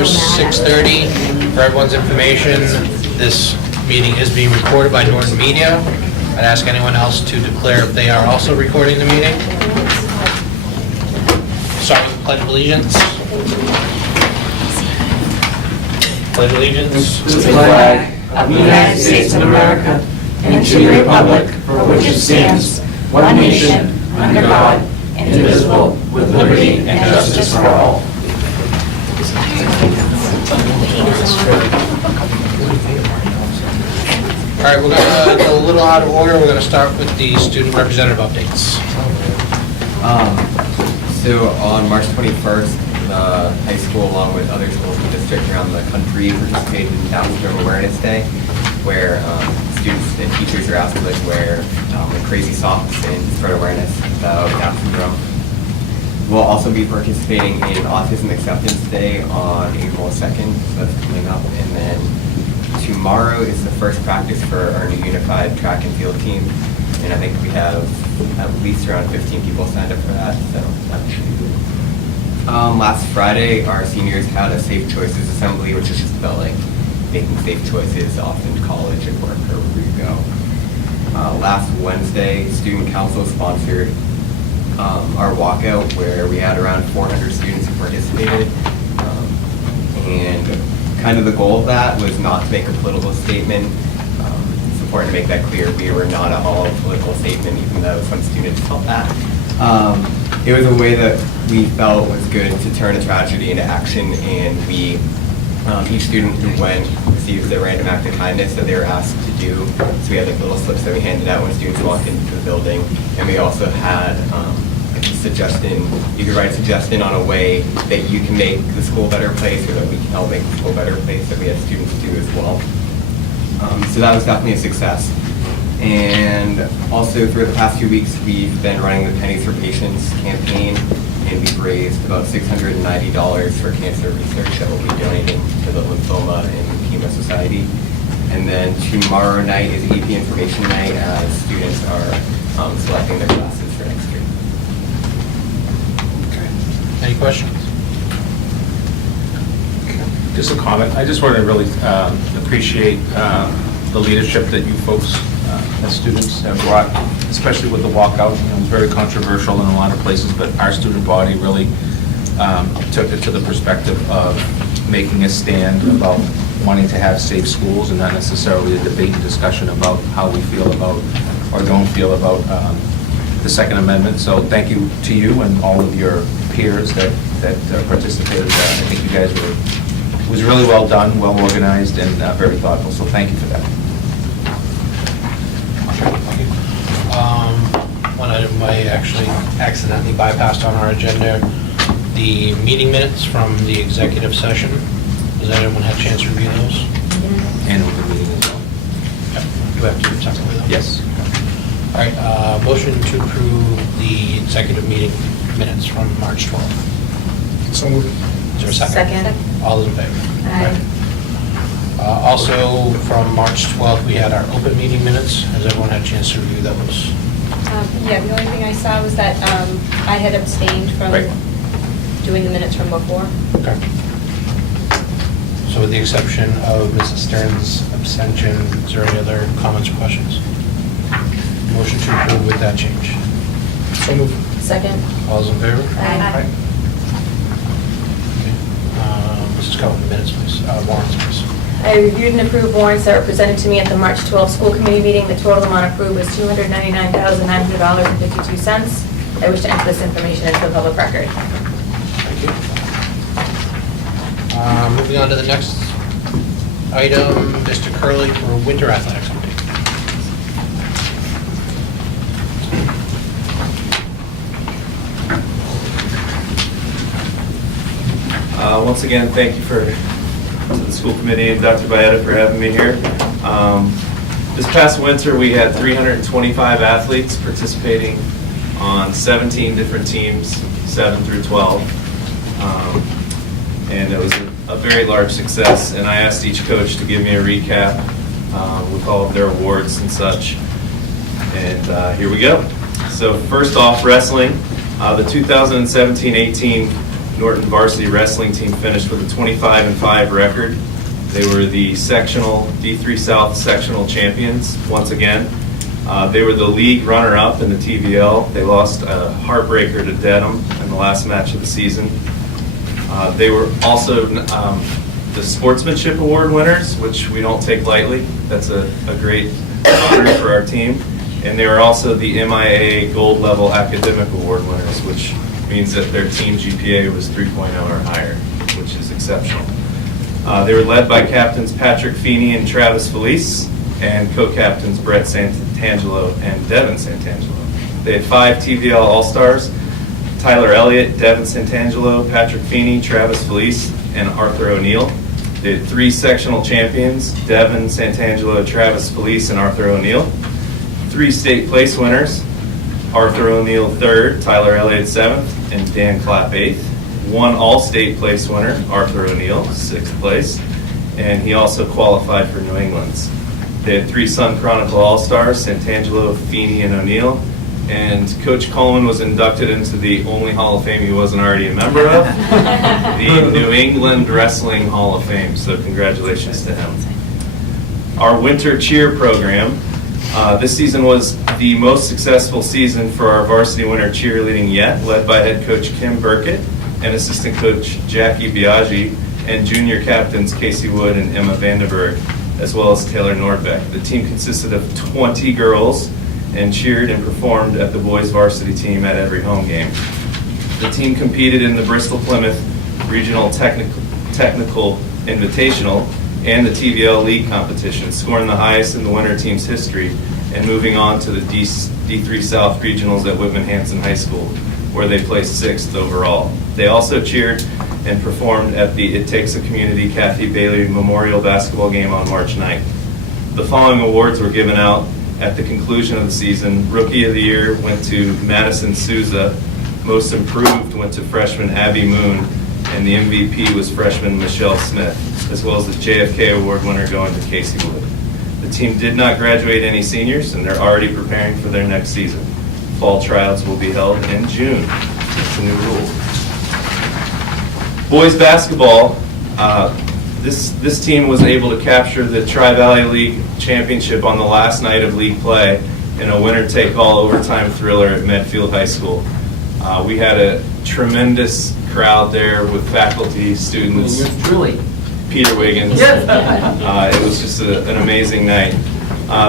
1st, 6:30. For everyone's information, this meeting is being recorded by Norton Media. I'd ask anyone else to declare if they are also recording the meeting. Start with the Pledge of Allegiance. Pledge of Allegiance. To the flag of the United States of America and to the republic for which it stands, one nation, under God, indivisible, with liberty and justice for all. All right, we're going to go a little out of order. We're going to start with the student representative updates. So on March 21st, the high school, along with other schools in the district around the country, participated in Down Syndrome Awareness Day, where students and teachers are asked to wear crazy socks and spread awareness about Down syndrome. We'll also be participating in Autism Acceptance Day on April 2nd, so that's coming up. And then tomorrow is the first practice for our new unified track and field team. And I think we have at least around 15 people signed up for that, so that should be good. Last Friday, our seniors had a Safe Choices Assembly, which is just about making safe choices off in college and work or wherever you go. Last Wednesday, Student Council sponsored our walkout, where we had around 400 students who participated. And kind of the goal of that was not to make a political statement. It's important to make that clear. We were not at all a political statement, even though some students felt that. It was a way that we felt was good to turn a tragedy into action, and we, each student who went received a random act of kindness that they were asked to do. So we had little slips that we handed out when students walked into the building, and we also had a suggestion. You could write a suggestion on a way that you can make the school a better place, or that we can help make the school a better place, that we had students do as well. So that was definitely a success. And also through the past few weeks, we've been running the Pennies for Patients campaign, and we've raised about $690 for cancer research that we'll be donating to the Lymphoma and Leukemia Society. And then tomorrow night is AP Information Night, as students are selecting their classes for next year. Okay. Any questions? Just a comment. I just want to really appreciate the leadership that you folks as students have brought, especially with the walkout. It was very controversial in a lot of places, but our student body really took it to the perspective of making a stand about wanting to have safe schools, and not necessarily a debate and discussion about how we feel about or don't feel about the Second Amendment. So thank you to you and all of your peers that participated. I think you guys were, it was really well done, well organized, and very thoughtful. So thank you for that. One item I actually accidentally bypassed on our agenda, the meeting minutes from the executive session. Has anyone had a chance to review those? And open meeting as well. Yep. Do we have to do something with them? Yes. All right, motion to approve the executive meeting minutes from March 12th. So moved. Is there a second? Second. All those in favor? Aye. Also, from March 12th, we had our open meeting minutes. Has everyone had a chance to review those? Yeah, the only thing I saw was that I had abstained from Right. doing the minutes from before. Okay. So with the exception of Mrs. Stern's abstention, is there any other comments or questions? Motion to approve with that change. So moved. Second. All those in favor? Aye. Okay. Mrs. Cohen, minutes, please. Warrants, please. I reviewed and approved warrants that were presented to me at the March 12th school committee meeting. The total amount approved was $299,900.52. I wish to enter this information into the public record. Thank you. Moving on to the next item, Mr. Curley for winter athletics update. Once again, thank you to the school committee and Dr. Baeta for having me here. This past winter, we had 325 athletes participating on 17 different teams, 7 through 12. And it was a very large success, and I asked each coach to give me a recap with all of their awards and such. And here we go. So first off, wrestling. The 2017-18 Norton varsity wrestling team finished with a 25-5 record. They were the sectional D3 South sectional champions once again. They were the league runner-up in the TVL. They lost a heartbreaker to Dedham in the last match of the season. They were also the Sportsmanship Award winners, which we don't take lightly. That's a great honor for our team. And they were also the MIA Gold Level Academic Award winners, which means that their team GPA was 3.0 or higher, which is exceptional. They were led by captains Patrick Feeney and Travis Felice, and co-captains Brett Santangelo and Devin Santangelo. They had 5 TVL All-Stars: Tyler Elliott, Devin Santangelo, Patrick Feeney, Travis Felice, and Arthur O'Neill. They had 3 sectional champions: Devin Santangelo, Travis Felice, and Arthur O'Neill. 3 state place winners: Arthur O'Neill 3rd, Tyler Elliott 7th, and Dan Clapp 8th. 1 all-state place winner, Arthur O'Neill, 6th place, and he also qualified for New England's. They had 3 Sun Chronicle All-Stars: Santangelo, Feeney, and O'Neill. And Coach Coleman was inducted into the only Hall of Fame he wasn't already a member of, the New England Wrestling Hall of Fame. So congratulations to him. Our winter cheer program. This season was the most successful season for our varsity winter cheerleading yet, led by head coach Kim Burkett and assistant coach Jackie Biaggi, and junior captains Casey Wood and Emma Vandenberg, as well as Taylor Nordbeck. The team consisted of 20 girls and cheered and performed at the boys varsity team at every home game. The team competed in the Bristol-Plymouth Regional Technical Invitational and the TVL League competition, scoring the highest in the winter team's history and moving on to the D3 South Regionals at Whitman-Hanson High School, where they placed 6th overall. They also cheered and performed at the It Takes a Community Kathy Bailey Memorial Basketball game on March 9th. The following awards were given out at the conclusion of the season. Rookie of the Year went to Madison Souza, Most Improved went to freshman Abby Moon, and the MVP was freshman Michelle Smith, as well as the JFK Award winner going to Casey Wood. The team did not graduate any seniors, and they're already preparing for their next season. Fall tryouts will be held in June. It's a new rule. Boys basketball, this team was able to capture the Tri-Valley League championship on the last night of league play in a winner-take-all overtime thriller at Medfield High School. We had a tremendous crowd there with faculty, students. Truly. Peter Wiggins. It was just an amazing night.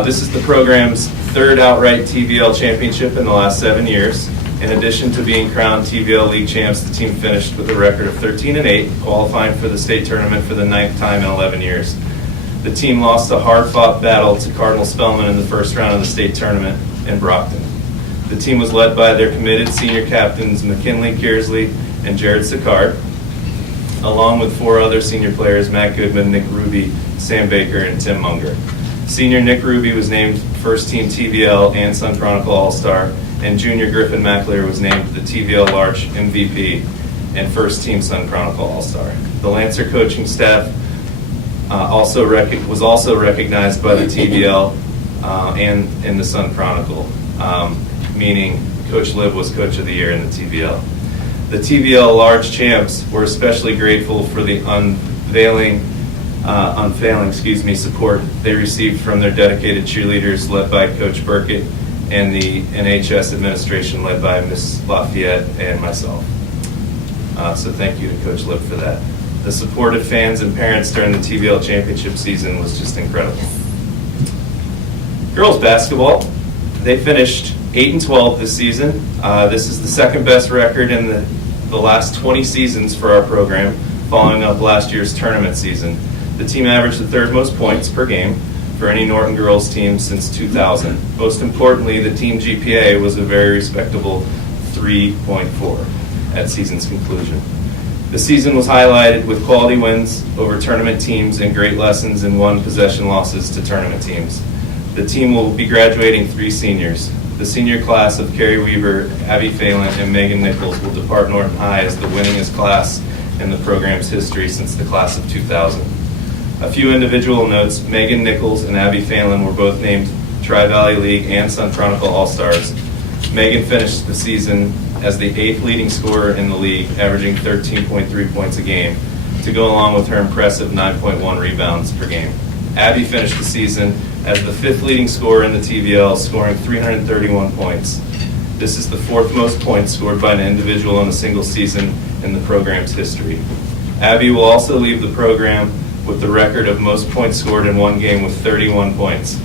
This is the program's 3rd outright TVL championship in the last 7 years. In addition to being crowned TVL League champs, the team finished with a record of 13-8, qualifying for the state tournament for the 9th time in 11 years. The team lost a hard-fought battle to Cardinal Spellman in the first round of the state tournament in Brockton. The team was led by their committed senior captains McKinley Kearsley and Jared Sicard, along with 4 other senior players: Matt Goodman, Nick Ruby, Sam Baker, and Tim Munger. Senior Nick Ruby was named first team TVL and Sun Chronicle All-Star, and junior Griffin McAleer was named the TVL Large MVP and first team Sun Chronicle All-Star. The Lancer coaching staff was also recognized by the TVL and in the Sun Chronicle, meaning Coach Liv was Coach of the Year in the TVL. The TVL Large champs were especially grateful for the unfailing support they received from their dedicated cheerleaders led by Coach Burkett and the NHS administration led by Ms. Lafayette and myself. So thank you to Coach Lip for that. The support of fans and parents during the TVL championship season was just incredible. Girls basketball, they finished 8-12 this season. This is the 2nd best record in the last 20 seasons for our program, following up last year's tournament season. The team averaged the 3rd most points per game for any Norton girls team since 2000. Most importantly, the team GPA was a very respectable 3.4 at season's conclusion. The season was highlighted with quality wins over tournament teams and great lessons in 1 possession losses to tournament teams. The team will be graduating 3 seniors. The senior class of Carrie Weaver, Abby Phelan, and Megan Nichols will depart Norton High as the winningest class in the program's history since the class of 2000. A few individual notes: Megan Nichols and Abby Phelan were both named Tri-Valley League and Sun Chronicle All-Stars. Megan finished the season as the 8th leading scorer in the league, averaging 13.3 points a game, to go along with her impressive 9.1 rebounds per game. Abby finished the season as the 5th leading scorer in the TVL, scoring 331 points. This is the 4th most points scored by an individual in a single season in the program's history. Abby will also leave the program with the record of most points scored in one game with 31 points.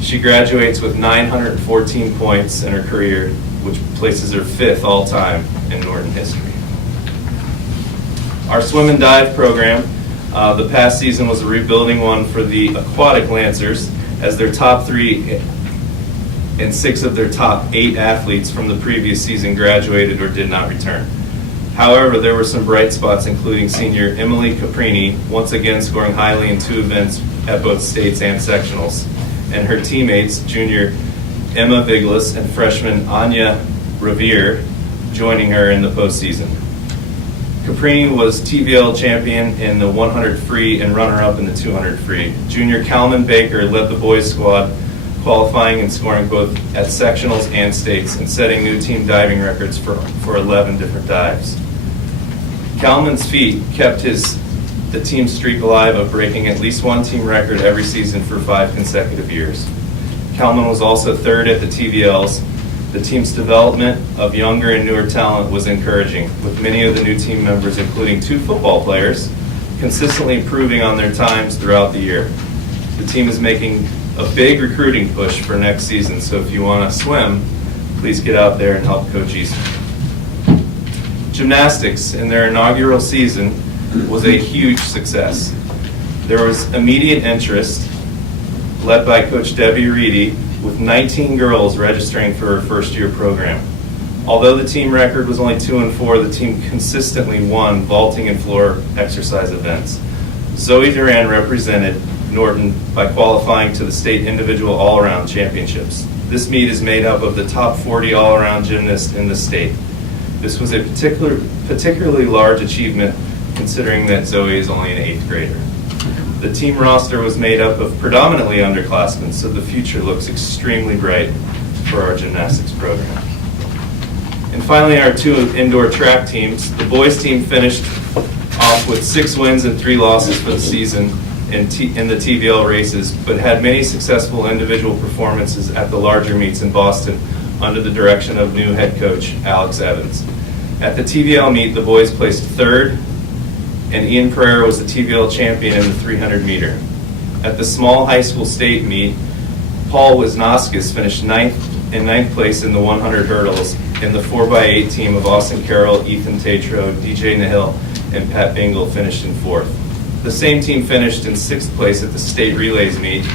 She graduates with 914 points in her career, which places her 5th all-time in Norton history. Our swim and dive program, the past season was a rebuilding one for the aquatic Lancers, as their top 3 and 6 of their top 8 athletes from the previous season graduated or did not return. However, there were some bright spots, including senior Emily Caprini, once again scoring highly in 2 events at both states and sectionals, and her teammates, junior Emma Viglas and freshman Anya Revere, joining her in the postseason. Caprini was TVL champion in the 100 free and runner-up in the 200 free. Junior Calman Baker led the boys squad, qualifying and scoring both at sectionals and states, and setting new team diving records for 11 different dives. Calman's feat kept the team streak alive of breaking at least one team record every season for 5 consecutive years. Calman was also 3rd at the TVLs. The team's development of younger and newer talent was encouraging, with many of the new team members, including 2 football players, consistently improving on their times throughout the year. The team is making a big recruiting push for next season, so if you want to swim, please get out there and help Coach Easter. Gymnastics, in their inaugural season, was a huge success. There was immediate interest, led by Coach Debbie Reedy, with 19 girls registering for her first-year program. Although the team record was only 2-4, the team consistently won vaulting and floor exercise events. Zoe Duran represented Norton by qualifying to the state individual all-around championships. This meet is made up of the top 40 all-around gymnasts in the state. This was a particularly large achievement, considering that Zoe is only an 8th grader. The team roster was made up of predominantly underclassmen, so the future looks extremely bright for our gymnastics program. And finally, our 2 indoor track teams. The boys team finished off with 6 wins and 3 losses for the season in the TVL races, but had many successful individual performances at the larger meets in Boston under the direction of new head coach Alex Evans. At the TVL meet, the boys placed 3rd, and Ian Pereira was the TVL champion in the 300 meter. At the small high school state meet, Paul Wisnauskas finished 9th place in the 100 hurdles, and the 4x8 team of Austin Carroll, Ethan Tatro, DJ Nahil, and Pat Bingle finished in 4th. The same team finished in 6th place at the state relays meet,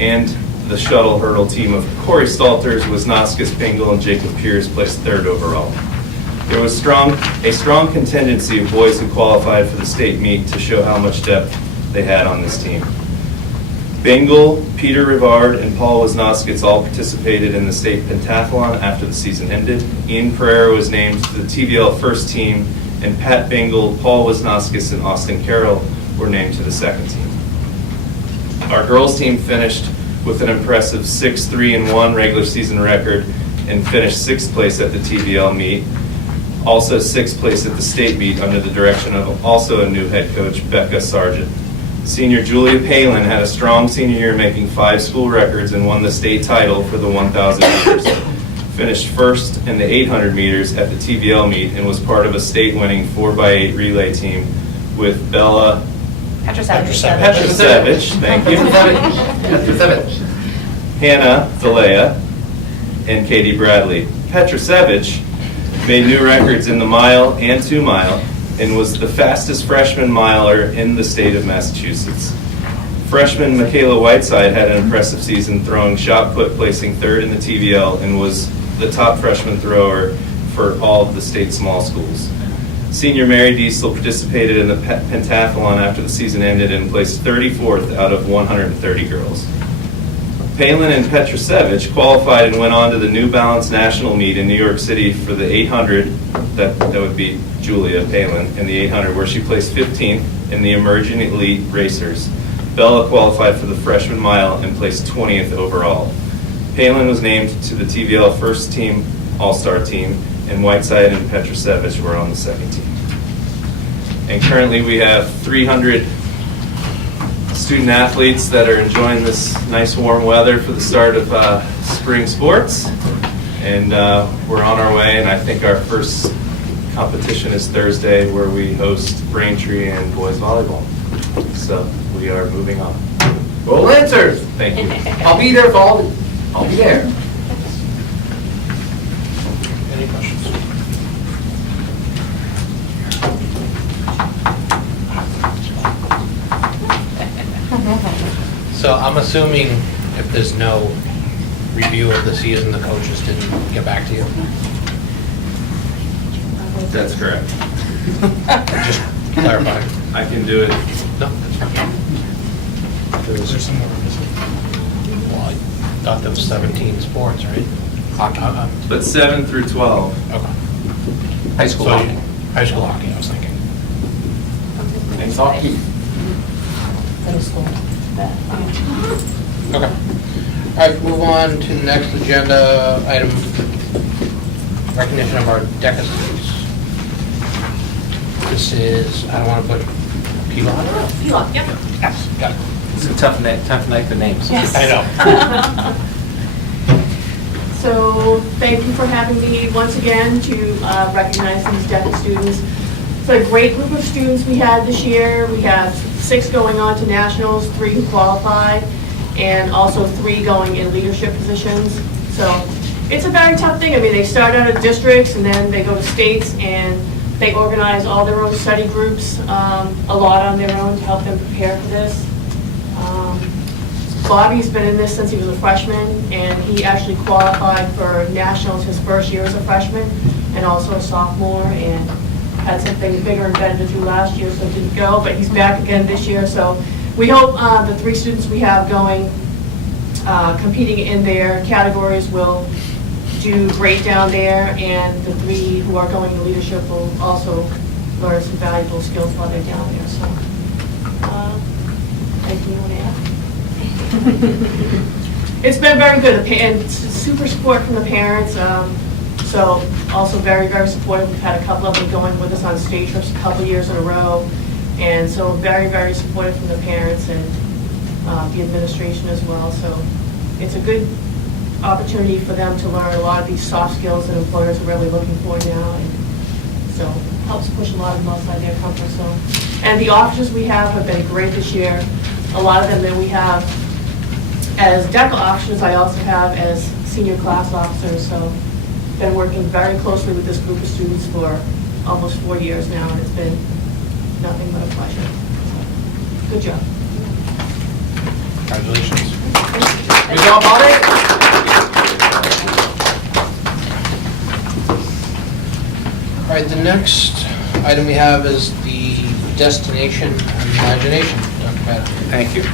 and the shuttle hurdle team of Corey Stalters, Wisnauskas, Bingle, and Jacob Pierce placed 3rd overall. There was a strong contingency of boys who qualified for the state meet to show how much depth they had on this team. Bingle, Peter Rivard, and Paul Wisnauskas all participated in the state pentathlon after the season ended. Ian Pereira was named to the TVL first team, and Pat Bingle, Paul Wisnauskas, and Austin Carroll were named to the second team. Our girls team finished with an impressive 6-3-1 regular season record and finished 6th place at the TVL meet. Also 6th place at the state meet under the direction of also a new head coach, Becca Sargent. Senior Julia Palin had a strong senior year, making 5 school records and won the state title for the 1,000 meters. Finished 1st in the 800 meters at the TVL meet and was part of a state-winning 4x8 relay team with Bella Petrosevich, thank you, Hannah Delea, and Katie Bradley. Petrosevich made new records in the mile and 2 mile and was the fastest freshman miler in the state of Massachusetts. Freshman Michaela Whiteside had an impressive season, throwing shot put, placing 3rd in the TVL, and was the top freshman thrower for all of the state small schools. Senior Mary Diesel participated in the pentathlon after the season ended and placed 34th out of 130 girls. Palin and Petrosevich qualified and went on to the New Balance National Meet in New York City for the 800, that would be Julia Palin, in the 800, where she placed 15th in the Emerging Elite Racers. Bella qualified for the freshman mile and placed 20th overall. Palin was named to the TVL first team All-Star team, and Whiteside and Petrosevich were on the second team. And currently we have 300 student athletes that are enjoying this nice warm weather for the start of spring sports. And we're on our way, and I think our first competition is Thursday, where we host Braintree and boys volleyball. So we are moving on. Go Lancers! Thank you. I'll be there for all the, I'll be there. Any questions? So I'm assuming if there's no review of the season, the coaches didn't get back to you? That's correct. Just clarifying. I can do it. No, that's fine. There's some more. Well, I thought there was 17 sports, right? Hockey. But 7 through 12. Okay. High school So, hockey. High school hockey, I was thinking. It's hockey. Middle school. Okay. All right, move on to the next agenda item, recognition of our DECA students. This is, I don't want to put Pilon. Pilon, yep. Yes, got it. It's a tough night for names. Yes. I know. So thank you for having me once again to recognize these DECA students. It's a great group of students we had this year. We have 6 going on to nationals, 3 who qualified, and also 3 going in leadership positions. So it's a very tough thing. I mean, they start out at districts and then they go to states, and they organize all their own study groups, a lot on their own to help them prepare for this. Bobby's been in this since he was a freshman, and he actually qualified for nationals his first year as a freshman and also a sophomore, and had something bigger and better to do last year, so didn't go, but he's back again this year. So we hope the 3 students we have going, competing in their categories will do great down there, and the 3 who are going to leadership will also learn some valuable skills while they're down there. So, anything you want to add? It's been very good, and super support from the parents. So also very, very supportive. We've had a couple of them going with us on state trips a couple years in a row. And so very, very supportive from the parents and the administration as well. So it's a good opportunity for them to learn a lot of these soft skills that employers are really looking for now. And so helps push a lot of them outside their comfort zone. And the officers we have been great this year. A lot of them that we have as DECA officers, I also have as senior class officers. So been working very closely with this group of students for almost 4 years now, and it's been nothing but a pleasure. So, good job. Congratulations. Good job, Bobby. All right, the next item we have is the destination imagination. Dr. Bada. Thank you.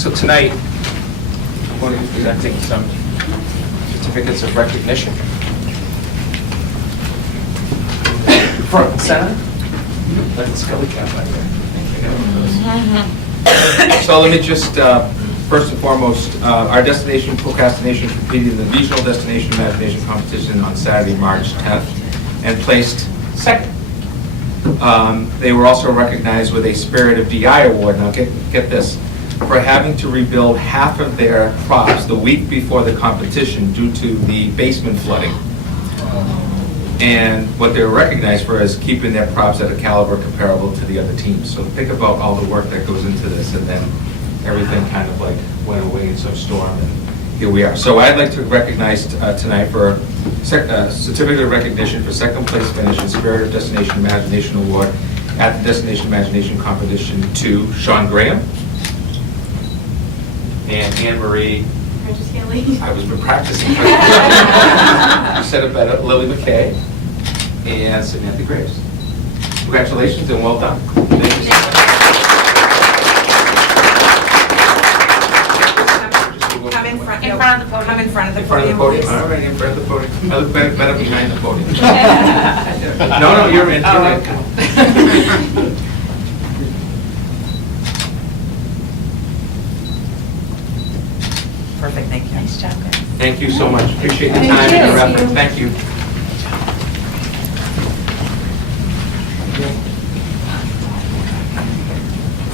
So tonight, I'm going to be presenting some certificates of recognition. Front and center. Like the Scully cap right there. So let me just, first and foremost, our destination procrastination competed in the regional destination imagination competition on Saturday, March 10th, and placed second. They were also recognized with a Spirit of DI award. Now get this, for having to rebuild half of their props the week before the competition due to the basement flooding. And what they were recognized for is keeping their props at a caliber comparable to the other teams. So think about all the work that goes into this, and then everything kind of like went away in some storm, and here we are. So I'd like to recognize tonight for certificate of recognition for second place finish in Spirit of Destination Imagination Award at the Destination Imagination Competition to Sean Graham and Anne Marie. I was been practicing. You said it better. Lily McKay and Samantha Graves. Congratulations and well done. Thank you so much. Come in front of the podium. Come in front of the In front of the podium, podium. please. All right, in front of the podium. I look better behind the podium. No, you're in. You're in. Come on. Perfect, thank you. Nice job, guys. Thank you so much. Appreciate the Thank time and your you. effort. Thank you.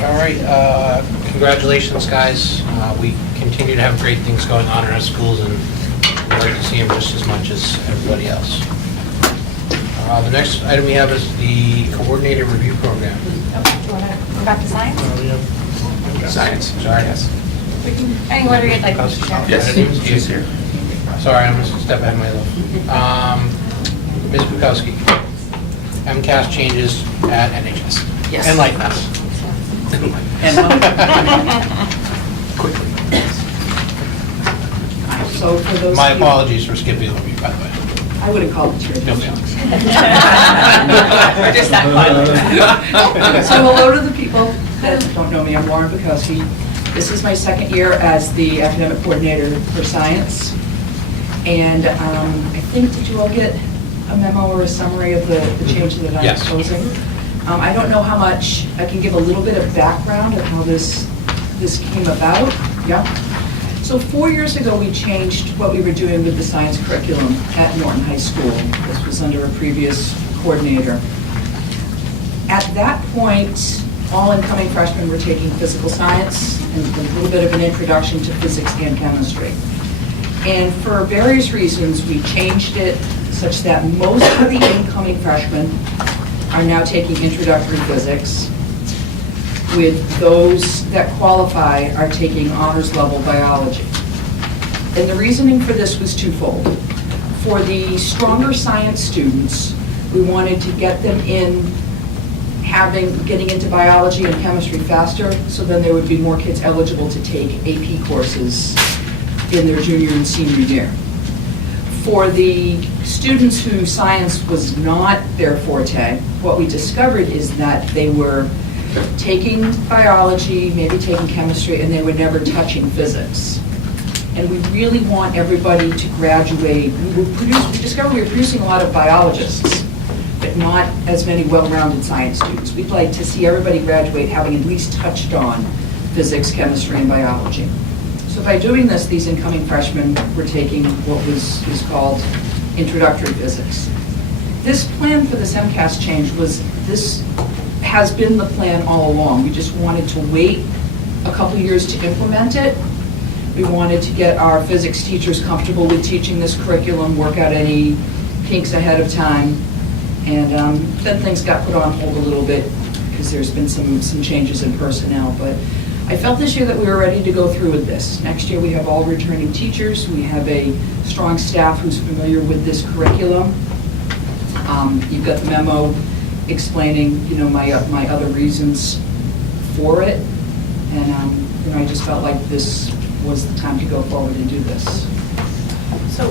All right, congratulations, guys. We continue to have great things going on in our schools, and we'd like to see them just as much as everybody else. The next item we have is the coordinated review program. Do you want to go back to science? Science. Sorry. Yes. Any order you'd like, Mr. Chair? Yes, she's here. Sorry, I'm going to step ahead of myself. Ms. Bukowski, MCAS changes at NHS. Yes. And Lighthouse. Quickly. So for those. My apologies for skipping over you, by the way. I wouldn't call it your. No, ma'am. We're just that fun. So hello to the people that don't know me, I'm Lauren Bukowski. This is my second year as the academic coordinator for science. And I think, did you all get a memo or a summary of the changes that I'm Yes. proposing? I don't know how much, I can give a little bit of background of how this came about. Yeah. So 4 years ago, we changed what we were doing with the science curriculum at Norton High School. This was under a previous coordinator. At that point, all incoming freshmen were taking physical science and a little bit of an introduction to physics and chemistry. And for various reasons, we changed it such that most of the incoming freshmen are now taking introductory physics, with those that qualify are taking honors level biology. And the reasoning for this was twofold. For the stronger science students, we wanted to get them in getting into biology and chemistry faster, so then there would be more kids eligible to take AP courses in their junior and senior year. For the students who science was not their forte, what we discovered is that they were taking biology, maybe taking chemistry, and they were never touching physics. And we really want everybody to graduate. We discovered we were producing a lot of biologists, but not as many well-rounded science students. We'd like to see everybody graduate having at least touched on physics, chemistry, and biology. So by doing this, these incoming freshmen were taking what is called introductory physics. This plan for this MCAS change this has been the plan all along. We just wanted to wait a couple years to implement it. We wanted to get our physics teachers comfortable with teaching this curriculum, work out any kinks ahead of time. And then things got put on hold a little bit because there's been some changes in personnel. But I felt this year that we were ready to go through with this. Next year we have all returning teachers. We have a strong staff who's familiar with this curriculum. You've got the memo explaining, my other reasons for it. And I just felt like this was the time to go forward and do this. So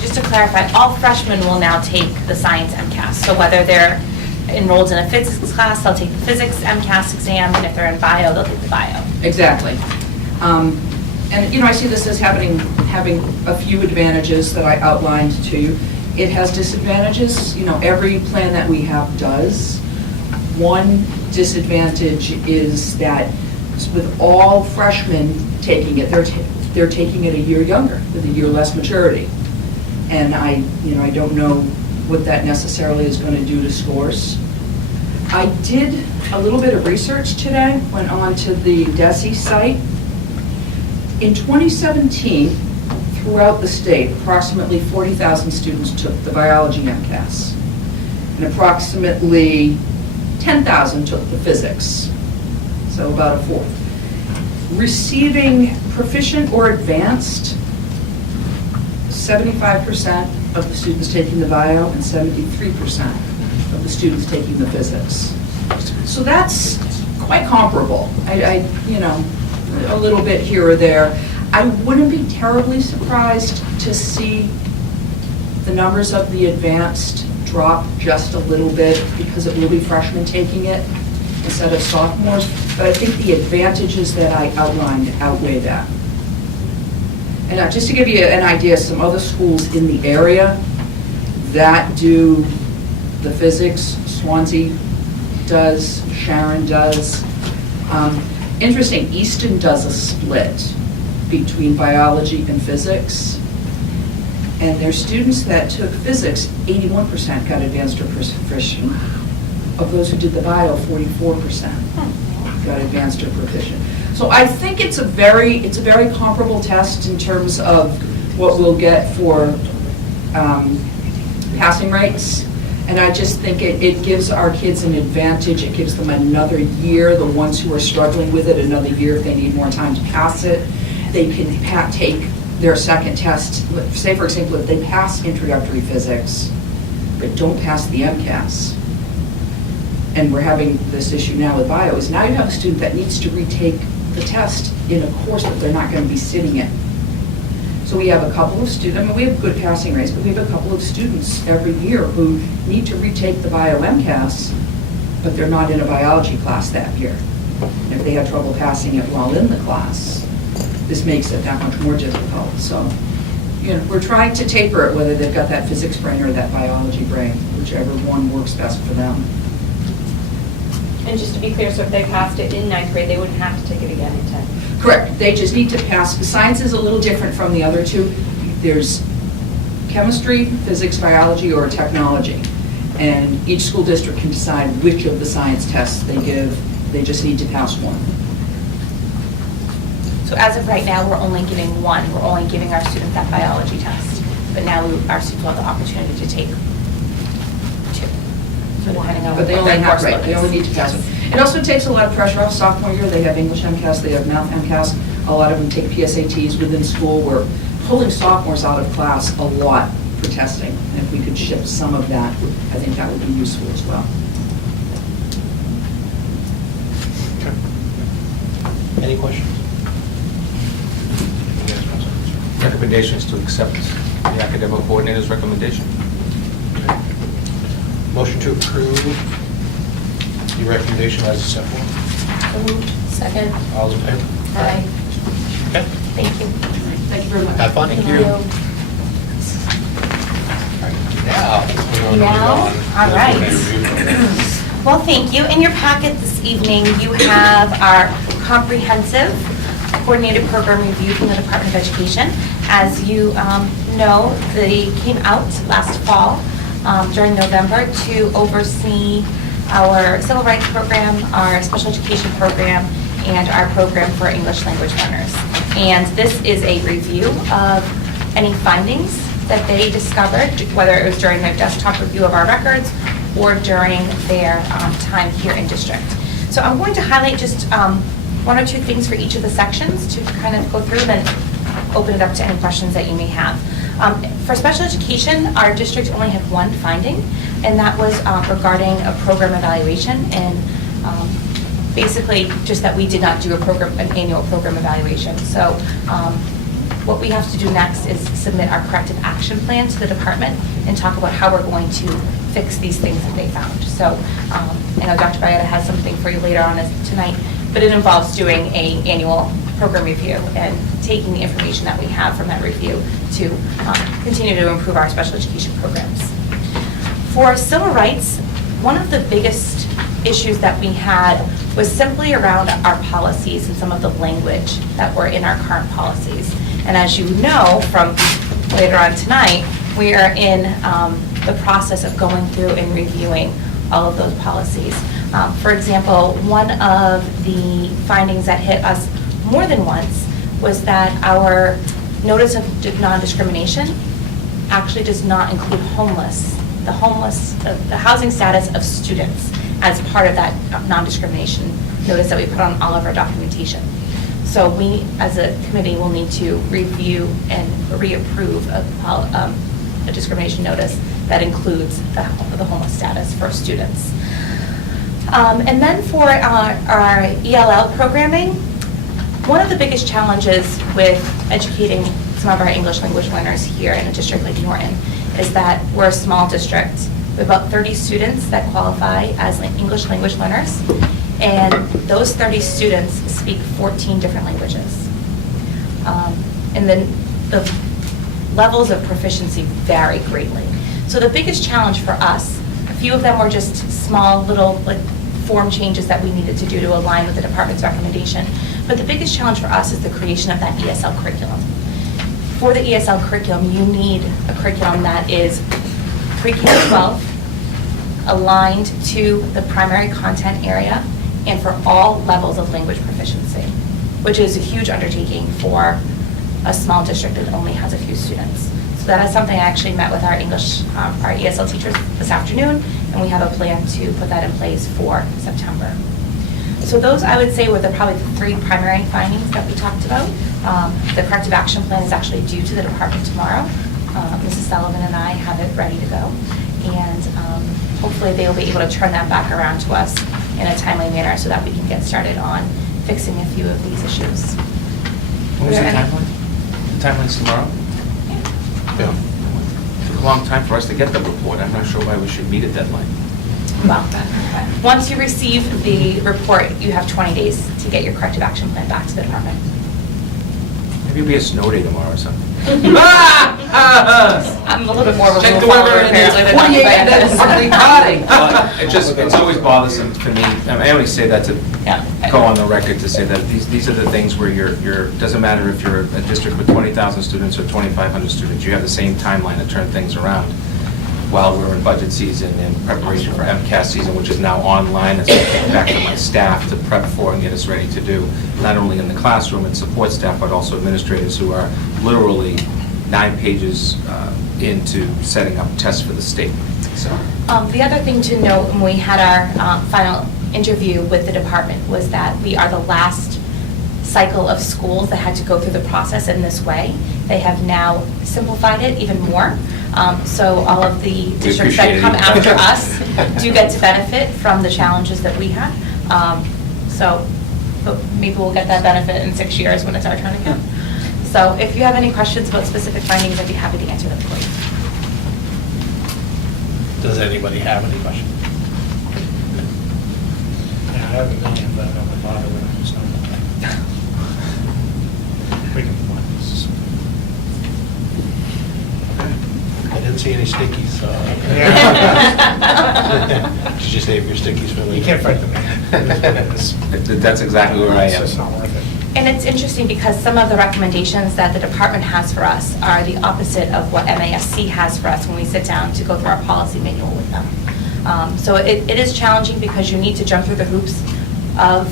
just to clarify, all freshmen will now take the science MCAS. So whether they're enrolled in a physics class, they'll take the physics MCAS exam, and if they're in bio, they'll take the bio. Exactly. And I see this as having a few advantages that I outlined to you. It has disadvantages. Every plan that we have does. One disadvantage is that with all freshmen taking it, they're taking it a year younger, with a year less maturity. And I don't know what that necessarily is going to do to scores. I did a little bit of research today, went on to the DESE site. In 2017, throughout the state, approximately 40,000 students took the biology MCAS, and approximately 10,000 took the physics, so about a fourth. Receiving proficient or advanced, 75% of the students taking the bio and 73% of the students taking the physics. So that's quite comparable. A little bit here or there. I wouldn't be terribly surprised to see the numbers of the advanced drop just a little bit because it will be freshmen taking it instead of sophomores, but I think the advantages that I outlined outweigh that. And just to give you an idea, some other schools in the area that do the physics, Swansea does, Sharon does. Interesting, Easton does a split. between biology and physics. And their students that took physics, 81% got advanced or proficient. Of those who did the bio, 44% got advanced or proficient. So I think it's a very comparable test in terms of what we'll get for passing rates. And I just think it gives our kids an advantage. It gives them another year, the ones who are struggling with it, another year if they need more time to pass it. They can take their second test. Say, for example, if they pass introductory physics, but don't pass the MCAS, and we're having this issue now with bio, is now you have a student that needs to retake the test in a course that they're not going to be sitting in. So we have a couple of students, I mean, we have good passing rates, but we have a couple of students every year who need to retake the bio MCAS, but they're not in a biology class that year. And if they have trouble passing it while in the class, this makes it that much more difficult. So, you know, we're trying to taper it, whether they've got that physics brain or that biology brain, whichever one works best for them. And just to be clear, so if they passed it in 9th grade, they wouldn't have to take it again in 10th? Correct. They just need to pass. Science is a little different from the other two. There's chemistry, physics, biology, or technology. And each school district can decide which of the science tests they give. They just need to pass one. So as of right now, we're only giving one. We're only giving our students that biology test. But now our students will have the opportunity to take two. So depending on But they what only their have, course right, load they is. only need to pass Yes. one. It also takes a lot of pressure off. Sophomore year, they have English MCAS, they have math MCAS. A lot of them take PSATs within school. We're pulling sophomores out of class a lot for testing. And if we could shift some of that, I think that would be useful as well. Any questions? Recommendation is to accept the academic coordinator's recommendation. Motion to approve the recommendation as set forth. So moved. Second. All those in favor? Aye. Okay. Thank you. Thank you very much. Have fun. Thank you. Now, All right. Well, thank you. In your packet this evening, you have our comprehensive coordinated program review from the Department of Education. As you know, they came out last fall during November to oversee our civil rights program, our special education program, and our program for English language learners. And this is a review of any findings that they discovered, whether it was during their desktop review of our records or during their time here in district. So I'm going to highlight just one or two things for each of the sections to kind of go through and then open it up to any questions that you may have. For special education, our district only had one finding, and that was regarding a program evaluation, and basically just that we did not do an annual program evaluation. So what we have to do next is submit our corrective action plan to the department and talk about how we're going to fix these things that they found. So I know Dr. Bayetta has something for you later on tonight, but it involves doing an annual program review and taking the information that we have from that review to continue to improve our special education programs. For civil rights, one of the biggest issues that we had was simply around our policies and some of the language that were in our current policies. And as you know from later on tonight, we are in the process of going through and reviewing all of those policies. For example, one of the findings that hit us more than once was that our notice of non-discrimination actually does not include the housing status of students as part of that non-discrimination notice that we put on all of our documentation. So we, as a committee, will need to review and reapprove a discrimination notice that includes the homeless status for students. And then for our ELL programming, one of the biggest challenges with educating some of our English language learners here in a district like Norton is that we're a small district. We have about 30 students that qualify as English language learners, and those 30 students speak 14 different languages. And then the levels of proficiency vary greatly. So the biggest challenge for us, a few of them were just small little form changes that we needed to do to align with the department's recommendation. But the biggest challenge for us is the creation of that ESL curriculum. For the ESL curriculum, you need a curriculum that is pre-K-12, aligned to the primary content area, and for all levels of language proficiency, which is a huge undertaking for a small district that only has a few students. So that is something I actually met with our English, our ESL teachers this afternoon, and we have a plan to put that in place for September. So those, I would say, were probably the three primary findings that we talked about. The corrective action plan is actually due to the department tomorrow. Mrs. Sullivan and I have it ready to go, and hopefully they will be able to turn that back around to us in a timely manner so that we can get started on fixing a few of these issues. What was the timeline? The timeline's tomorrow? Yeah. It took a long time for us to get the report. I'm not sure why we should meet a deadline. Well, once you receive the report, you have 20 days to get your corrective action plan back to the department. Maybe it'll be a snow day tomorrow or something. I'm a little bit more of a Check rule the follower weather, and it's apparently than 48 anybody and else. partly cloudy. It's always bothersome to me. I only say that to Yeah. go on the record to say that these are the things where doesn't matter if you're a district with 20,000 students or 2,500 students, you have the same timeline to turn things around while we're in budget season and preparation for MCAS season, which is now online, as I get back to my staff to prep for and get us ready to do, not only in the classroom and support staff, but also administrators who are literally 9 pages into setting up tests for the state. So. The other thing to note when we had our final interview with the department was that we are the last cycle of schools that had to go through the process in this way. They have now simplified it even more. So all of the districts that come after us do get to benefit from the challenges that we had. But maybe we'll get that benefit in 6 years when it's our turn again. So if you have any questions about specific findings, I'd be happy to answer them for you. Does anybody have any questions? Yeah, I haven't been in, but I don't bother with it, so. We can move on. I didn't see any stickies, so. Did you save your stickies for later? You can't fight the man. That's exactly where I It's am. just not worth it. And it's interesting because some of the recommendations that the department has for us are the opposite of what MASC has for us when we sit down to go through our policy manual with them. So it is challenging because you need to jump through the hoops of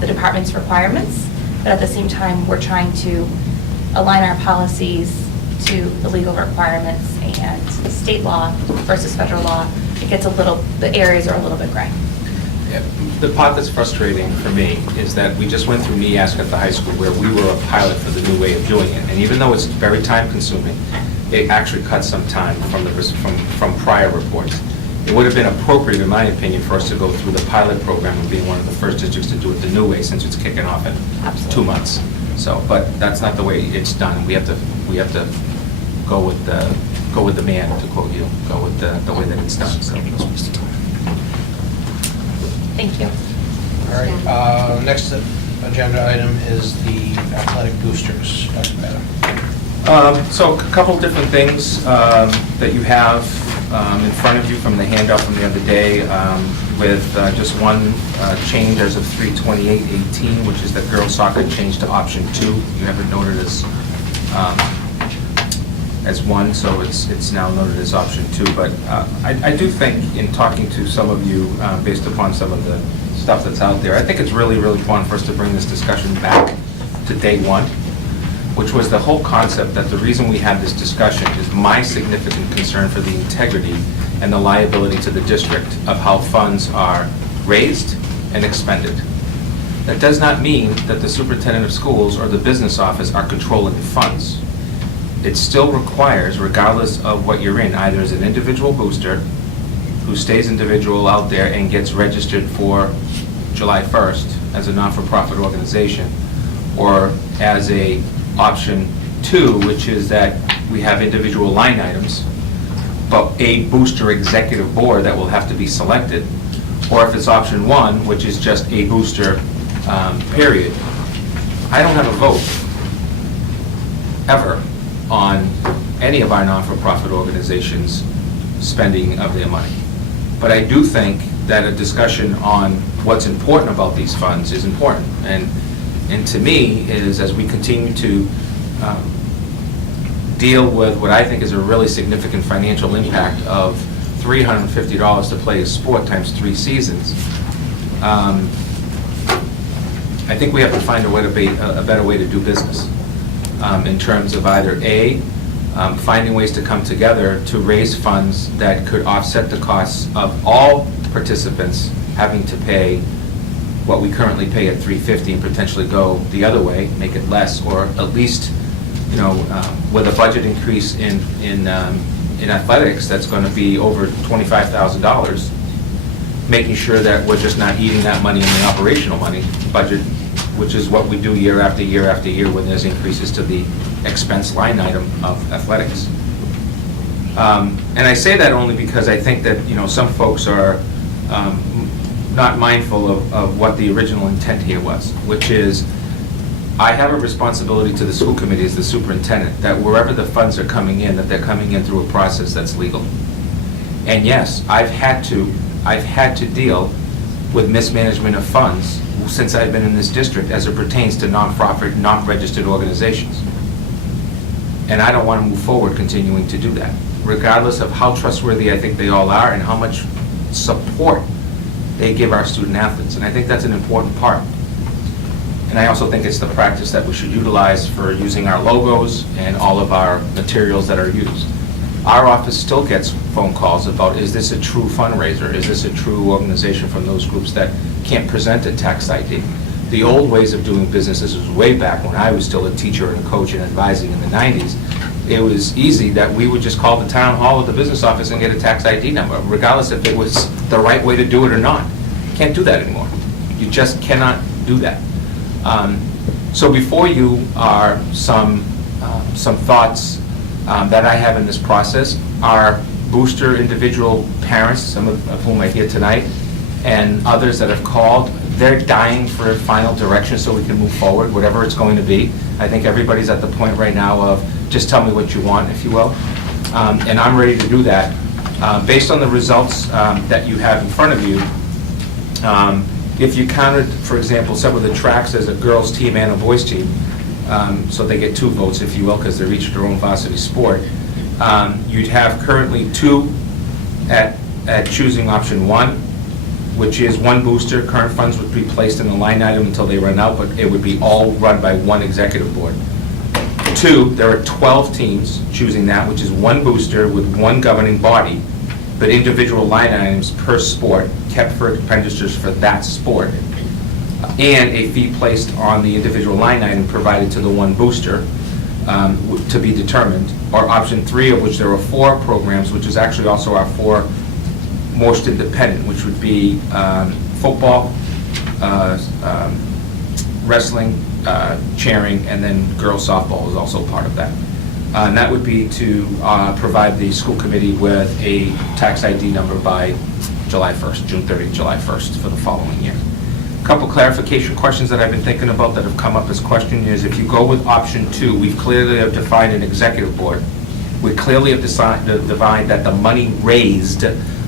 the department's requirements, but at the same time, we're trying to align our policies to the legal requirements and state law versus federal law. It gets the areas are a little bit gray. Yeah, the part that's frustrating for me is that we just went through NEASC at the high school where we were a pilot for the new way of doing it. And even though it's very time consuming, it actually cuts some time from prior reports. It would have been appropriate, in my opinion, for us to go through the pilot program and being one of the first districts to do it the new way since it's kicking off in Absolutely. 2 months. So, but that's not the way it's done. We have to go with the man, to quote you, go with the way that it's done. So. Thank you. All right, next agenda item is the athletic boosters. Dr. Bada. So a couple different things that you have in front of you from the handout from the other day, with just one change as of 3/28/18, which is that girls soccer changed to option 2. You have it noted as 1, so it's now noted as option 2. But I do think, in talking to some of you, based upon some of the stuff that's out there, I think it's really, really important for us to bring this discussion back to day 1, which was the whole concept that the reason we had this discussion is my significant concern for the integrity and the liability to the district of how funds are raised and expended. That does not mean that the superintendent of schools or the business office are controlling the funds. It still requires, regardless of what you're in, either as an individual booster who stays individual out there and gets registered for July 1st as a non-for-profit organization, or as a option 2, which is that we have individual line items, but a booster executive board that will have to be selected, or if it's option 1, which is just a booster, period. I don't have a vote, ever, on any of our non-for-profit organizations' spending of their money. But I do think that a discussion on what's important about these funds is important. And to me, is as we continue to deal with what I think is a really significant financial impact of $350 to play a sport times 3 seasons, I think we have to find a better way to do business in terms of either A, finding ways to come together to raise funds that could offset the costs of all participants having to pay what we currently pay at $350 and potentially go the other way, make it less, or at least, with a budget increase in athletics that's going to be over $25,000, making sure that we're just not eating that money in the operational money budget, which is what we do year after year after year when there's increases to the expense line item of athletics. And I say that only because I think that, some folks are not mindful of what the original intent here was, which is I have a responsibility to the school committee as the superintendent that wherever the funds are coming in, that they're coming in through a process that's legal. And yes, I've had to deal with mismanagement of funds since I've been in this district as it pertains to nonprofit, non-registered organizations. And I don't want to move forward continuing to do that, regardless of how trustworthy I think they all are and how much support they give our student athletes. And I think that's an important part. And I also think it's the practice that we should utilize for using our logos and all of our materials that are used. Our office still gets phone calls about, is this a true fundraiser? Is this a true organization from those groups that can't present a tax ID? The old ways of doing business, this was way back when I was still a teacher and a coach and advising in the 90s, it was easy that we would just call the town hall or the business office and get a tax ID number, regardless if it was the right way to do it or not. You can't do that anymore. You just cannot do that. So before you are some thoughts that I have in this process. Our booster individual parents, some of whom are here tonight, and others that have called, they're dying for final direction so we can move forward, whatever it's going to be. I think everybody's at the point right now of just tell me what you want, if you will. And I'm ready to do that. Based on the results that you have in front of you, if you counted, for example, some of the tracks as a girls' team and a boys' team, so they get 2 votes, if you will, because they're each their own varsity sport, you'd have currently 2 at choosing option 1, which is 1 booster. Current funds would be placed in the line item until they run out, but it would be all run by 1 executive board. 2, there are 12 teams choosing that, which is 1 booster with 1 governing body, but individual line items per sport kept for expenditures for that sport, and a fee placed on the individual line item provided to the 1 booster to be determined. Or option 3, of which there are 4 programs, which is actually also our 4 most independent, which would be football, wrestling, cheering, and then girls softball is also part of that. And that would be to provide the school committee with a tax ID number by July 1st, June 30th, July 1st for the following year. A couple clarification questions that I've been thinking about that have come up as question is, if you go with option 2, we've clearly have defined an executive board. We clearly have defined that the money raised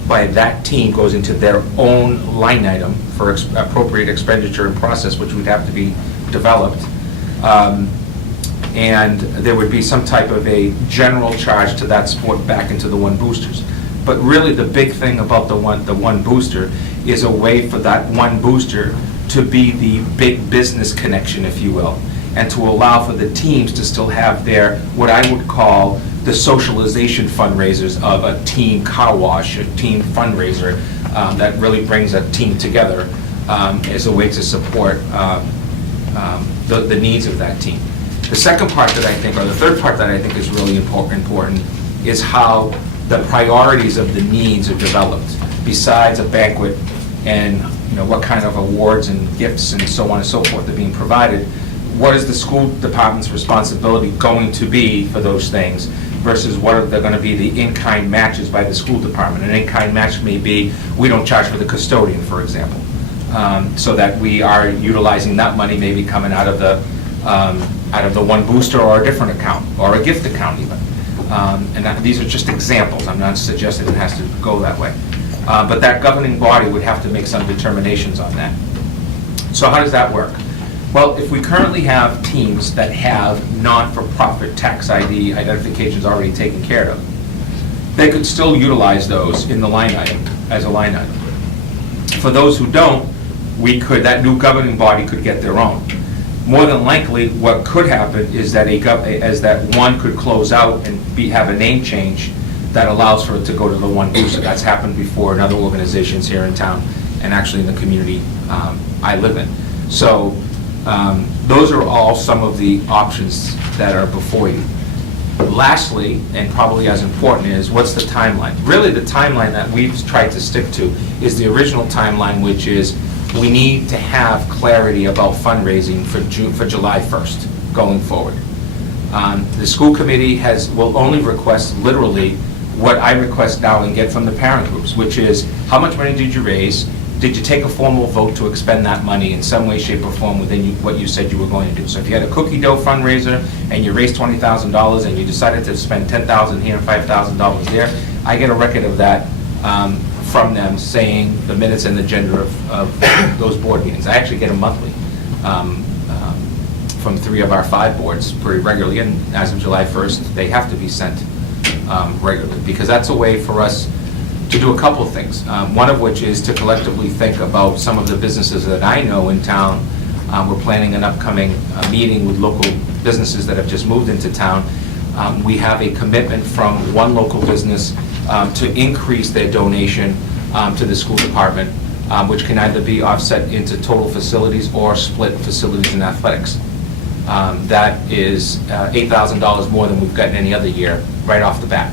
by that team goes into their own line item for appropriate expenditure and process, which would have to be developed. And there would be some type of a general charge to that sport back into the 1 boosters. But really the big thing about the one booster is a way for that 1 booster to be the big business connection, if you will, and to allow for the teams to still have their, what I would call the socialization fundraisers of a team car wash, a team fundraiser that really brings a team together as a way to support the needs of that team. The second part that I think, or the third part that I think is really important is how the priorities of the needs are developed, besides a banquet and what kind of awards and gifts and so on and so forth are being provided. What is the school department's responsibility going to be for those things versus what are going to be the in-kind matches by the school department? An in-kind match may be, we don't charge for the custodian, for example, so that we are utilizing that money maybe coming out of the 1 booster or a different account, or a gift account even. And these are just examples. I'm not suggesting it has to go that way. But that governing body would have to make some determinations on that. So how does that work? Well, if we currently have teams that have non-for-profit tax ID identifications already taken care of, they could still utilize those in the line item, as a line item. For those who don't, that new governing body could get their own. More than likely, what could happen is that one could close out and have a name change that allows for it to go to the one booster. That's happened before in other organizations here in town and actually in the community I live in. So those are all some of the options that are before you. Lastly, and probably as important, is what's the timeline? Really, the timeline that we've tried to stick to is the original timeline, which is we need to have clarity about fundraising for July 1st going forward. The school committee will only request literally what I request now and get from the parent groups, which is how much money did you raise? Did you take a formal vote to expend that money in some way, shape, or form within what you said you were going to do? So if you had a cookie dough fundraiser and you raised $20,000 and you decided to spend $10,000 here and $5,000 there, I get a record of that from them saying the minutes and the agenda of those board meetings. I actually get them monthly from 3 of our 5 boards pretty regularly, and as of July 1st, they have to be sent regularly, because that's a way for us to do a couple of things. One of which is to collectively think about some of the businesses that I know in town. We're planning an upcoming meeting with local businesses that have just moved into town. We have a commitment from one local business to increase their donation to the school department, which can either be offset into total facilities or split facilities and athletics. That is $8,000 more than we've gotten any other year right off the bat.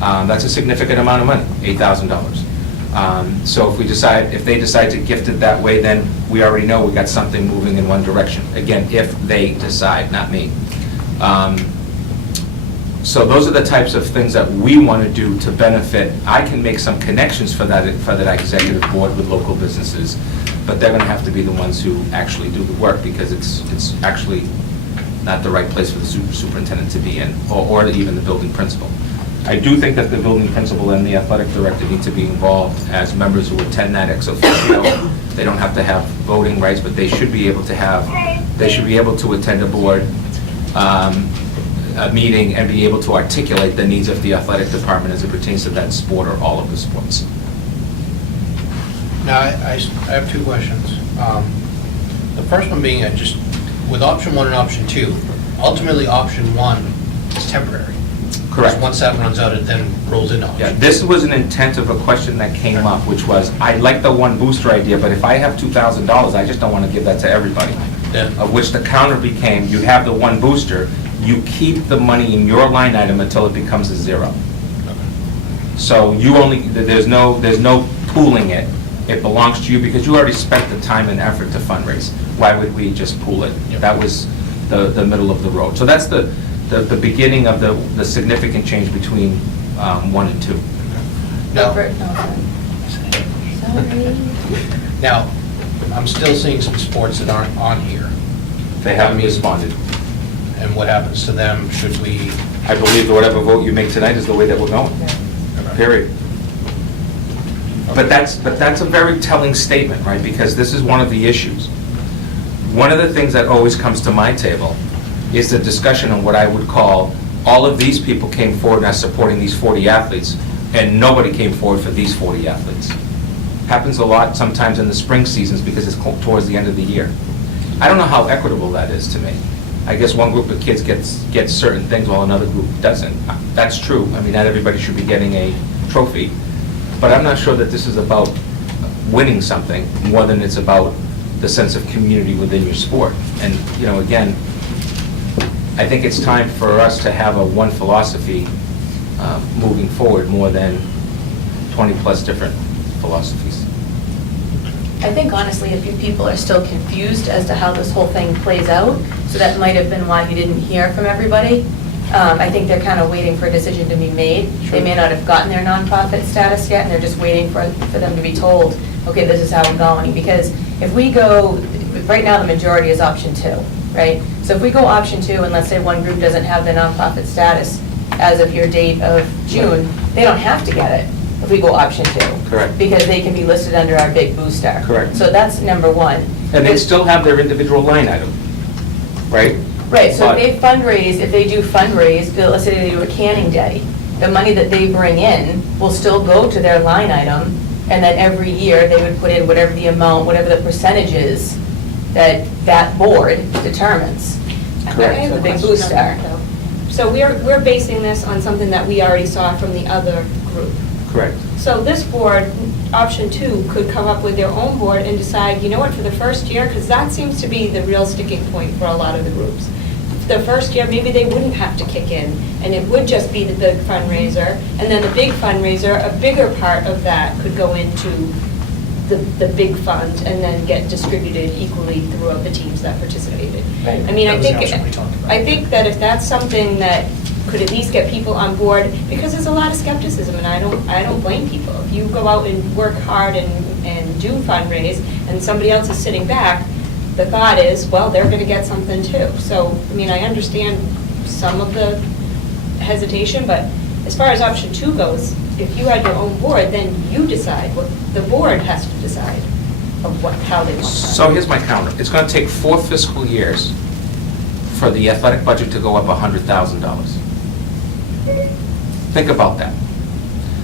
That's a significant amount of money, $8,000. So if they decide to gift it that way, then we already know we got something moving in one direction. Again, if they decide, not me. So those are the types of things that we want to do to benefit. I can make some connections for that executive board with local businesses, but they're going to have to be the ones who actually do the work, because it's actually not the right place for the superintendent to be in, or even the building principal. I do think that the building principal and the athletic director need to be involved as members who attend that ex officio. They don't have to have voting rights, but they should be able to attend a board a meeting and be able to articulate the needs of the athletic department as it pertains to that sport or all of the sports. Now, I have 2 questions. The first one being, with option 1 and option 2, ultimately option 1 is temporary. Correct. Once that runs out, it then rolls into option. Yeah, this was an intent of a question that came up, which was, I like the one booster idea, but if I have $2,000, I just don't want to give that to everybody. Yeah. Of which the counter became, you have the one booster, you keep the money in your line item until it becomes a 0. So there's no pooling it. It belongs to you because you already spent the time and effort to fundraise. Why would we just pool it? Yep. That was the middle of the road. So that's the beginning of the significant change between 1 and 2. Now, Sorry. now, I'm still seeing some sports that aren't on here. They haven't responded. And what happens to them? Should we? I believe that whatever vote you make tonight is the way that we're going. Period. But that's a very telling statement, right? Because this is one of the issues. One of the things that always comes to my table is the discussion on what I would call, all of these people came forward as supporting these 40 athletes, and nobody came forward for these 40 athletes. Happens a lot sometimes in the spring seasons because it's towards the end of the year. I don't know how equitable that is to me. I guess one group of kids gets certain things while another group doesn't. That's true. I mean, not everybody should be getting a trophy. But I'm not sure that this is about winning something more than it's about the sense of community within your sport. And, again, I think it's time for us to have a one philosophy moving forward more than 20-plus different philosophies. I think honestly, a few people are still confused as to how this whole thing plays out, so that might have been why you didn't hear from everybody. I think they're kind of waiting for a decision to be made. Sure. They may not have gotten their nonprofit status yet, and they're just waiting for them to be told, okay, this is how we're going. Because if we go, right now the majority is option 2, right? So if we go option 2, and let's say one group doesn't have the nonprofit status as of your date of June, they don't have to get it. if we go option 2. Correct. Because they can be listed under our big booster. Correct. So that's number 1. And they still have their individual line item, right? Right, so But- if they do fundraise, let's say they do a canning day, the money that they bring in will still go to their line item, and then every year they would put in whatever the amount, whatever the percentage is that that board determines. Correct. I have So a the big question on booster. that, though. So we're basing this on something that we already saw from the other group. Correct. So this board, option 2, could come up with their own board and decide, you know what, for the first year, because that seems to be the real sticking point for a lot of the groups. The first year, maybe they wouldn't have to kick in, and it would just be the big fundraiser, and then the big fundraiser, a bigger part of that could go into the big fund and then get distributed equally throughout the teams that participated. Right. I mean, That I was the think, option we talked about. I think that if that's something that could at least get people on board, because there's a lot of skepticism, and I don't blame people. If you go out and work hard and do fundraise, and somebody else is sitting back, the thought is, well, they're gonna get something too. So, I mean, I understand some of the hesitation, but as far as option 2 goes, if you had your own board, then you decide, what the board has to decide of how they want that. So here's my counter. It's going to take 4 fiscal years for the athletic budget to go up $100,000. Think about that.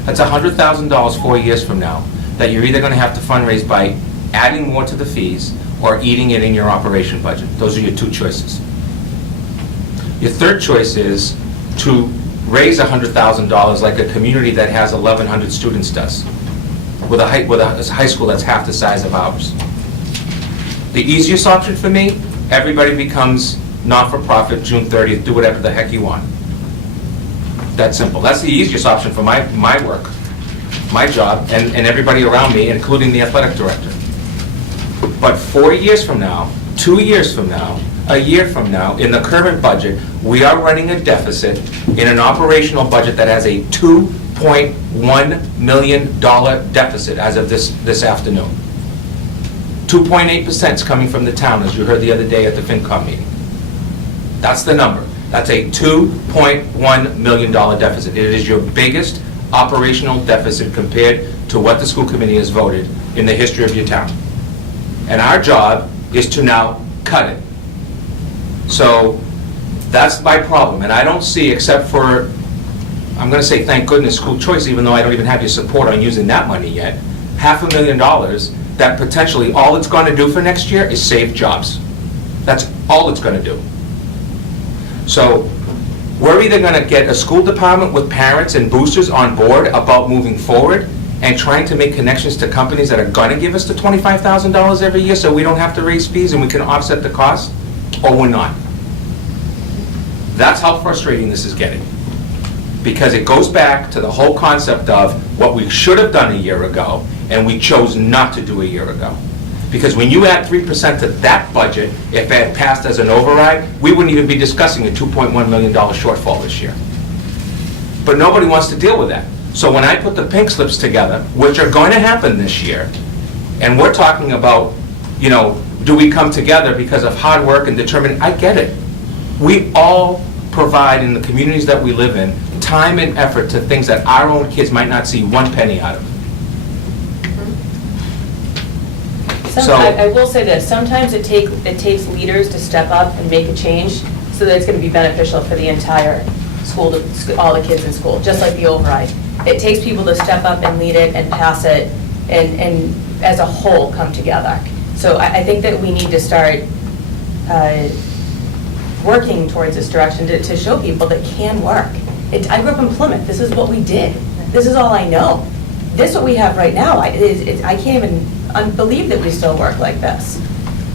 That's $100,000 4 years from now that you're either going to have to fundraise by adding more to the fees or eating it in your operation budget. Those are your 2 choices. Your third choice is to raise $100,000 like a community that has 1,100 students does, with a high school that's half the size of ours. The easiest option for me, everybody becomes not-for-profit June 30th, do whatever the heck you want. That's simple. That's the easiest option for my work, my job, and everybody around me, including the athletic director. But 4 years from now, 2 years from now, a year from now, in the current budget, we are running a deficit in an operational budget that has a $2.1 million deficit as of this afternoon. 2.8% is coming from the town, as you heard the other day at the FinCom meeting. That's the number. That's a $2.1 million deficit. It is your biggest operational deficit compared to what the school committee has voted in the history of your town. And our job is to now cut it. So that's my problem, and I don't see, except for, I'm going to say thank goodness school choice, even though I don't even have your support on using that money yet, $500,000 that potentially all it's going to do for next year is save jobs. That's all it's going to do. So we're either going to get a school department with parents and boosters on board about moving forward and trying to make connections to companies that are going to give us the $25,000 every year so we don't have to raise fees and we can offset the cost, or we're not. That's how frustrating this is getting. Because it goes back to the whole concept of what we should have done a year ago and we chose not to do a year ago. Because when you add 3% to that budget, if it had passed as an override, we wouldn't even be discussing a $2.1 million shortfall this year. But nobody wants to deal with that. So when I put the pink slips together, which are going to happen this year, and we're talking about, you know, do we come together because of hard work and determined, I get it. We all provide in the communities that we live in time and effort to things that our own kids might not see 1 penny out of. So- I will say this, sometimes it takes leaders to step up and make a change so that it's going to be beneficial for the entire school, all the kids in school, just like the override. It takes people to step up and lead it and pass it and as a whole come together. So I think that we need to start working towards this direction to show people that can work. I grew up in Plymouth. This is what we did. This is all I know. This is what we have right now. I can't even believe that we still work like this.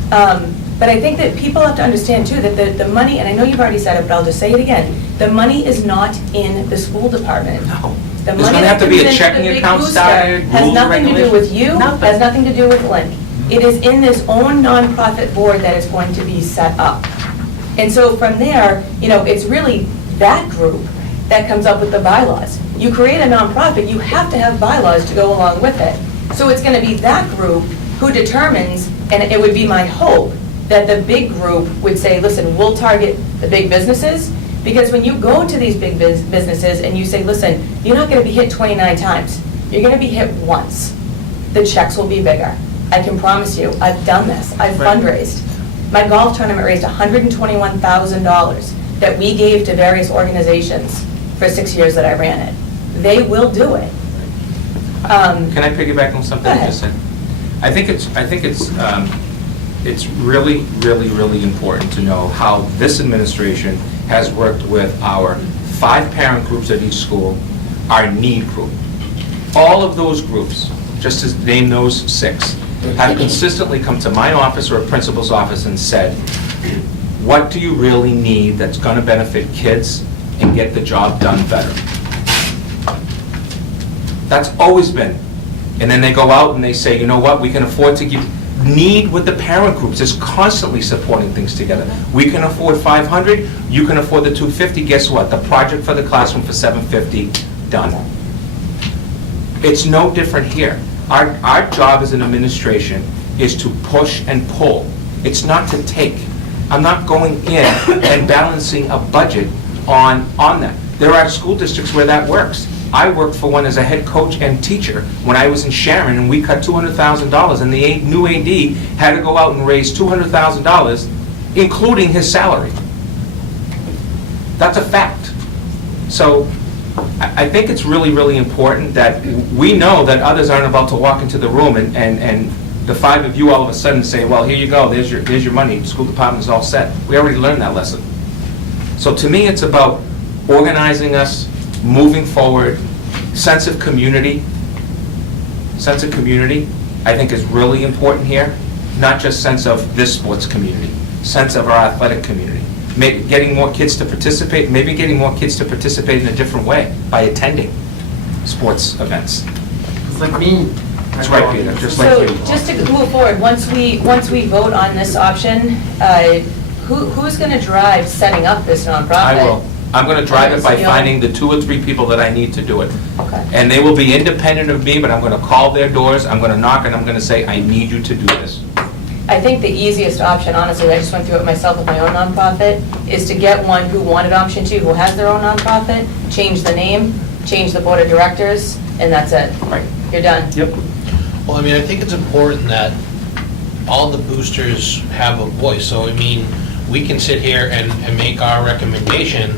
But I think that people have to understand too that the money, and I know you've already said it, but I'll just say it again, the money is not in the school department. No. The There's money gonna have that to be comes a into checking the big account booster started, has rules, nothing to do with regulations. you, Nothing. has nothing to do with Lynn. It is in this own nonprofit board that is going to be set up. And so from there, you know, it's really that group that comes up with the bylaws. You create a nonprofit, you have to have bylaws to go along with it. So it's going to be that group who determines, and it would be my hope, that the big group would say, listen, we'll target the big businesses, because when you go to these big businesses and you say, listen, you're not going to be hit 29 times. You're gonna be hit once. The checks will be bigger. I can promise you, I've done this, I've fundraised. My golf tournament raised $121,000 that we gave to various organizations for 6 years that I ran it. They will do it. Can I piggyback on something Go you ahead. just said? I think it's really, really, really important to know how this administration has worked with our 5 parent groups at each school, our need group. All of those groups, just to name those 6, have consistently come to my office or a principal's office and said, what do you really need that's going to benefit kids and get the job done better? That's always been. And then they go out and they say, you know what, we can afford to give, need with the parent groups is constantly supporting things together. We can afford 500, you can afford the 250, guess what? The project for the classroom for 750, done. It's no different here. Our job as an administration is to push and pull. It's not to take. I'm not going in and balancing a budget on that. There are school districts where that works. I worked for one as a head coach and teacher when I was in Sharon, and we cut $200,000, and the new AD had to go out and raise $200,000, including his salary. That's a fact. So I think it's really, really important that we know that others aren't about to walk into the room and the 5 of you all of a sudden say, well, here you go, there's your money, the school department is all set. We already learned that lesson. So to me, it's about organizing us, moving forward, sense of community. Sense of community, I think, is really important here. Not just sense of this sports community, sense of our athletic community. Maybe getting more kids to participate, maybe getting more kids to participate in a different way by attending sports events. It's like me. That's right, Peter, just like So you. just to move forward, once we vote on this option, who's going to drive setting up this nonprofit? I will. I'm going to drive it by Okay. finding the 2 or 3 people that I need to do it. Okay. And they will be independent of me, but I'm going to call their doors, I'm going to knock, and I'm going to say, I need you to do this. I think the easiest option, honestly, I just went through it myself with my own nonprofit, is to get one who wanted option 2, who has their own nonprofit, change the name, change the board of directors, and that's it. Right. You're done. Yep. Well, I mean, I think it's important that all the boosters have a voice. So, I mean, we can sit here and make our recommendation,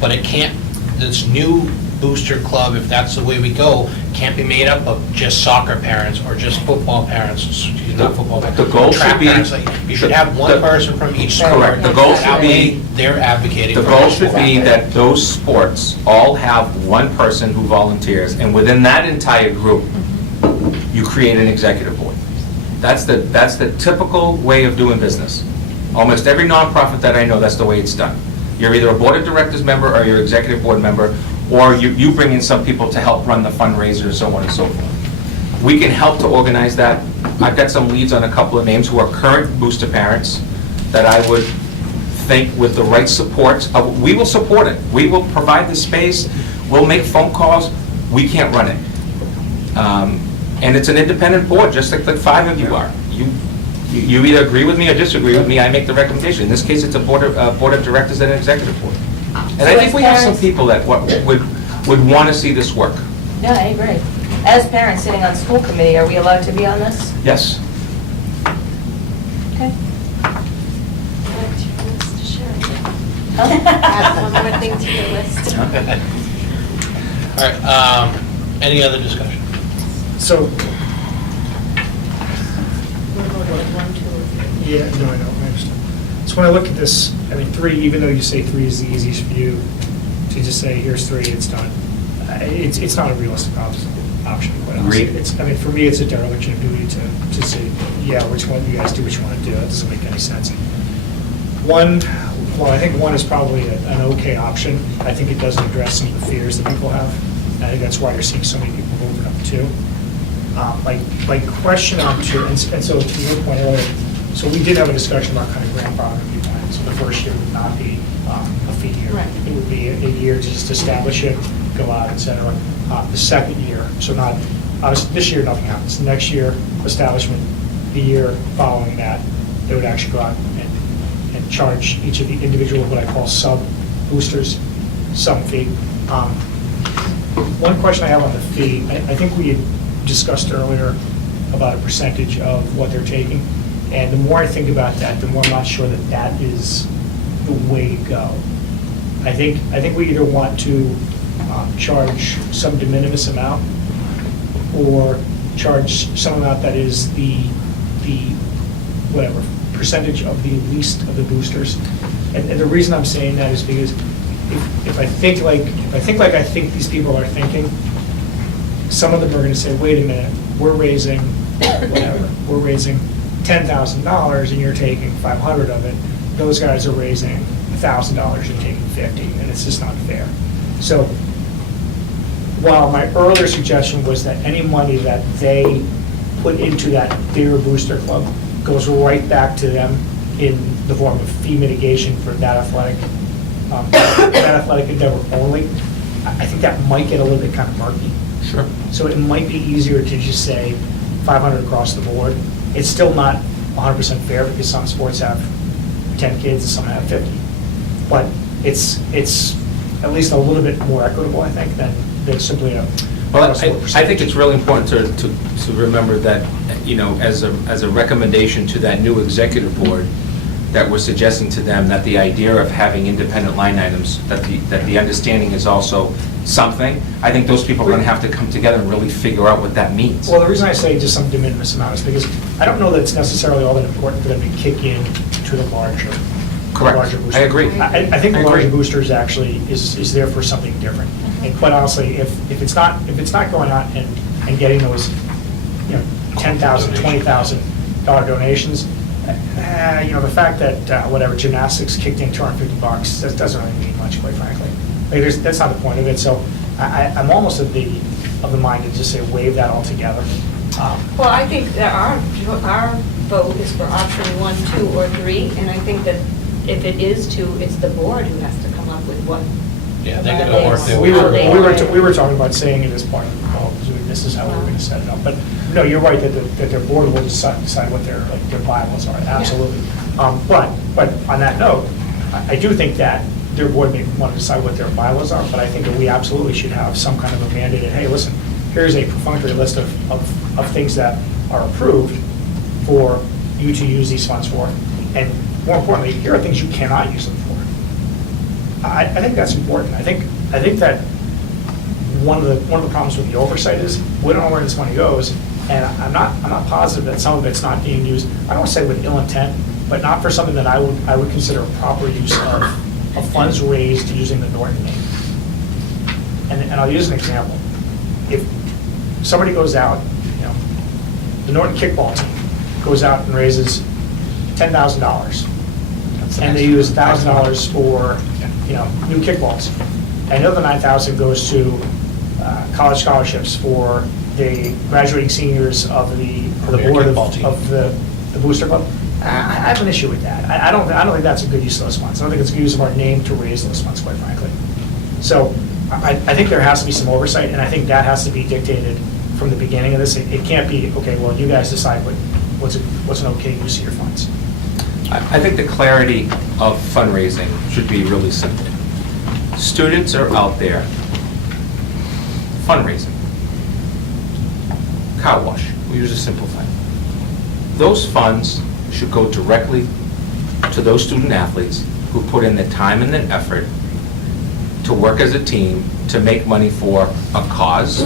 but it can't, this new booster club, if that's the way we go, can't be made up of just soccer parents or just football parents, not football parents. The goal track should be- parents. Like, you should have one person from each sport. Correct. The goal should That be- way they're advocating. The for goal the should be sport. that those sports all have one person who volunteers, and within that entire group, you create an executive board. That's the typical way of doing business. Almost every nonprofit that I know, that's the way it's done. You're either a board of directors member or you're executive board member, or you bring in some people to help run the fundraiser, so on and so forth. We can help to organize that. I've got some leads on a couple of names who are current booster parents that I would think with the right support, we will support it. We will provide the space, we'll make phone calls, we can't run it. And it's an independent board, just like the 5 of you are. You either agree with me or disagree with me, I make the recommendation. In this case, it's a board of directors and an executive board. And I think we have some people that would want to see this work. Yeah, I agree. As parents sitting on school committee, are we allowed to be on this? Yes. Okay. Add one more thing to your list. All right, any other discussion? So, yeah, no, I know, I understand. So when I look at this, I mean, 3, even though you say 3 is the easiest for you, to just say, here's 3, it's done, it's not a realistic option, quite honestly. Agreed. I mean, for me, it's a dereliction of duty to say, yeah, which one, you guys do what you want to do, that doesn't make any sense. 1, well, I think 1 is probably an okay option. I think it doesn't address some of the fears that people have. I think that's why you're seeing so many people voting up 2. My question on 2, and so to your point earlier, so we did have a discussion about kind of grandfathering you plan. So the first year would not be a fee year. Right. It would be a year to just establish it, go out, et cetera. The second year, so not, obviously this year nothing happens. The next year, establishment, the year following that, they would actually go out and charge each of the individual, what I call sub-boosters, some fee. One question I have on the fee, I think we had discussed earlier about a percentage of what they're taking, and the more I think about that, the more I'm not sure that that is the way to go. I think we either want to charge some de minimis amount, or charge some amount that is the whatever percentage of the least of the boosters. And the reason I'm saying that is because if I think like I think these people are thinking, some of them are going to say, wait a minute, we're raising whatever, we're raising $10,000 and you're taking 500 of it. Those guys are raising $1,000 and taking 50, and it's just not fair. So while my earlier suggestion was that any money that they put into that bigger booster club goes right back to them in the form of fee mitigation for that athletic endeavor only, I think that might get a little bit kind of murky. Sure. So it might be easier to just say 500 across the board. It's still not 100% fair because some sports have 10 kids and some have 50. But it's at least a little bit more equitable, I think, than simply a Well, across the board I percentage. think it's really important to remember that, you know, as a recommendation to that new executive board, that we're suggesting to them that the idea of having independent line items, that the understanding is also something. I think those people are going to have to come together and really figure out what that means. Well, the reason I say just some de minimis amount is because I don't know that it's necessarily all that important for them to kick in to the larger. Correct. Larger booster. I agree. I think I the larger agree. boosters actually is there for something different. And quite honestly, if it's not going out and getting those, you know, $10,000, $20,000 donations, you know, the fact that whatever gymnastics kicked in $250, that doesn't really mean much, quite frankly. Like, that's not the point of it. So I'm almost of the mind to just say waive that altogether. Well, I think that our vote is for option 1, 2, or 3, and I think that if it is 2, it's the board who has to come up with what. Yeah, they're going to work their We way. were talking about saying it as part of the vote, because this is how we're going to set it up. But no, you're right that their board will decide what their bylaws are, absolutely. But on that note, I do think that their board may want to decide what their bylaws are, but I think that we absolutely should have some kind of a mandate, and hey, listen, here's a perfunctory list of things that are approved for you to use these funds for, and more importantly, here are things you cannot use them for. I think that's important. I think that one of the problems with the oversight is we don't know where this money goes, and I'm not positive that some of it's not being used. I don't want to say with ill intent, but not for something that I would consider a proper use of funds raised using the Norton name. And I'll use an example. If somebody goes out, you know, the Norton kickball team goes out and raises $10,000, and they use $1,000 for, you know, new kickballs. I know the $9,000 goes to college scholarships for the graduating seniors of the board of the booster club. I have an issue with that. I don't think that's a good use of those funds. I don't think it's a good use of our name to raise those funds, quite frankly. So I think there has to be some oversight, and I think that has to be dictated from the beginning of this. It can't be, okay, well, you guys decide what's an okay use of your funds. I think the clarity of fundraising should be really simple. Students are out there fundraising. Car wash, we use a simplified. Those funds should go directly to those student athletes who put in the time and the effort to work as a team to make money for a cause,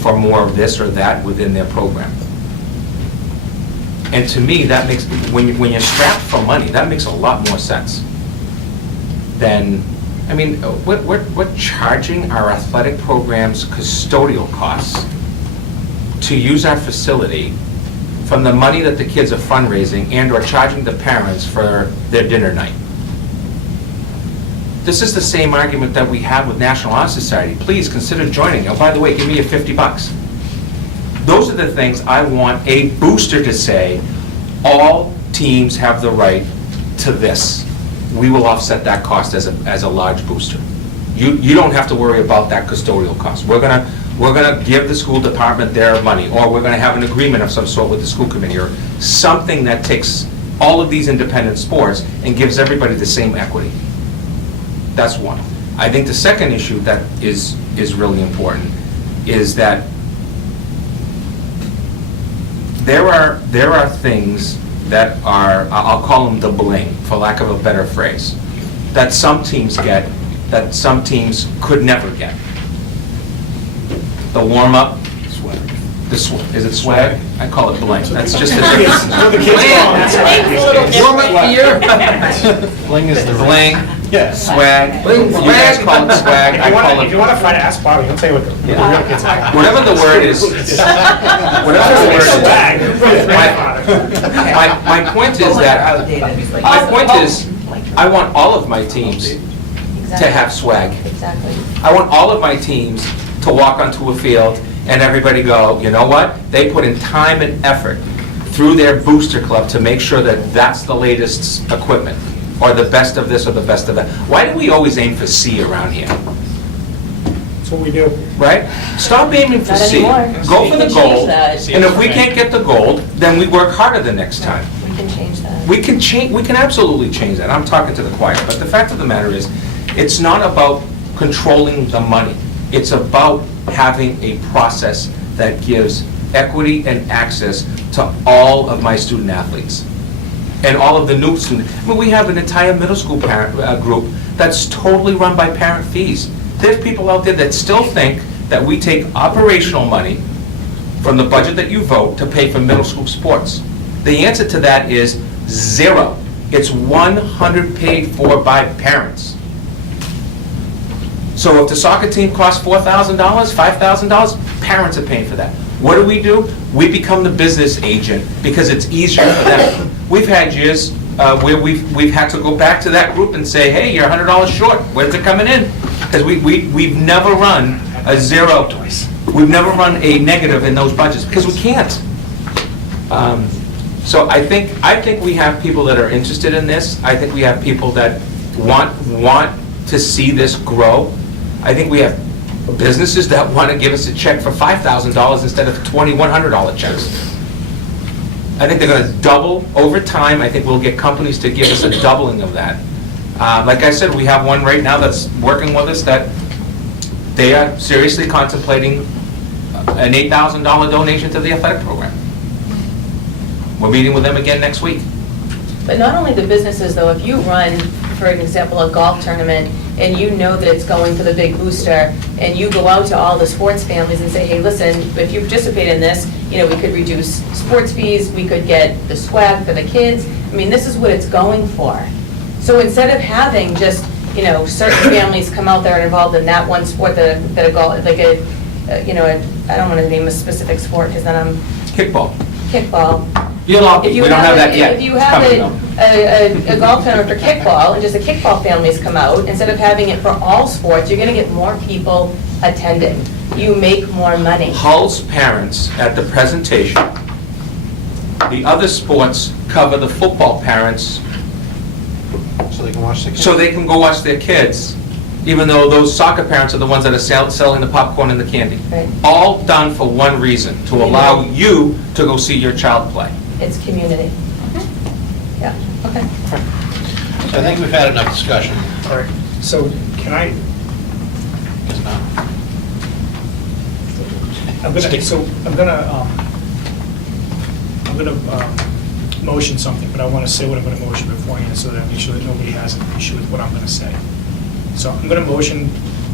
for more of this or that within their program. And to me, that makes, when you're strapped for money, that makes a lot more sense than, I mean, we're charging our athletic programs custodial costs to use our facility from the money that the kids are fundraising and or charging the parents for their dinner night. This is the same argument that we have with National Honor Society. Please consider joining. Oh, by the way, give me your $50. Those are the things I want a booster to say, all teams have the right to this. We will offset that cost as a large booster. You don't have to worry about that custodial cost. We're gonna give the school department their money, or we're gonna have an agreement of some sort with the school committee, or something that takes all of these independent sports and gives everybody the same equity. That's one. I think the second issue that is really important is that there are things that are, I'll call them the bling, for lack of a better phrase, that some teams get, that some teams could never get. The warm-up, is it swag? I call it bling. That's just a difference. Well, the kids call it. Bling is the Bling, swag. You guys call it swag, I call If it. you want to find, ask Bobby, he'll tell you what the real kids are. Whatever the word is, whatever the word is. Swag. My point is that, my point is, I want all of my teams to have swag. Exactly. I want all of my teams to walk onto a field and everybody go, you know what? They put in time and effort through their booster club to make sure that that's the latest equipment, or the best of this or the best of that. Why do we always aim for C around here? That's what we do. Right? Stop aiming for Not C. anymore. Go for We the can change gold. that. And if we can't get the gold, then we work harder the next time. We can change that. We can change, we can absolutely change that. I'm talking to the choir. But the fact of the matter is, it's not about controlling the money. It's about having a process that gives equity and access to all of my student athletes and all of the new students. I mean, we have an entire middle school parent group that's totally run by parent fees. There's people out there that still think that we take operational money from the budget that you vote to pay for middle school sports. The answer to that is zero. It's 100% paid for by parents. So if the soccer team costs $4,000, $5,000, parents are paying for that. What do? We become the business agent because it's easier for them. We've had years where we've had to go back to that group and say, hey, you're $100 short. Where's it coming in? Because we've never run a zero. We've never run a negative in those budgets because we can't. So I think we have people that are interested in this. I think we have people that want to see this grow. I think we have businesses that want to give us a check for $5,000 instead of $2,100 checks. I think they're going to double over time. I think we'll get companies to give us a doubling of that. Like I said, we have one right now that's working with us that they are seriously contemplating an $8,000 donation to the athletic program. We're meeting with them again next week. But not only the businesses, though, if you run, for example, a golf tournament, and you know that it's going for the big booster, and you go out to all the sports families and say, hey, listen, if you participate in this, you know, we could reduce sports fees, we could get the swag for the kids. I mean, this is what it's going for. So instead of having just, you know, certain families come out there and involved in that one sport that a golf, like a, you know, I don't want to name a specific sport, because then I'm... Kickball. If We don't have that yet. If you It's have coming, though. a golf tournament for kickball, and just the kickball families come out, instead of having it for all sports, you're going to get more people attending. You make more money. Hull's parents at the presentation, the other sports cover the football parents So they can watch the kids. so they can go watch their kids, even though those soccer parents are the ones that are selling the popcorn and the candy. Right. All done for one reason, to allow you to go see your child play. It's community. Yeah, okay. So I think we've had enough discussion. All right, so can I, Guess not. I'm gonna motion something, but I want to say what I'm going to motion beforehand so that I make sure that nobody has an issue with what I'm going to say. So I'm going to motion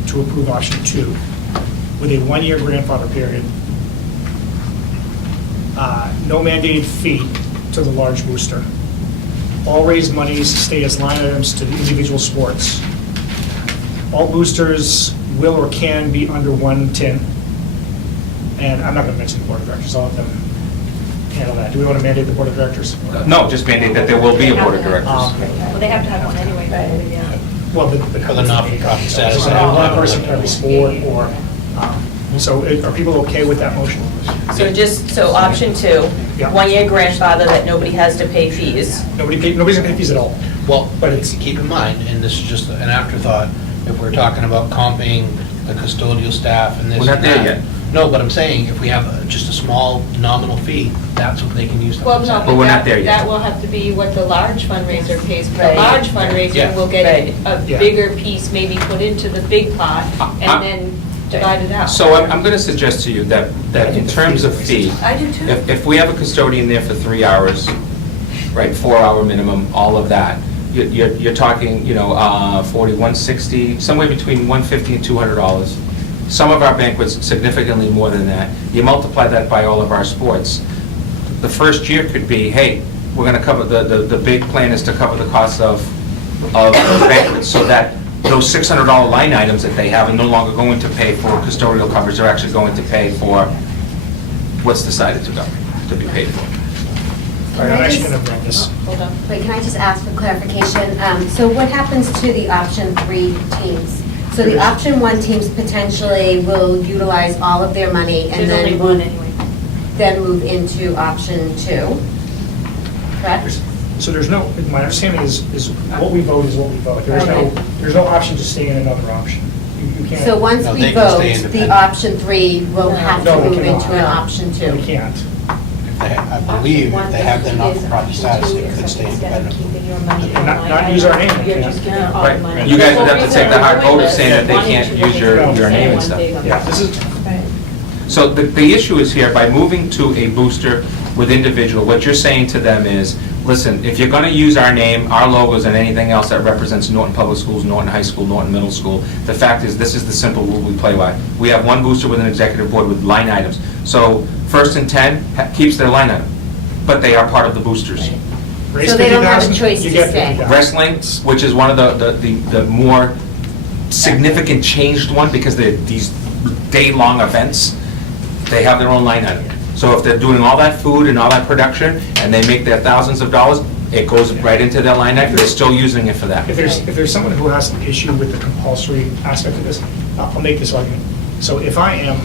to approve option 2 with a 1-year grandfather period, no mandated fee to the large booster. All raised monies stay as line items to the individual sports. All boosters will or can be under 110. And I'm not going to mention the board of directors, I'll let them handle that. Do we want to mandate the board of directors? No, just mandate that there will be a board of directors. Well, they have to have one anyway, right? Yeah. Well, For the not-for-profit status. One person per every sport, or, so are people okay with that motion? So option 2, Yeah. 1-year grandfather that nobody has to pay fees. Nobody's going to pay fees at all. Well, But it's- keep in mind, and this is just an afterthought, if we're talking about comping the custodial staff and this We're not and there that, yet. No, but I'm saying, if we have just a small nominal fee, that's what they can use. Well, no, But we're not there yet. that will have to be what the large fundraiser pays. The Right. large Yeah. fundraiser will get Right. a Yeah. bigger piece, maybe put into the big pot, and then divide it out. So I'm going to suggest to you that in terms of fee, I do too. if we have a custodian there for 3 hours, right, 4-hour minimum, all of that, you're talking, 40, 160, somewhere between $150 and $200. Some of our banquets significantly more than that. You multiply that by all of our sports. The first year could be, hey, we're going to cover, the big plan is to cover the cost of banquets, so that those $600 line items that they have are no longer going to pay for custodial coverage, they're actually going to pay for what's decided to be paid for. All right, I'm actually going to bring this. Hold on. Wait, can I just ask for clarification? So what happens to the option 3 teams? So the option 1 teams potentially will utilize all of their money and There's only then one anyway. move into option 2, correct? So there's no, my understanding is what we vote is what we vote. There's no option to stay in another option. You can't. So once No, we they can vote, stay the independent. option 3 will have No, to they move cannot. into an option 2. We can't. I believe if they have their not-for-profit status, they could stay independent. Not use our name, they You're can't. just giving all the Right. money. You guys would have to take the hard vote of saying that they can't use your name and stuff. Yeah, this is, So the issue is here, by moving to a booster with individual, what you're saying to them is, listen, if you're going to use our name, our logos, and anything else that represents Norton Public Schools, Norton High School, Norton Middle School, the fact is, this is the simple rule we play by. We have one booster with an executive board with line items. So first and 10 keeps their line item, but they are part of the boosters. raise So they don't have a 50,000, choice you to get stay. 50,000. Wrestling, which is one of the more significant changed one, because they're these day-long events, they have their own line item. So if they're doing all that food and all that production, and they make their thousands of dollars, it goes right into their line item, they're still using it for that. If there's someone who has an issue with the compulsory aspect of this, I'll make this argument. So if I am,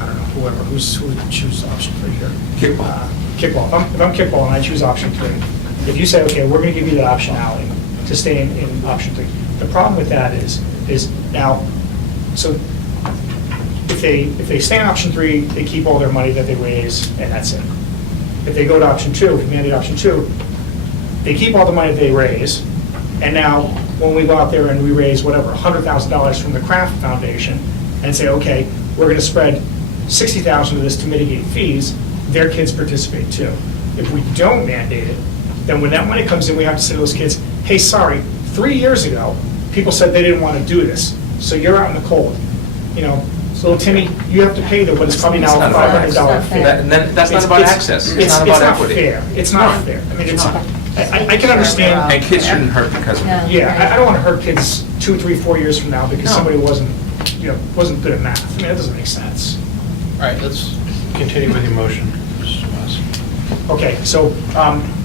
I don't know, who would choose option 3 here? Kickball. Kickball. If I'm kickball and I choose option 3, if you say, okay, we're going to give you the optionality to stay in option 3, the problem with that is now, so if they stay in option 3, they keep all their money that they raise, and that's it. If they go to option 2, if you mandate option 2, they keep all the money they raise, and now, when we go out there and we raise whatever, $100,000 from the Kraft Foundation, and say, okay, we're going to spread $60,000 of this to mitigate fees, their kids participate too. If we don't mandate it, then when that money comes in, we have to say to those kids, hey, sorry, 3 years ago, people said they didn't want to do this, so you're out in the cold. So Timmy, you have to pay what is probably now a $500 fee. That's not about access, it's not about equity. It's not fair. I mean, I can understand. And kids shouldn't hurt because of it. Yeah, I don't want to hurt kids 2, 3, 4 years from now because somebody wasn't good at math. I mean, that doesn't make sense. All right, let's continue with your motion. Mr. Moss. Okay, so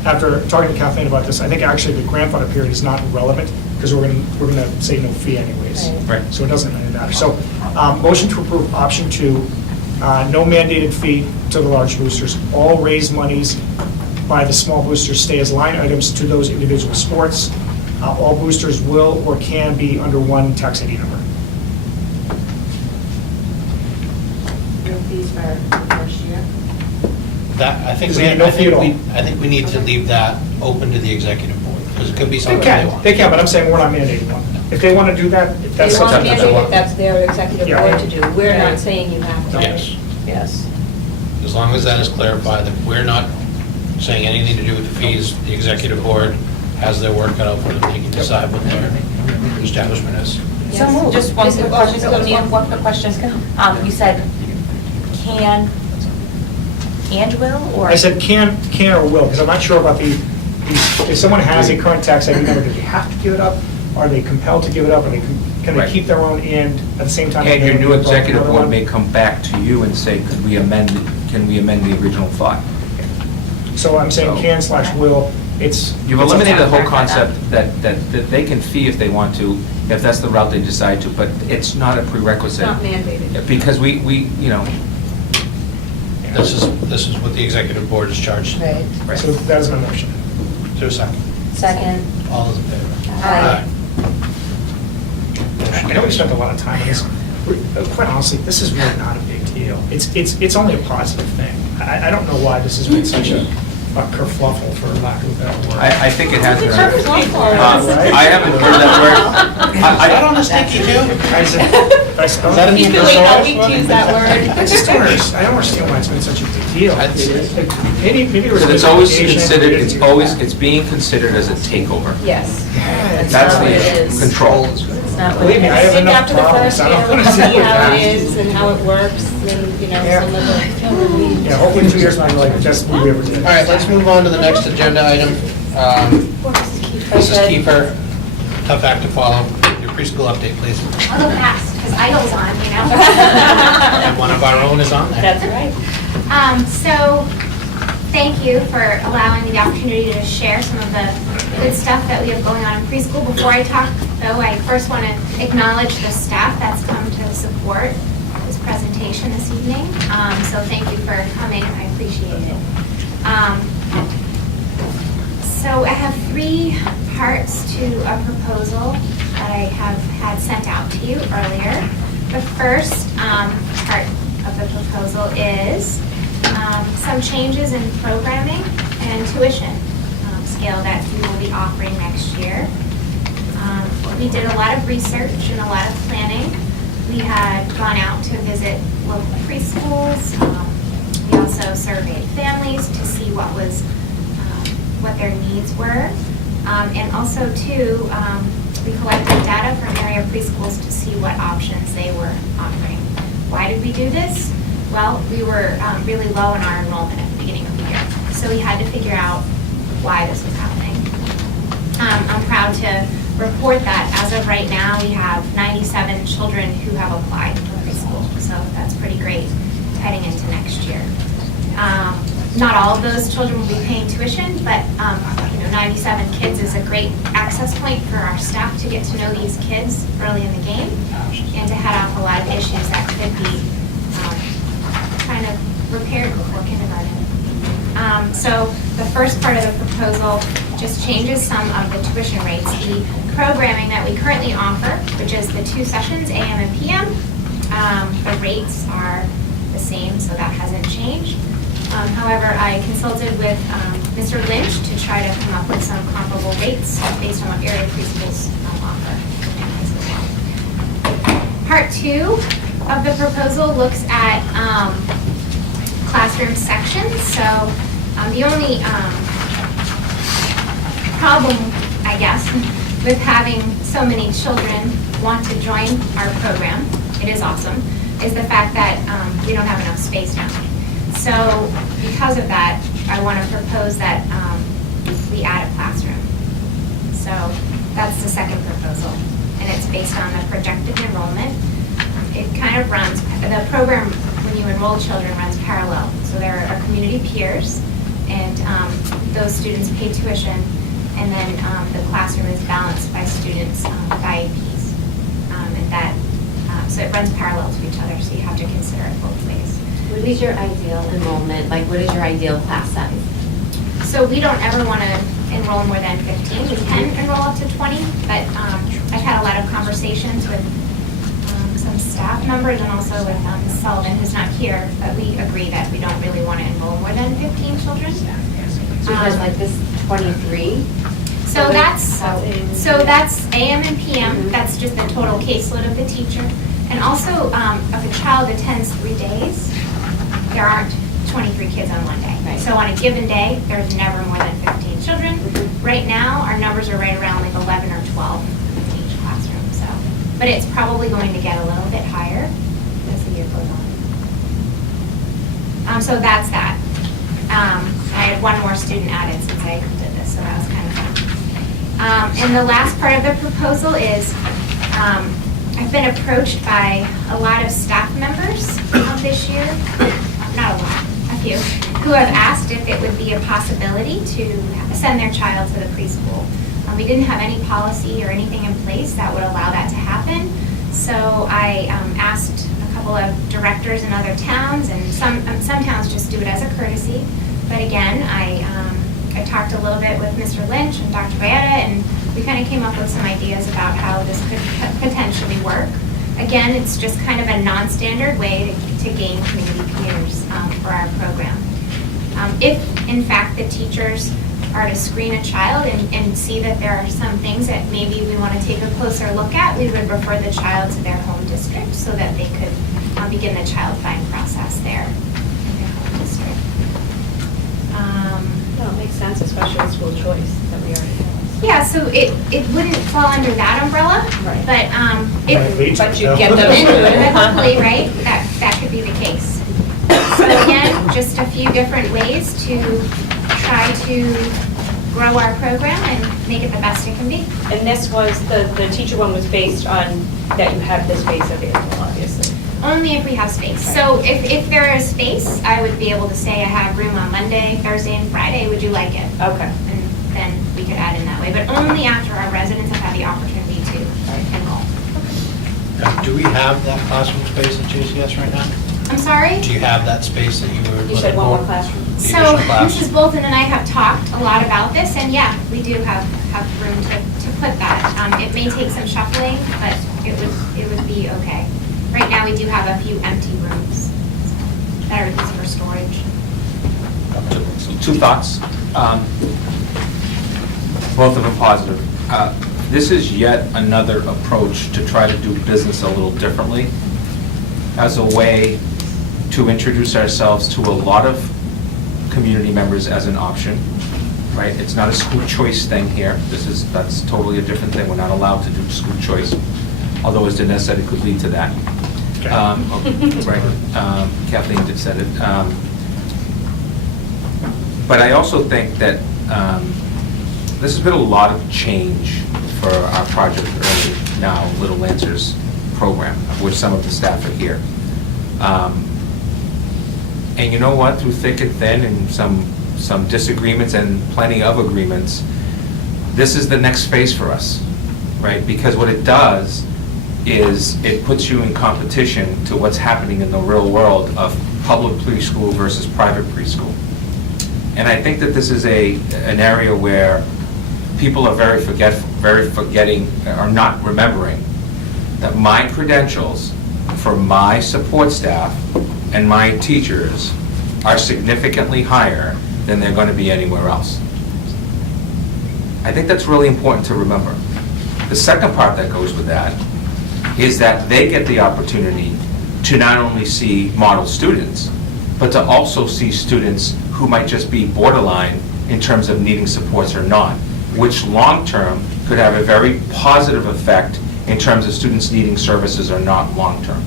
after talking to Kathleen about this, I think actually the grandfather period is not relevant because we're going to say no fee anyways. Right. So it doesn't really matter. So motion to approve option 2, no mandated fee to the large boosters. All raised monies by the small boosters stay as line items to those individual sports. All boosters will or can be under one tax ID number. No fees for the first year? That, I think Is there no fee at all? I think we need to leave that open to the executive board, because it could be They something they can, want. but I'm saying we're not mandating one. If they want to do that, They that's want something to that they mandate it, want. that's their executive Yeah. board to do. We're not saying you have to. Yes, Yes. as long as that is clarified, that we're not saying anything to do with the fees, the executive board has their work cut out for them, they can decide what their establishment is. So just one quick question, Just go to you. one quick question. You said can and will, or? I said can or will, because I'm not sure about if someone has a current tax ID number, do they have to give it up? Are they compelled to give it up? Can they Right. keep their own and at the same time? And your new they executive another board one? may come back to you and say, can we amend the original thought? So I'm saying can/will, it's. You've it's up to eliminated the them. whole concept that they can fee if they want to, if that's the route they decide to, but it's not a It's prerequisite. not mandated. Because we, This is what the executive board is charged. Right. right. So that is my motion. Is there a second? Second. All those in favor? Aye. I know we spent a lot of time on this. Quite honestly, this is really not a big deal. deal. It's only a positive thing. I don't know why this has been such a kerfluffle, for lack of a better word. I think it has been. Right? I haven't heard that word. Is that on the sticky too? I spell Is that in it? the He's been waiting all week to thesaurus? use that word. I don't understand why it's been such a big deal. Maybe it was. It's always litigation. considered, it's being considered as a takeover. Yes. That's not what it the is. control. It's not what Believe it me, I is. have I think enough after the problems. first I year, don't we'll want to see sit with how that. it is and how it works, and, you know, Yeah. some of the. Yeah, hopefully in 2 years, I'm like the best movie ever did. All right, let's move on to the next agenda item. Mrs. Kiefer, tough act to follow. Your preschool update, please. I'll go fast, because Idle's on, you know? And one of our own is on there. That's right. So, thank you for allowing me the opportunity to share some of the good stuff that we have going on in preschool. Before I talk, though, I first want to acknowledge the staff that's come to support this presentation this evening. So thank you for coming, I appreciate it. So I have 3 parts to a proposal that I have had sent out to you earlier. The first part of the proposal is some changes in programming and tuition scale that we will be offering next year. We did a lot of research and a lot of planning. We had gone out to visit local preschools. We also surveyed families to see what their needs were. And also, too, we collected data from area preschools to see what options they were offering. Why did we do this? Well, we were really low in our enrollment at the beginning of the year. So we had to figure out why this was happening. I'm proud to report that as of right now, we have 97 children who have applied for preschool. So that's pretty great heading into next year. Not all of those children will be paying tuition, but 97 kids is a great access point for our staff to get to know these kids early in the game and to head off a lot of issues that could be kind of repaired before kindergarten. So the first part of the proposal just changes some of the tuition rates. The programming that we currently offer, which is the 2 sessions, AM and PM, the rates are the same, so that hasn't changed. However, I consulted with Mr. Lynch to try to come up with some comparable rates based on what area preschools offer. Part 2 of the proposal looks at classroom sections. So the only problem, I guess, with having so many children want to join our program, it is awesome, is the fact that we don't have enough space now. So because of that, I want to propose that we add a classroom. So that's the second proposal, and it's based on the projected enrollment. It kind of runs, the program, when you enroll children, runs parallel. So there are community peers, and those students pay tuition, and then the classroom is balanced by students with IEPs. And that, so it runs parallel to each other, so you have to consider it both ways. What is your ideal enrollment? Like, what is your ideal class size? So we don't ever want to enroll more than 15. We can enroll up to 20, but I've had a lot of conversations with some staff members and also with Ms. Sullivan, who's not here, but we agree that we don't really want to enroll more than 15 children. Because like this 23? So that's AM and PM. That's just the total caseload of the teacher. And also, if a child attends 3 days, there aren't 23 kids on one day. Right. So on a given day, there's never more than 15 children. Right now, our numbers are right around like 11 or 12 in each classroom. So, but it's probably going to get a little bit higher as the year goes on. So that's that. I had one more student added since I did this, so that was kind of fun. And the last part of the proposal is I've been approached by a lot of staff members this year, not a lot, a few, who have asked if it would be a possibility to send their child to the preschool. We didn't have any policy or anything in place that would allow that to happen. So I asked a couple of directors in other towns, and some towns just do it as a courtesy. But again, I talked a little bit with Mr. Lynch and Dr. Bayetta, and we kind of came up with some ideas about how this could potentially work. Again, it's just kind of a non-standard way to gain community peers for our program. If, in fact, the teachers are to screen a child and see that there are some things that maybe we want to take a closer look at, we would refer the child to their home district so that they could begin the child find process there in their home district. Well, it makes sense, especially with school choice that we already have. Yeah, so it wouldn't fall under that umbrella, Right. but But you get them into it. hopefully, right, that could be the case. So again, just a few different ways to try to grow our program and make it the best it can be. And this was, the teacher one was based on that you have the space available, obviously. Only if we have space. So if there is space, I would be able to say I have room on Monday, Thursday, and Friday, would you like it? Okay. And then we could add in that way, but only after our residents have had the opportunity to enroll. Do we have that classroom space at JCS right now? I'm sorry? Do you have that space that you were looking for? You said one more classroom. The So additional class? Mrs. Bolton and I have talked a lot about this, and yeah, we do have room to put that. It may take some shuffling, but it would be okay. Right now, we do have a few empty rooms that are used for storage. Two thoughts, both of them positive. This is yet another approach to try to do business a little differently as a way to introduce ourselves to a lot of community members as an option, right? It's not a school choice thing here. That's totally a different thing. We're not allowed to do school choice, although as Dinesh said, it could lead to that. Right, Kathleen did said it. But I also think that this has been a lot of change for our Project Early Now Little Lancers program, of which some of the staff are here. And you know what, through thick and thin and some disagreements and plenty of agreements, this is the next phase for us, right? Because what it does is it puts you in competition to what's happening in the real world of public preschool versus private preschool. And I think that this is an area where people are very forgetting, or not remembering, that my credentials for my support staff and my teachers are significantly higher than they're going to be anywhere else. I think that's really important to remember. The second part that goes with that is that they get the opportunity to not only see model students, but to also see students who might just be borderline in terms of needing supports or not, which long-term could have a very positive effect in terms of students needing services or not long-term.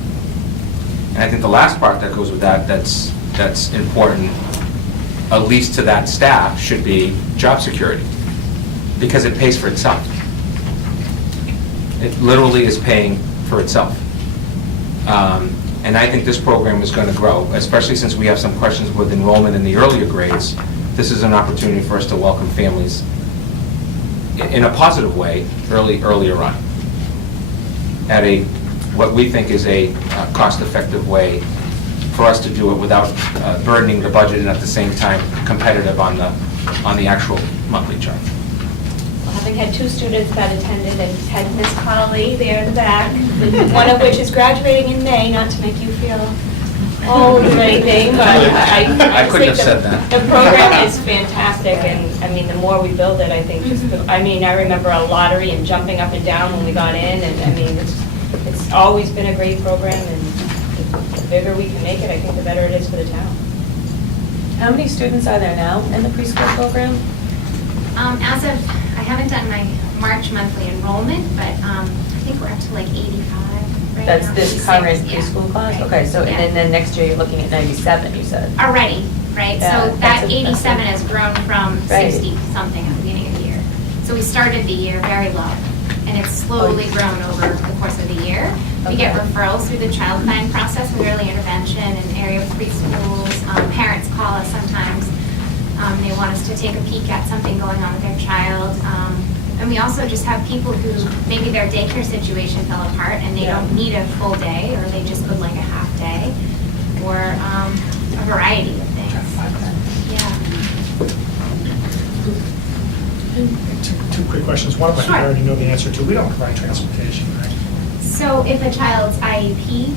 And I think the last part that goes with that that's important, at least to that staff, should be job security, because it pays for itself. It literally is paying for itself. And I think this program is going to grow, especially since we have some questions with enrollment in the earlier grades. This is an opportunity for us to welcome families in a positive way earlier on, at what we think is a cost-effective way for us to do it without burdening the budget and at the same time competitive on the actual monthly charge. Having had two students that attended and had Miss Polly there in the back, one of which is graduating in May, not to make you feel old or anything, but I couldn't have think said that. The program is fantastic, and I mean, the more we build it, I think I remember a lottery and jumping up and down when we got in, and I mean, it's always been a great program, and the bigger we can make it, I think the better it is for the town. How many students are there now in the preschool program? As of, I haven't done my March monthly enrollment, but I think we're up to like 85 right now. That's this 86, current yeah. preschool class? Right. Okay, so, Yeah. and then next year you're looking at 97, you said? Already, right? Yeah, So that that's 87 has grown from Right. 60-something at the beginning of the year. So we started the year very low, and it's slowly grown over the course of the year. We get Okay. referrals through the child planning process with early intervention and area preschools. Parents call us sometimes. They want us to take a peek at something going on with their child. And we also just have people who, maybe their daycare situation fell apart and they don't need a full day, or they just would like a half day, or a variety of things. Yeah. Two quick questions. One of them I Sure. already know the answer to. We don't provide transportation, right? So if a child's IEP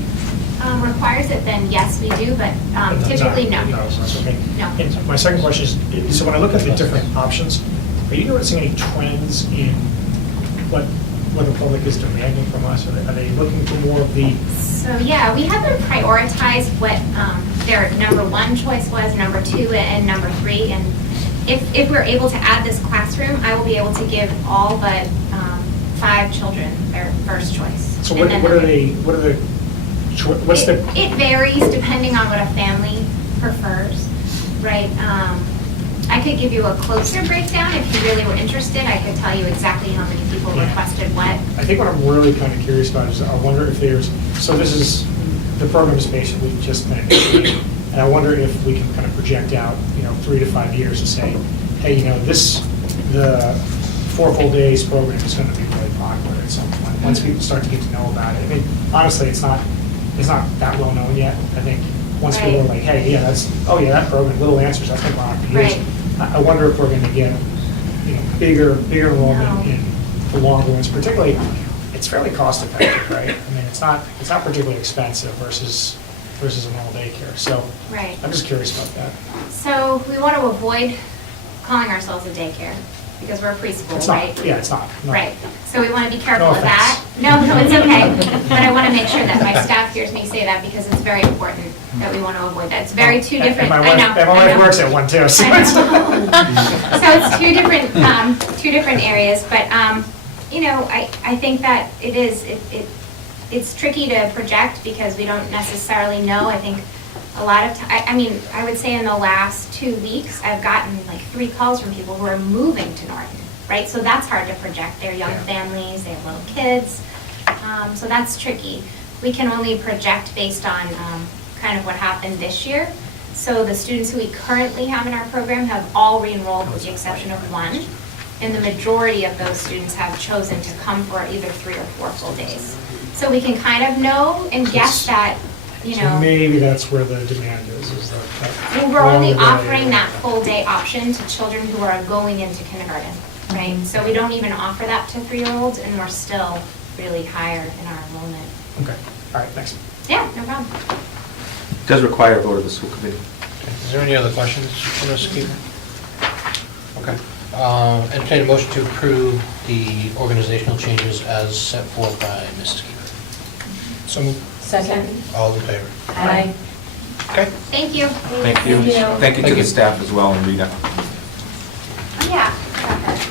requires it, then yes, we do, but typically no. That's okay. No. And my second question is, so when I look at the different options, are you noticing any trends in what the public is demanding from us? Are they looking for more of the? So yeah, we have them prioritize what their number one choice was, number two, and number three. And if we're able to add this classroom, I will be able to give all but 5 children their first choice. So And then what's the? It varies depending on what a family prefers, right? I could give you a closer breakdown if you really were interested. I could tell you exactly how many people requested what. I think what I'm really kind of curious about is I wonder if there's, so this is, the program is basically just finished. And I wonder if we can kind of project out, 3 to 5 years and say, hey, the 4 full days program is going to be really popular at some point. Once people start to get to know about it. I mean, honestly, it's not that well known yet. I think once people are like, hey, yeah, that program, Little Answers, that's been around for years. Right. I wonder if we're going to get, bigger enrollment in the longer ones. Particularly, it's fairly cost effective, right? I mean, it's not particularly expensive versus an all daycare. So Right. I'm just curious about that. So we want to avoid calling ourselves a daycare because we're a preschool, It's not. right? Yeah, it's not. No. Right. So we want to be careful No of that. No, it's okay. But I want to make sure that my staff hears me say that because it's very important that we want to avoid that. It's very two different. And my wife works at one too. So I know. So it's two different areas, but I think that it's tricky to project because we don't necessarily know. I think a lot of I would say in the last 2 weeks, I've gotten like 3 calls from people who are moving to Norton, right? So that's hard to project. They're young families, they have little kids, so that's tricky. We can only project based on kind of what happened this year. So the students who we currently have in our program have all re-enrolled with the exception of 1. And the majority of those students have chosen to come for either 3 or 4 full days. So we can kind of know and guess that, So maybe that's where the demand is that. we're only offering that full day option to children who are going into kindergarten, right? So we don't even offer that to 3-year-olds, and we're still really higher in our enrollment. Okay, all right, thanks. Yeah, no problem. It does require a vote of the school committee. Is there any other questions for Ms. Keeper? Okay. Entertain a motion to approve the organizational changes as set forth by Mrs. Keeper. So moved. Second. All in favor? Aye. Okay. Thank you. Thank you. Thank you to the staff as well and Rita. Oh, yeah,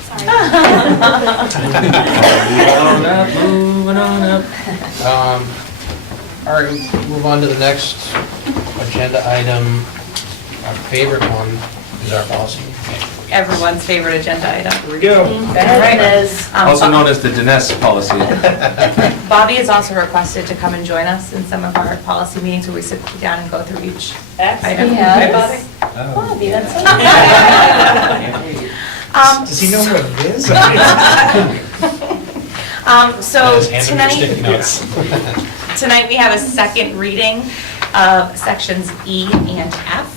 sorry. Moving on up. All right, move on to the next agenda item. Our favorite one is our policy. Everyone's favorite agenda item. Here we go. Also known as the Dinesh policy. Bobby has also requested to come and join us in some of our policy meetings where we sit down and go through each item. Right, Bobby? Bobby, that's Does he know what it is? So Just hand him your sticky notes. tonight we have a second reading of sections E and F.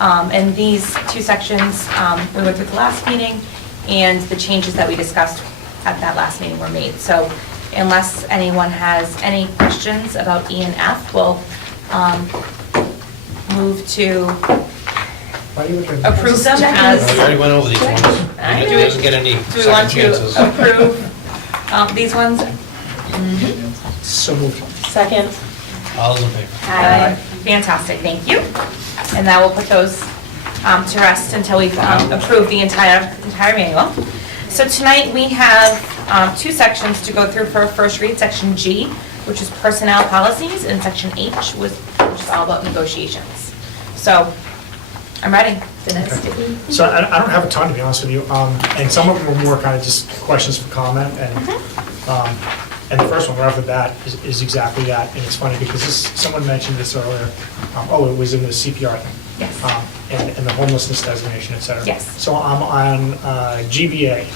And these 2 sections, we went through the last meeting, and the changes that we discussed at that last meeting were made. So unless anyone has any questions about E and F, we'll move to Why are you looking? approve them We as, already went over these ones. I He know. doesn't get any do we want second to chances. approve these ones? So moved. Second. All those in favor? Aye. Fantastic, thank you. And now we'll put those to rest until we've approved the entire manual. So tonight we have 2 sections to go through for a first read, section G, which is personnel policies, and section H, which is all about negotiations. So, I'm ready. So I don't have a ton, to be honest with you, and some of them are more kind of just questions for comment, and the first one right off the bat is exactly that, and it's funny because someone mentioned this earlier, it was in the CPR thing. Yes. And the homelessness designation, et cetera. Yes. So I'm on GBA.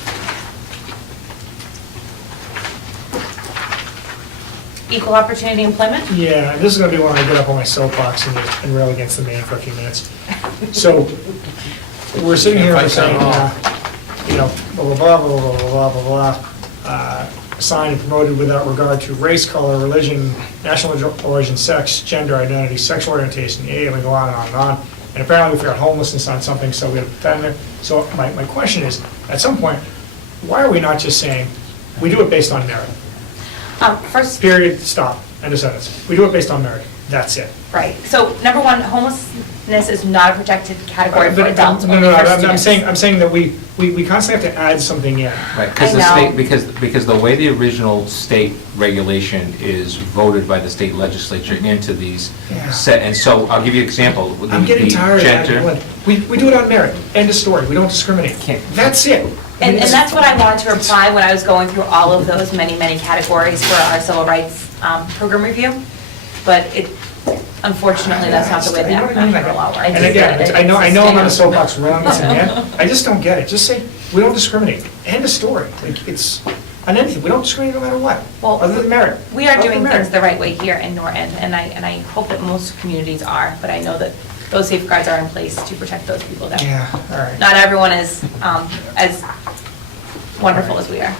Equal opportunity employment? Yeah, and this is going to be when I get up on my soapbox and rail against the man for a few minutes. So we're sitting here and saying, blah, blah, blah, blah, blah, blah, blah, blah, blah. assigned and promoted without regard to race, color, religion, national origin, sex, gender identity, sexual orientation, and we go on and on and on. And apparently we forgot homelessness on something, so we have that in there. So my question is, at some point, why are we not just saying, we do it based on merit? First, Period, stop, end of sentence. We do it based on merit, that's it. right, so number one, homelessness is not a protected category for But- adults, No, only no, for I'm students. saying that we constantly have to add something in. Right, because I the state, know. because the way the original state regulation is voted by the state legislature into these Yeah. set, and so I'll give you an example. I'm getting The tired of that. gender- We do it on merit, end of story, we don't discriminate. Can't- That's it. I mean, And that's what I wanted to reply when I was going through all of those many, many categories for our civil rights program review. But unfortunately, that's not the way the You know what I mean? federal law works. And again, I know I'm on a soapbox railing this again, I just don't get it. Just say, we don't discriminate, end of story. Like, it's, on anything, we don't discriminate no matter what, Well, other than merit. We are Other than doing merit. things the right way here in Norton, and I hope that most communities are, but I know that those safeguards are in place to protect those people that, Yeah, all right. not everyone is as wonderful as we are.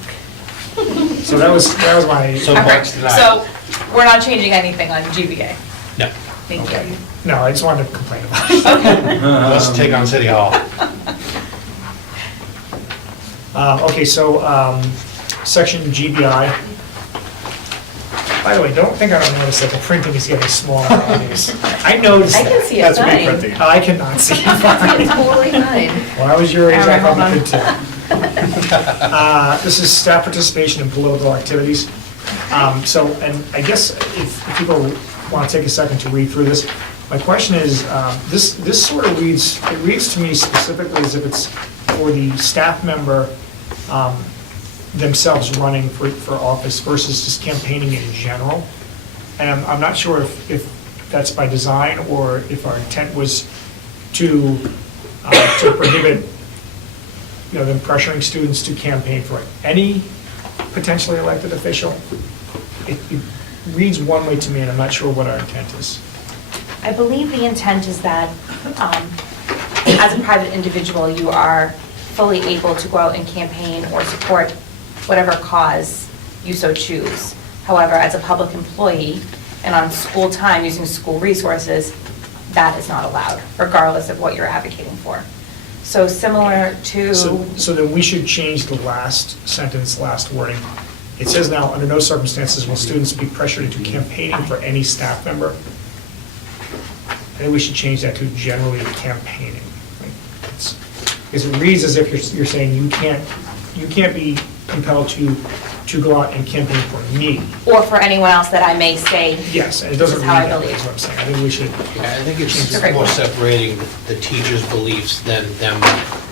So that was my, Soapbox tonight. So, we're not changing anything on GBA. No. Thank you. no, I just wanted to complain about it. Let's take on City Hall. Okay, so, section GBI. By the way, don't think I don't notice that the printing is getting smaller on these. I noticed I that. can see it That's fine. reprinting. I cannot see it It's fine. totally fine. When I was your age, I Hold probably on. could too. This is staff participation in political activities. So, and I guess if people want to take a second to read through this, my question is, this sort of reads, it reads to me specifically as if it's for the staff member themselves running for office versus just campaigning in general. And I'm not sure if that's by design or if our intent was to prohibit, them pressuring students to campaign for any potentially elected official. It reads one way to me, and I'm not sure what our intent is. I believe the intent is that, as a private individual, you are fully able to go out and campaign or support whatever cause you so choose. However, as a public employee and on school time using school resources, that is not allowed, regardless of what you're advocating for. So similar to... So then we should change the last sentence, last wording. It says now, under no circumstances will students be pressured into campaigning for any staff member. I think we should change that to generally campaigning. Because it reads as if you're saying you can't be compelled to go out and campaign for me. Or for anyone else that I may say, Yes, and it this doesn't is read how I that, believe. is what I'm saying. I think we should. Yeah, I think it's It's a just great more point. separating the teachers' beliefs than them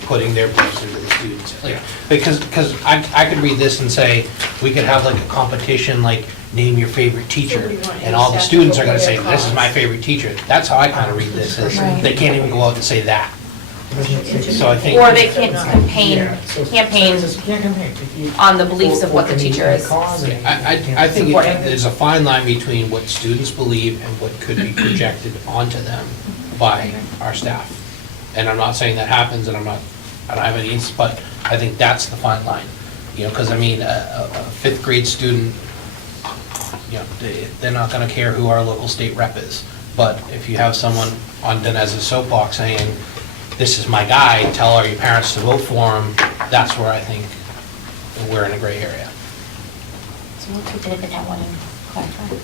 putting their beliefs into the students. Like, because I could read this and say, we could have like a competition, like, name your favorite teacher, and all the students are gonna say, this is my favorite teacher. That's how I kind of read this, is Right. they can't even go out and say that. So I think. or they can't campaign You can't campaign. on the beliefs of what the For any teacher is. cause, and you I can't- think Supporting. there's a fine line between what students believe and what could be projected onto them by our staff. And I'm not saying that happens, and I don't have any instance, but I think that's the fine line. Because I mean, a fifth grade student, they're not gonna care who our local state rep is. But if you have someone on Dinez's soapbox saying, this is my guy, tell all your parents to vote for him, that's where I think we're in a gray area. So we'll take a look at that one and clarify.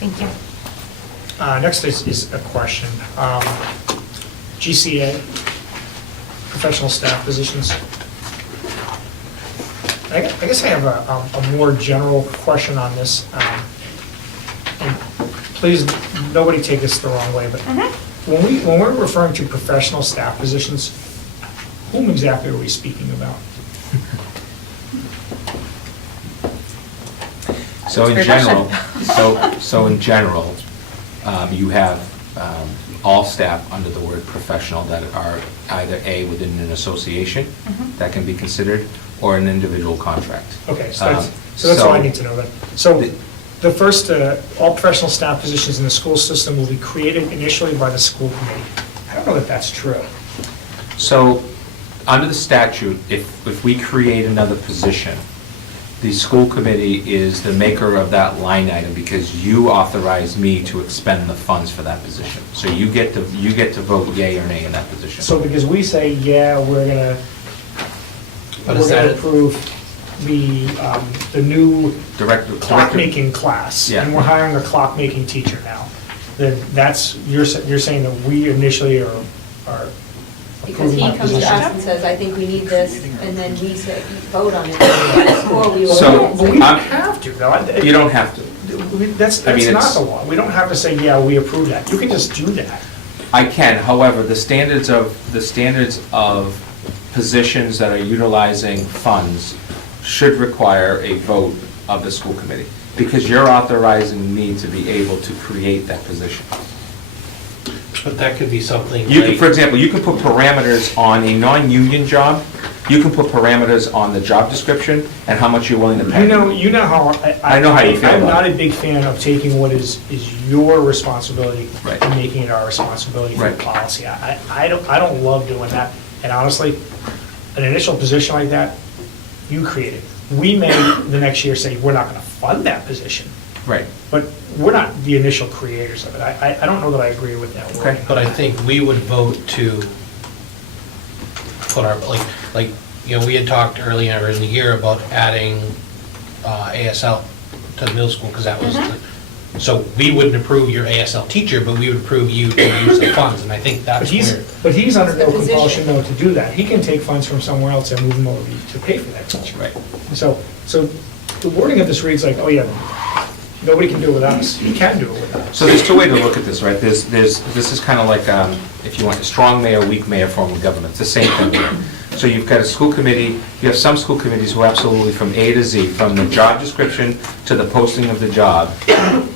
Thank you. Next is a question. GCA, professional staff positions. I guess I have a more general question on this. And please, nobody take this the wrong way, but when we're referring to professional staff positions, whom exactly are we speaking about? So in Great general, question. so in general, you have all staff under the word professional that are either A, within an association, that can be considered, or an individual contract. Okay, so that's all I need to know then. So the first, all professional staff positions in the school system will be created initially by the school committee. I don't know if that's true. So, under the statute, if we create another position, the school committee is the maker of that line item because you authorized me to expend the funds for that position. So you get to vote yea or nay in that position. So because we say, yeah, we're But is gonna that- approve the new Director. clock-making class, Yeah. and we're hiring a clock-making teacher now, then that's, you're saying that we initially are Because approving he that comes to position? us and says, I think we need this, and then we say, vote on it, or we will. So- But we don't I'm- have to, though. You don't have to. That's I mean, not it's- the law. We don't have to say, yeah, we approve that. You can just do that. I can, however, the standards of positions that are utilizing funds should require a vote of the school committee, because you're authorizing me to be able to create that position. But that could be something You can, like- for example, you can put parameters on a non-union job, you can put parameters on the job description and how much you're willing to pay. You know how. I know how you feel I'm about not it. a big fan of taking what is your responsibility Right. and making it our responsibility for Right. policy. I don't love doing that. And honestly, an initial position like that, you create it. We may the next year say, we're not going to fund that position, Right. but we're not the initial creators of it. I don't know that I agree with that wording. Okay. But I think we would vote to put our, we had talked earlier in the year about adding ASL to the middle school, because that was, so we wouldn't approve your ASL teacher, but we would approve you to use the funds, and I think But that's he's, where. but he's under no It's the compulsion position. though to do that. He can take funds from somewhere else and move them over to pay for that teacher. Right. So the wording of this reads like, oh yeah, nobody can do it with us. He can do it with us. So there's two ways to look at this, right? This is kind of like, if you want, a strong mayor, weak mayor form of government. It's the same thing here. So you've got a school committee, you have some school committees who absolutely from A to Z, from the job description to the posting of the job,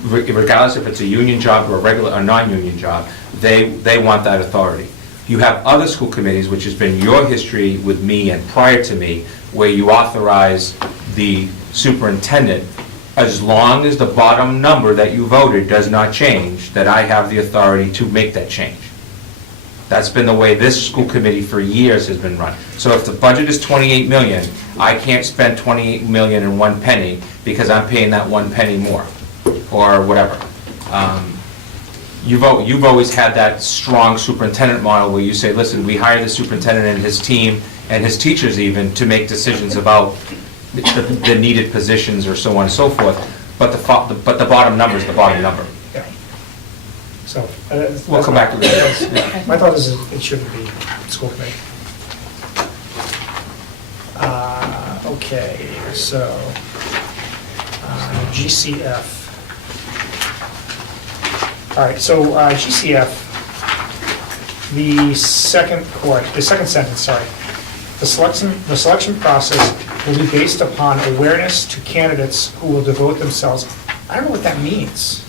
regardless if it's a union job or a regular or non-union job, they want that authority. You have other school committees, which has been your history with me and prior to me, where you authorize the superintendent, as long as the bottom number that you voted does not change, that I have the authority to make that change. That's been the way this school committee for years has been run. So if the budget is 28 million, I can't spend 28 million and 1 penny because I'm paying that 1 penny more, or whatever. You've always had that strong superintendent model where you say, listen, we hire the superintendent and his team, and his teachers even, to make decisions about the needed positions or so on and so forth, but the bottom number is the bottom number. Yeah. So. We'll come back to that. My thought is it shouldn't be school committee. Okay, so GCF. All right, so GCF, the second sentence, sorry. The selection process will be based upon awareness to candidates who will devote themselves. I don't know what that means.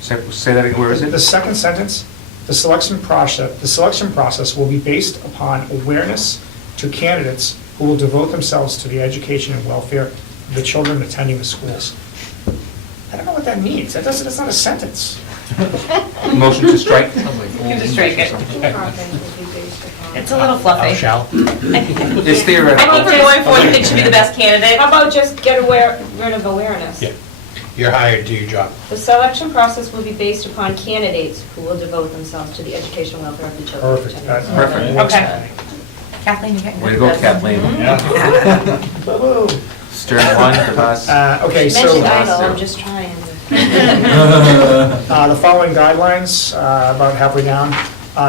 Say that again, where is The it? second sentence, the selection process will be based upon awareness to candidates who will devote themselves to the education and welfare of the children attending the schools. I don't know what that means. That's not a sentence. Motion to strike? You can just strike it. It's a little fluffy. Thou shalt. It's I theoretical. think we're going for, you think should be the best candidate. How about just get rid of awareness? Yeah. You're hired, do your job. The selection process will be based upon candidates who will devote themselves to the educational welfare of the children. Perfect. That Perfect. works for Okay. me. Kathleen, you're getting Way to good go, at this. Kathleen. Boo-boo. Stern one, Devas. Okay, so Mentioned idle, I'm just trying. the following guidelines, about halfway down.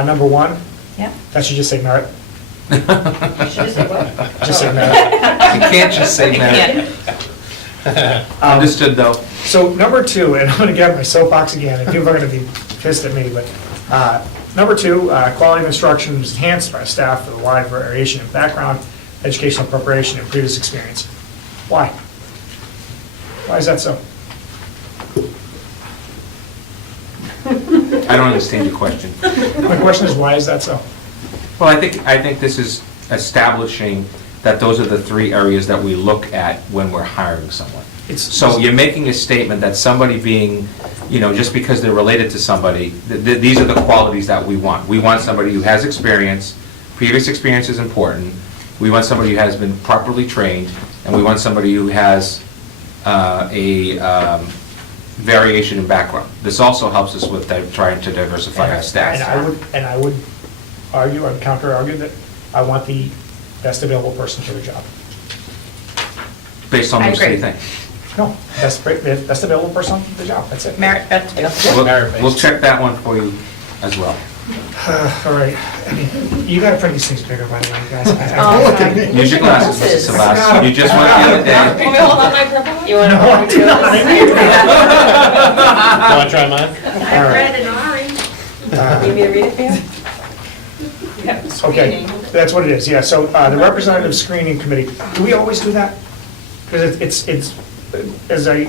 Number 1, Yep. that should just say merit. You should have said what? Just say merit. You can't just say that. Understood, though. So number 2, and I'm going to get my soapbox again, and people are going to be pissed at me, but number 2, quality of instruction is enhanced by staff with a wide variation of background, educational preparation, and previous experience. Why? Why is that so? I don't understand your question. My question is, why is that so? Well, I think this is establishing that those are the 3 areas that we look at when we're hiring someone. So you're making a statement that somebody being, just because they're related to somebody, these are the qualities that we want. We want somebody who has experience, previous experience is important. We want somebody who has been properly trained, and we want somebody who has a variation in background. This also helps us with trying to diversify our staff. And I would argue, I would counter-argue that I want the best available person for the job. Based on I those three agree. things. No, best available person for the job, that's it. Merit, best We'll check that one for you as well. All right, I mean, you gotta print these things bigger, by the way, guys. Oh, Use your glasses, Mrs. Salas. You just went the other day. Can we hold on my purple one? You want No, I do not. Want to try mine? All right. Red and orange. Need me to read it for you? Okay, that's what it is, yeah, so the representative screening committee, do we always do that? Because it's, as I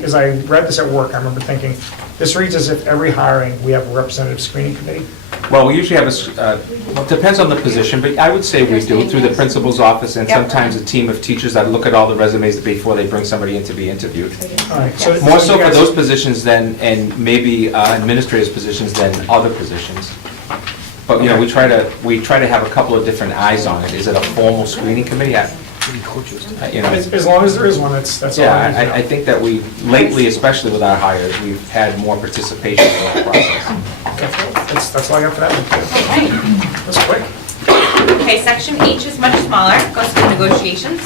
read this at work, I remember thinking, this reads as if every hiring, we have a representative screening committee. Well, we usually have well, it depends on the position, but I would say we do through the principal's office and Yep. sometimes a team of teachers that look at all the resumes before they bring somebody in to be interviewed. All right, so. More so you for guys- those positions than, and maybe administrators' positions than other positions. But, you know, we try to have a couple of different eyes on it. Is it a formal screening committee? You know. As long as there is one, that's all Yeah, I need to know. I think that we, lately, especially with our hires, we've had more participation in that process. That's all I got for that one. That's quick. Okay, section H is much smaller, goes to negotiations.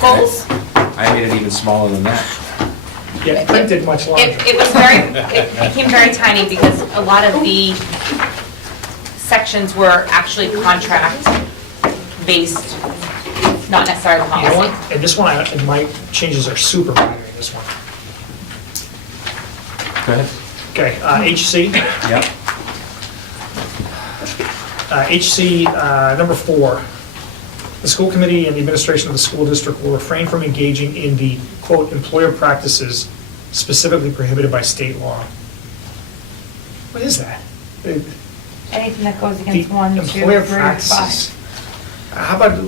Goals? I made it even smaller than that. Yeah, printed much larger. It was very, it became very tiny because a lot of the sections were actually contract-based, not necessarily You know what? policy. And this one, my changes are super minor in this one. Go ahead. Okay, HC. Yep. HC, number 4, the school committee and the administration of the school district will refrain from engaging in the, quote, employer practices specifically prohibited by state law. What is that? Anything that goes The against 1, 2, 3, employer 5. practices. How about,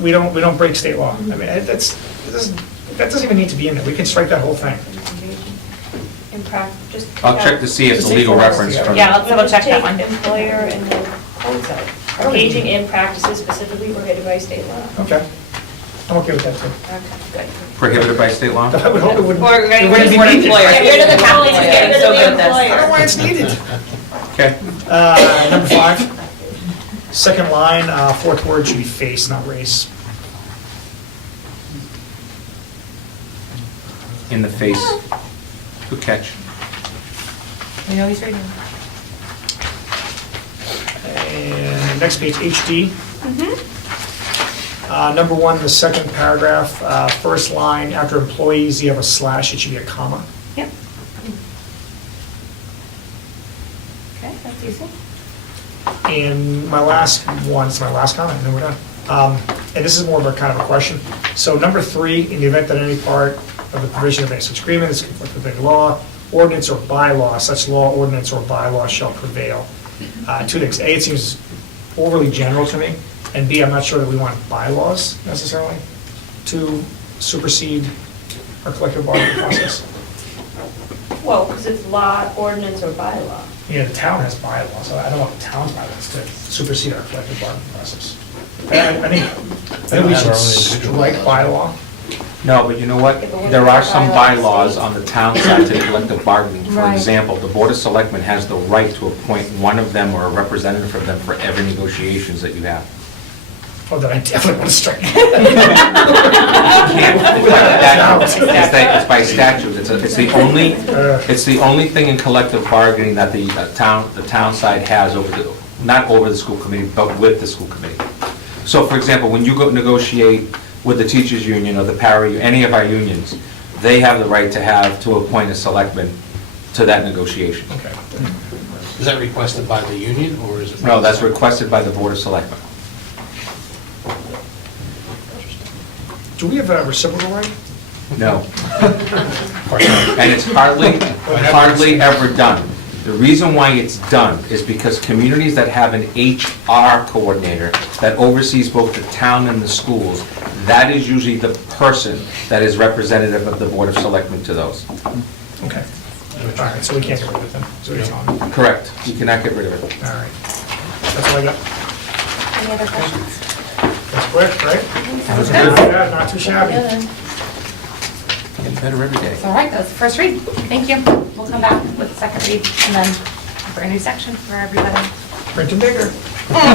we don't break state law? I mean, that doesn't even need to be in there. We can strike that whole thing. In practice, just. I'll check to see if Just the say legal forest, reference yeah. from. Yeah, let's double check that Take one. employer and then code out. Engaging in practices specifically prohibited by state law. Okay. I'm okay with that, too. Okay, good. Prohibited by state law? I would hope it wouldn't. Or we're it going to wouldn't use be word needed. employer. Get rid of the Kathleen is employer. getting Get so rid good of at the I this. don't know why it's needed. Okay. Number 5, second line, fourth word should be face, not race. In the face. Good catch. We know he's reading. And next page, HD. Number 1, the second paragraph, first line, after employees, you have a slash, it should be a comma. Yep. Okay, that's easy. And my last one, it's my last comment, and then we're done. And this is more of a kind of a question. So number 3, in the event that any part of the provision of any such agreement is conflict with any law, ordinance, or bylaw, such law, ordinance, or bylaw shall prevail. 2 things. A, it seems overly general to me, and B, I'm not sure that we want bylaws necessarily to supersede our collective bargaining process. Well, because it's law, ordinance, or bylaw. Yeah, the town has bylaws, so I don't want the town's bylaws to supersede our collective bargaining process. I think we have should our own individual strike bylaws. bylaw. No, but you know what? There are some bylaws on the town side to collective bargaining. For Right. example, the Board of Selectmen has the right to appoint one of them or a representative of them for every negotiations that you have. Oh, then I definitely want to strike. It's by statute. It's the only thing in collective bargaining that the town side has not over the school committee, but with the school committee. So, for example, when you go negotiate with the teachers' union or the any of our unions, they have the right to appoint a selectman to that negotiation. Okay. Is that requested by the union, or is it? No, that's requested by the Board of Selectmen. Do we have a reciprocal right? No. And it's hardly ever done. The reason why it's done is because communities that have an HR coordinator that oversees both the town and the schools, that is usually the person that is representative of the Board of Selectmen to those. Okay. All right, so we can't get rid of them. So it's on. Correct. You cannot get rid of it. All right. That's all I got. Any other questions? That's quick, right? That was Not good. bad, not too shabby. Getting better every day. It's all right, that was the first read. Thank you. We'll come back with the second read and then a brand new section for everybody. Printing bigger. All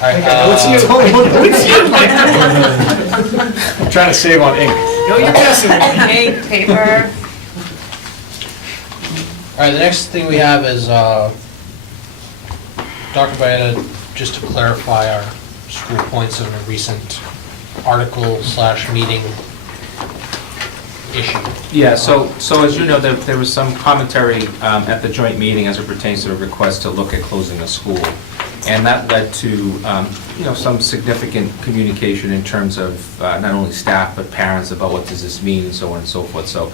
right, What's you? What's you? I'm trying to save on ink. No, you're messing with me. Ink, paper. All right, the next thing we have is, Dr. Byetta, just to clarify our school points of a recent article/meeting issue. Yeah, so as you know, there was some commentary at the joint meeting as it pertains to the request to look at closing a school. And that led to, some significant communication in terms of not only staff, but parents about what does this mean, and so on and so forth. So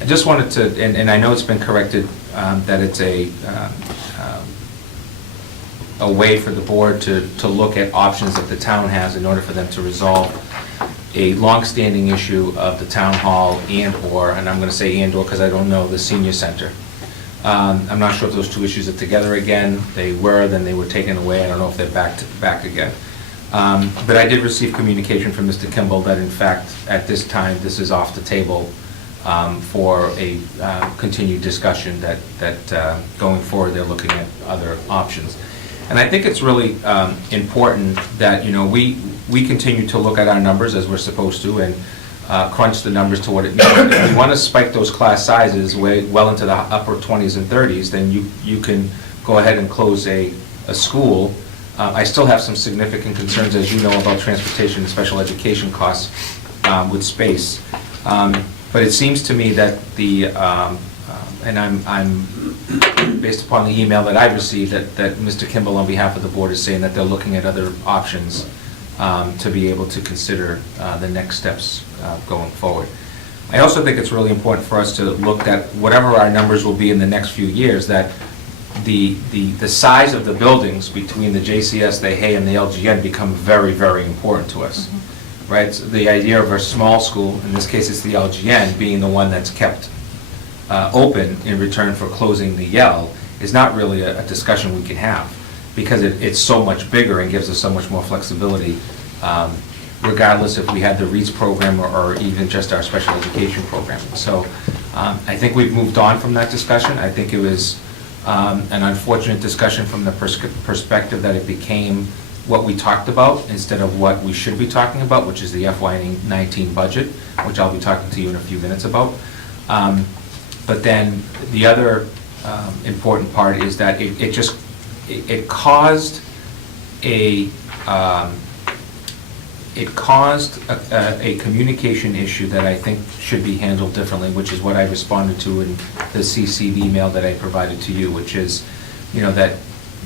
I just wanted to, and I know it's been corrected, that it's a way for the board to look at options that the town has in order for them to resolve a long-standing issue of the town hall and/or, and I'm going to say and/or because I don't know, the senior center. I'm not sure if those two issues are together again. They were, then they were taken away. I don't know if they're back again. But I did receive communication from Mr. Kimball that in fact, at this time, this is off the table for a continued discussion that going forward, they're looking at other options. And I think it's really important that, we continue to look at our numbers as we're supposed to and crunch the numbers to what it means. If you want to spike those class sizes well into the upper 20s and 30s, then you can go ahead and close a school. I still have some significant concerns, as you know, about transportation and special education costs with space. But it seems to me that and I'm based upon the email that I've received, that Mr. Kimball on behalf of the board is saying that they're looking at other options to be able to consider the next steps going forward. I also think it's really important for us to look at whatever our numbers will be in the next few years, that the size of the buildings between the JCS, the Hay, and the LGN become very, very important to us. Mm-hmm. Right? So the idea of a small school, in this case it's the LGN, being the one that's kept open in return for closing the Yale, is not really a discussion we can have, because it's so much bigger and gives us so much more flexibility, regardless if we had the REITs program or even just our special education program. So I think we've moved on from that discussion. I think it was an unfortunate discussion from the perspective that it became what we talked about instead of what we should be talking about, which is the FY19 budget, which I'll be talking to you in a few minutes about. But then the other important part is that it caused a communication issue that I think should be handled differently, which is what I responded to in the CC'd email that I provided to you, which is, that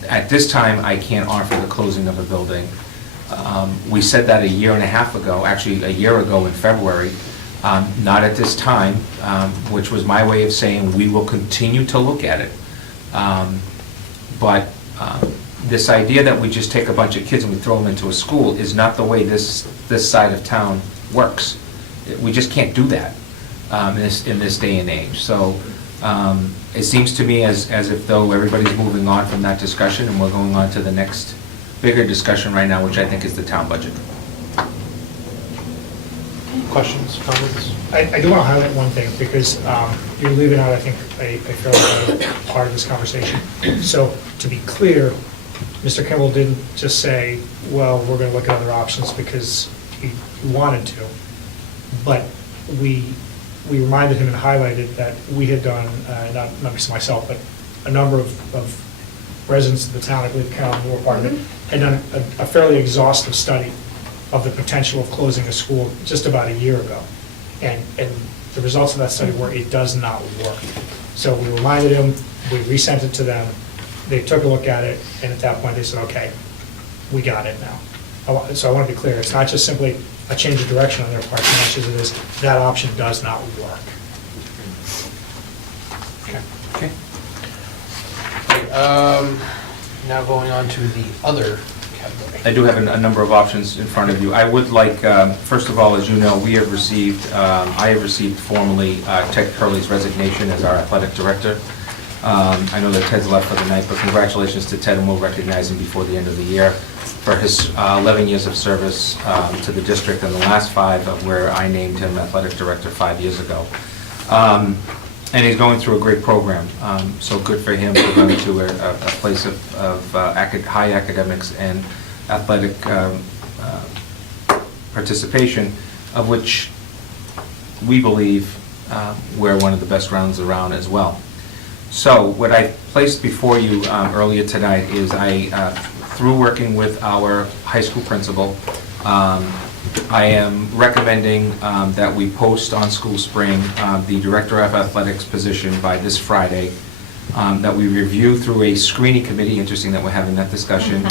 at this time I can't offer the closing of a building. We said that a year and a half ago, actually a year ago in February. Not at this time, which was my way of saying we will continue to look at it. But this idea that we just take a bunch of kids and we throw them into a school is not the way this side of town works. We just can't do that in this day and age. So it seems to me as if though everybody's moving on from that discussion and we're going on to the next bigger discussion right now, which I think is the town budget. Questions, comments? I do want to highlight one thing, because you're leaving out, I think, a fairly important part of this conversation. So, to be clear, Mr. Kimball didn't just say, well, we're going to look at other options because he wanted to. But we reminded him and highlighted that we had done, not just myself, but a number of residents of the town, I believe Carol, who were part of it, had done a fairly exhaustive study of the potential of closing a school just about a year ago. And the results of that study were it does not work. So we reminded him, we resent it to them, they took a look at it, and at that point they said, okay, we got it now. So I want to be clear, it's not just simply a change of direction on their part, as much as it is that option does not work. Okay. Now going on to the other category. I do have a number of options in front of you. I would like, first of all, as you know, I have received formally Ted Curley's resignation as our athletic director. I know that Ted's left for the night, but congratulations to Ted, and we'll recognize him before the end of the year for his 11 years of service to the district, and the last 5 of where I named him athletic director 5 years ago. And he's going through a great program, so good for him to go to a place of high academics and athletic participation, of which we believe we're one of the best rounds around as well. So what I placed before you earlier tonight is through working with our high school principal, I am recommending that we post on School Spring the Director of Athletics position by this Friday, that we review through a screening committee, interesting that we're having that discussion,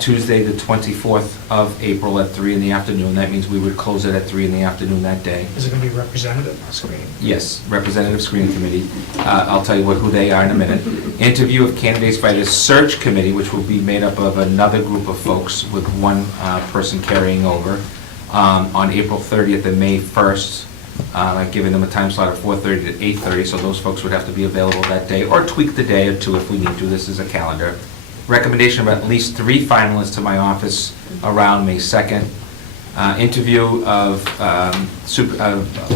Tuesday the 24th of April at 3 in the afternoon. That means we would close it at 3 in the afternoon that day. Is it going to be representative screening? Yes, representative screening committee. I'll tell you who they are in a minute. Interview of candidates by the search committee, which will be made up of another group of folks with one person carrying over, on April 30th and May 1st. I've given them a time slot of 4:30 to 8:30, so those folks would have to be available that day, or tweak the day or two if we need to. This is a calendar. Recommendation of at least 3 finalists to my office around May 2nd. Interview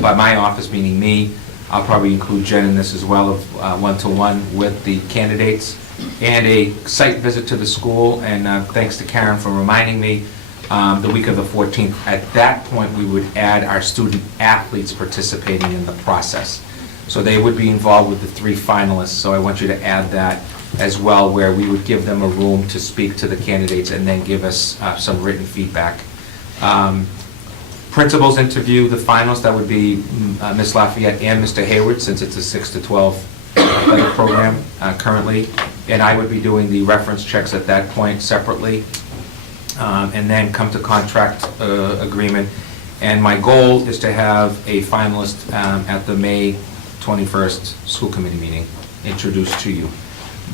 by my office, meaning me. I'll probably include Jen in this as well, of one-to-one with the candidates, and a site visit to the school. And thanks to Karen for reminding me, the week of the 14th. At that point, we would add our student athletes participating in the process. So they would be involved with the 3 finalists. So I want you to add that as well, where we would give them a room to speak to the candidates and then give us some written feedback. Principals interview the finalists. That would be Ms. Lafayette and Mr. Hayward, since it's a 6 to 12 athletic program currently. And I would be doing the reference checks at that point separately, and then come to contract agreement. And my goal is to have a finalist at the May 21st school committee meeting introduced to you.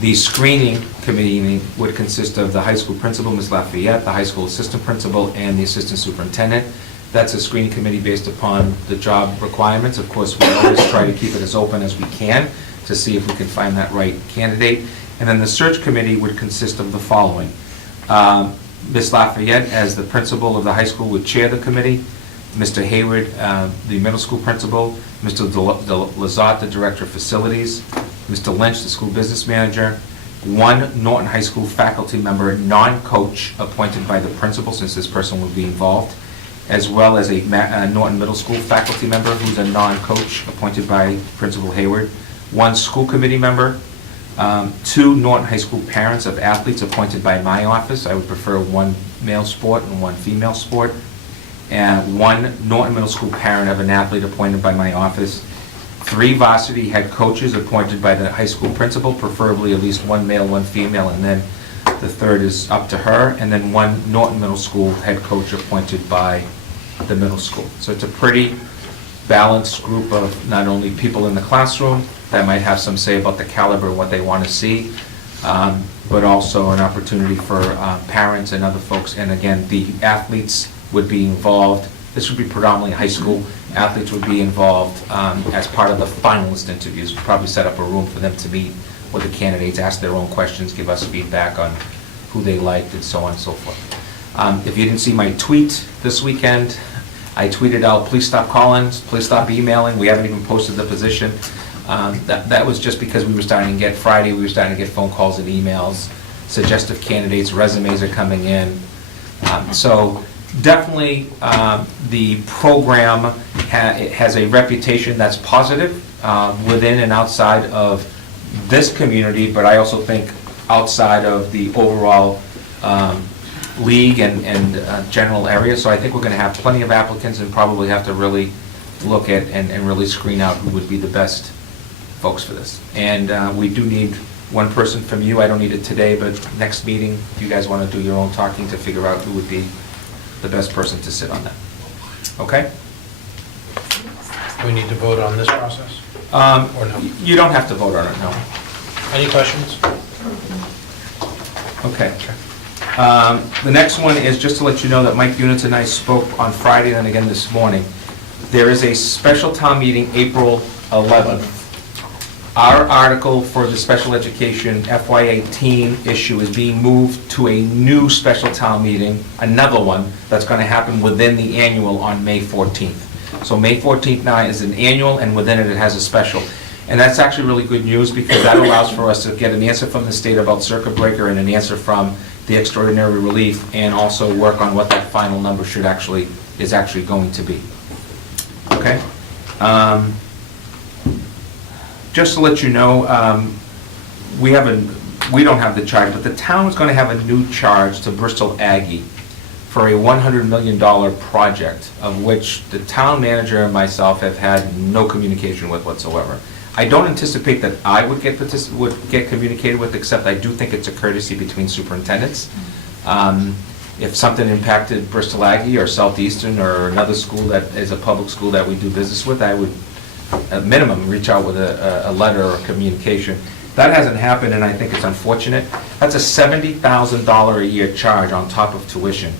The screening committee would consist of the high school principal, Ms. Lafayette, the high school assistant principal, and the assistant superintendent. That's a screening committee based upon the job requirements. Of course, we always try to keep it as open as we can to see if we can find that right candidate. And then the search committee would consist of the following. Ms. Lafayette, as the principal of the high school, would chair the committee. Mr. Hayward, the middle school principal. Mr. Lazat, the director of facilities. Mr. Lynch, the school business manager. 1 Norton High School faculty member, non-coach, appointed by the principal, since this person would be involved, as well as a Norton Middle School faculty member who's a non-coach, appointed by Principal Hayward. 1 school committee member. 2 Norton High School parents of athletes appointed by my office. I would prefer 1 male sport and 1 female sport. And 1 Norton Middle School parent of an athlete appointed by my office. 3 varsity head coaches appointed by the high school principal, preferably at least 1 male, 1 female, and then the third is up to her. And then 1 Norton Middle School head coach appointed by the middle school. So it's a pretty balanced group of not only people in the classroom that might have some say about the caliber of what they want to see, but also an opportunity for parents and other folks. And again, the athletes would be involved. This would be predominantly high school. Athletes would be involved as part of the finalist interviews. We'd probably set up a room for them to meet with the candidates, ask their own questions, give us feedback on who they liked, and so on and so forth. If you didn't see my tweet this weekend, I tweeted out, please stop calling, please stop emailing. We haven't even posted the position. That was just because we were starting to get, Friday, we were starting to get phone calls and emails, suggestive candidates, resumes are coming in. So definitely the program has a reputation that's positive within and outside of this community, but I also think outside of the overall league and general area. So I think we're going to have plenty of applicants and probably have to really look at and really screen out who would be the best folks for this. And we do need 1 person from you. I don't need it today, but next meeting, if you guys want to do your own talking to figure out who would be the best person to sit on that. Okay? Do we need to vote on this process? Or no? You don't have to vote on it, no. Any questions? Okay. The next one is just to let you know that Mike Units and I spoke on Friday and again this morning. There is a special town meeting April 11th Our article for the special education FY18 issue is being moved to a new special town meeting, another one that's going to happen within the annual on May 14th. So May 14th now is an annual, and within it, it has a special. And that's actually really good news, because that allows for us to get an answer from the state about circuit breaker and an answer from the extraordinary relief, and also work on what that final number is actually going to be. Okay? Just to let you know, we don't have the charge, but the town is going to have a new charge to Bristol Aggie for a $100 million project, of which the town manager and myself have had no communication with whatsoever. I don't anticipate that I would get communicated with, except I do think it's a courtesy between superintendents. If something impacted Bristol Aggie or Southeastern or another school that is a public school that we do business with, I would, at minimum, reach out with a letter or communication. That hasn't happened, and I think it's unfortunate. That's a $70,000 a year charge on top of tuition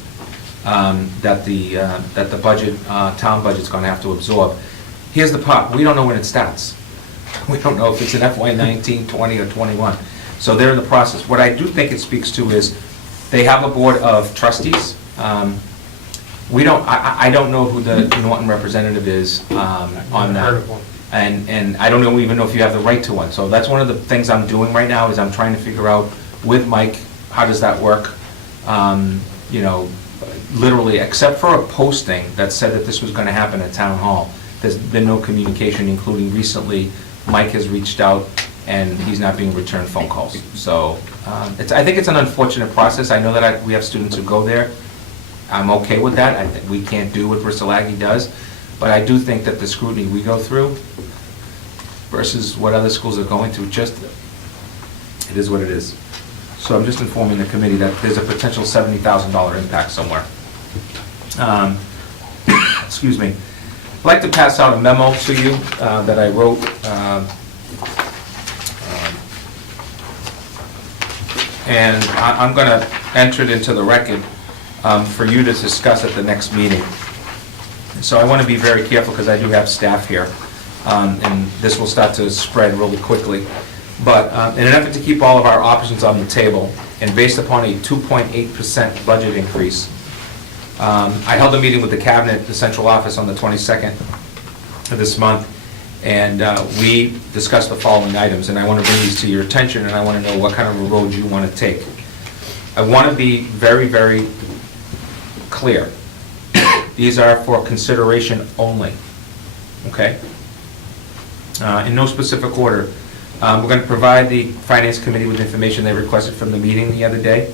that the budget, town budget's going to have to absorb. Here's the part: we don't know when it starts. We don't know if it's an FY19, 20, or 21. So they're in the process. What I do think it speaks to is they have a board of trustees. I don't know who the Norton representative is on that. Heard of one. And I don't even know if you have the right to one. So that's one of the things I'm doing right now, is I'm trying to figure out with Mike, how does that work? You know, literally, except for a posting that said that this was going to happen at Town Hall, there's been no communication, including recently, Mike has reached out and he's not being returned phone calls. So I think it's an unfortunate process. I know that we have students who go there. I'm okay with that. I think we can't do what Bristol Aggie does, but I do think that the scrutiny we go through versus what other schools are going through, it is what it is. So I'm just informing the committee that there's a potential $70,000 impact somewhere. Excuse me. I'd like to pass out a memo to you that I wrote. And I'm going to enter it into the record for you to discuss at the next meeting. So I want to be very careful, because I do have staff here, and this will start to spread really quickly. But in an effort to keep all of our options on the table, and based upon a 2.8% budget increase, I held a meeting with the cabinet, the central office, on the 22nd of this month, and we discussed the following items, and I want to bring these to your attention, and I want to know what kind of a road you want to take. I want to be very, very clear. These are for consideration only, okay? In no specific order. We're going to provide the Finance Committee with information they requested from the meeting the other day,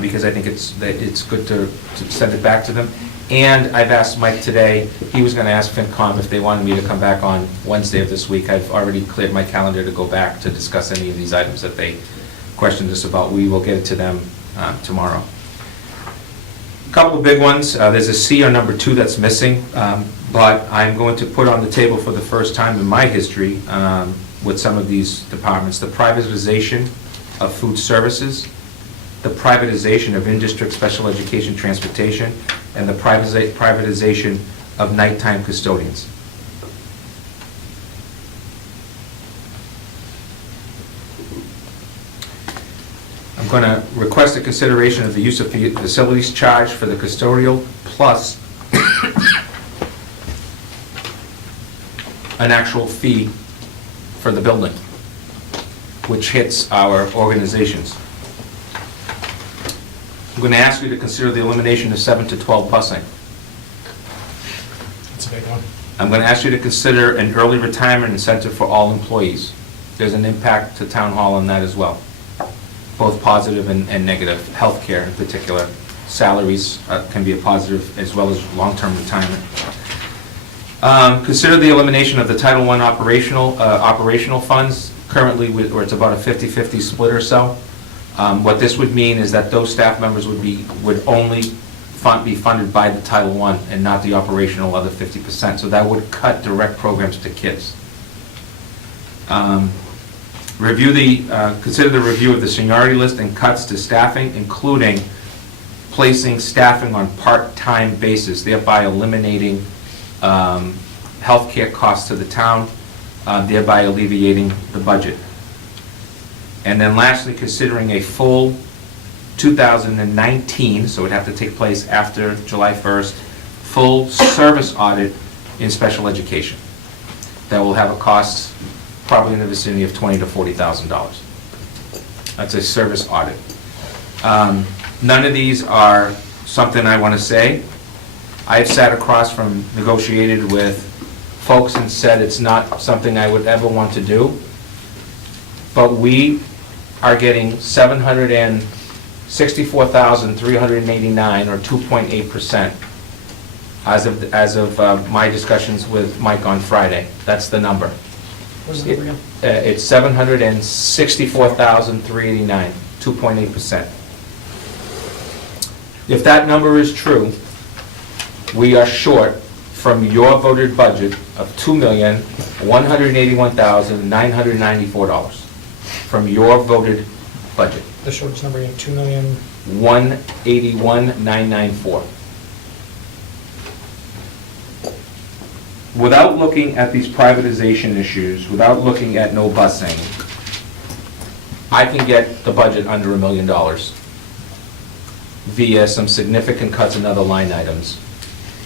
because I think it's good to send it back to them. And I've asked Mike today, he was going to ask FinCom if they wanted me to come back on Wednesday of this week. I've already cleared my calendar to go back to discuss any of these items that they questioned us about. We will get it to them tomorrow. A couple of big ones. There's a C on number 2 that's missing, but I'm going to put on the table for the first time in my history with some of these departments, the privatization of food services, the privatization of in-district special education transportation, and the privatization of nighttime custodians. I'm going to request a consideration of the use of facilities charge for the custodial, plus an actual fee for the building, which hits our organizations. I'm going to ask you to consider the elimination of 7 to 12 busing. That's a big one. I'm going to ask you to consider an early retirement incentive for all employees. There's an impact to Town Hall on that as well, both positive and negative. Healthcare in particular, salaries can be a positive, as well as long-term retirement. Consider the elimination of the Title I operational funds. Currently, where it's about a 50-50 split or so. What this would mean is that those staff members would only be funded by the Title I and not the operational other 50%. So that would cut direct programs to kids. Consider the review of the seniority list and cuts to staffing, including placing staffing on part-time basis, thereby eliminating healthcare costs to the town, thereby alleviating the budget. And then lastly, considering a full 2019, so it would have to take place after July 1st, full service audit in special education. That will have a cost probably in the vicinity of $20,000 to $40,000. That's a service audit. None of these are something I want to say. I've sat across from, negotiated with folks and said it's not something I would ever want to do. But we are getting $764,389 or 2.8% as of my discussions with Mike on Friday. That's the number. What's the number again? It's $764,389, 2.8%. If that number is true, we are short from your voted budget of $2,181,994 from your voted budget. The shortest number again, 2 million. 181,994. Without looking at these privatization issues, without looking at no busing, I can get the budget under $1 million via some significant cuts in other line items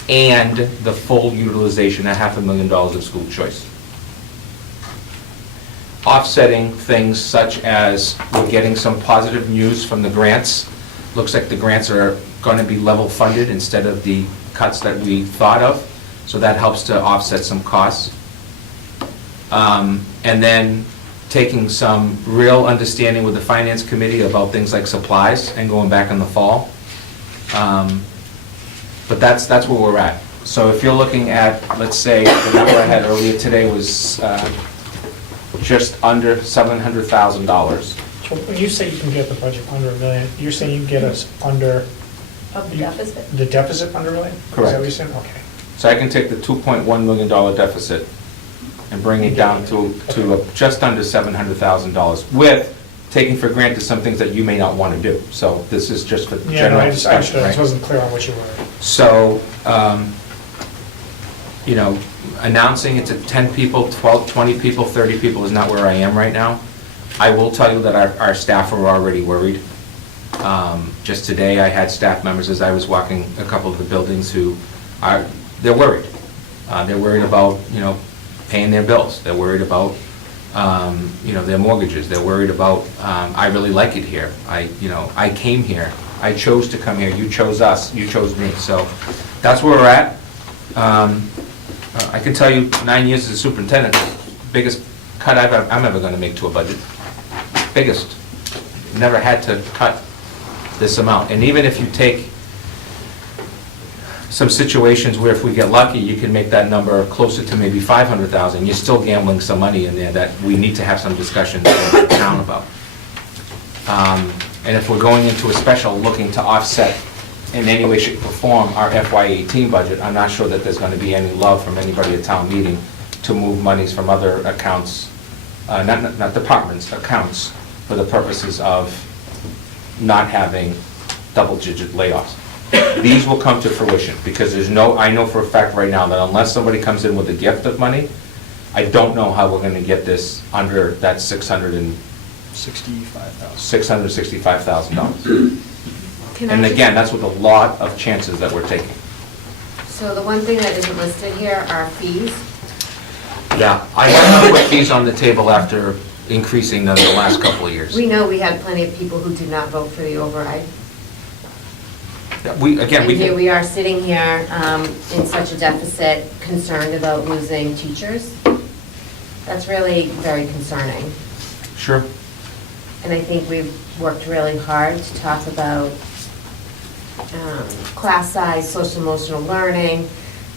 and the full utilization of $500,000 of school choice. Offsetting things such as we're getting some positive news from the grants. Looks like the grants are going to be level funded instead of the cuts that we thought of. So that helps to offset some costs. And then taking some real understanding with the Finance Committee about things like supplies and going back in the fall. But that's where we're at. So if you're looking at, let's say, the number I had earlier today was just under $700,000. So when you say you can get the budget under $1 million, you're saying you can get us under Of the deficit? the deficit under $1 million? Is that Correct. what you're saying? Okay. So I can take the $2.1 million deficit and bring it down to just under $700,000 with taking for granted some things that you may not want to do. So this is just for Yeah, no, general I discussion, just right? wasn't clear on what you were. So, you know, announcing it to 10 people, 12, 20 people, 30 people is not where I am right now. I will tell you that our staff are already worried. Just today, I had staff members as I was walking a couple of the buildings who are, they're worried. They're worried about, you know, paying their bills. They're worried about, you know, their mortgages. They're worried about, I really like it here. You know, I came here. I chose to come here. You chose us. You chose me. So that's where we're at. I can tell you, 9 years as a superintendent, biggest cut I'm ever going to make to a budget. Biggest. Never had to cut this amount. And even if you take some situations where if we get lucky, you can make that number closer to maybe 500,000, you're still gambling some money in there that we need to have some discussions with the town about. And if we're going into a special looking to offset in any way, shape, or form our FY18 budget, I'm not sure that there's going to be any love from anybody at town meeting to move monies from other accounts, not departments, accounts, for the purposes of not having double-digit layoffs. These will come to fruition, because there's no, I know for a fact right now that unless somebody comes in with a gift of money, I don't know how we're going to get this under that $665,000. And again, that's with a lot of chances that we're taking. So the one thing that isn't listed here are fees. Yeah, I have not put fees on the table after increasing them the last couple of years. We know we had plenty of people who did not vote for the override. Yeah, again, And here we are sitting here in such a deficit, concerned about losing teachers. That's really very concerning. Sure. And I think we've worked really hard to talk about class size, social emotional learning,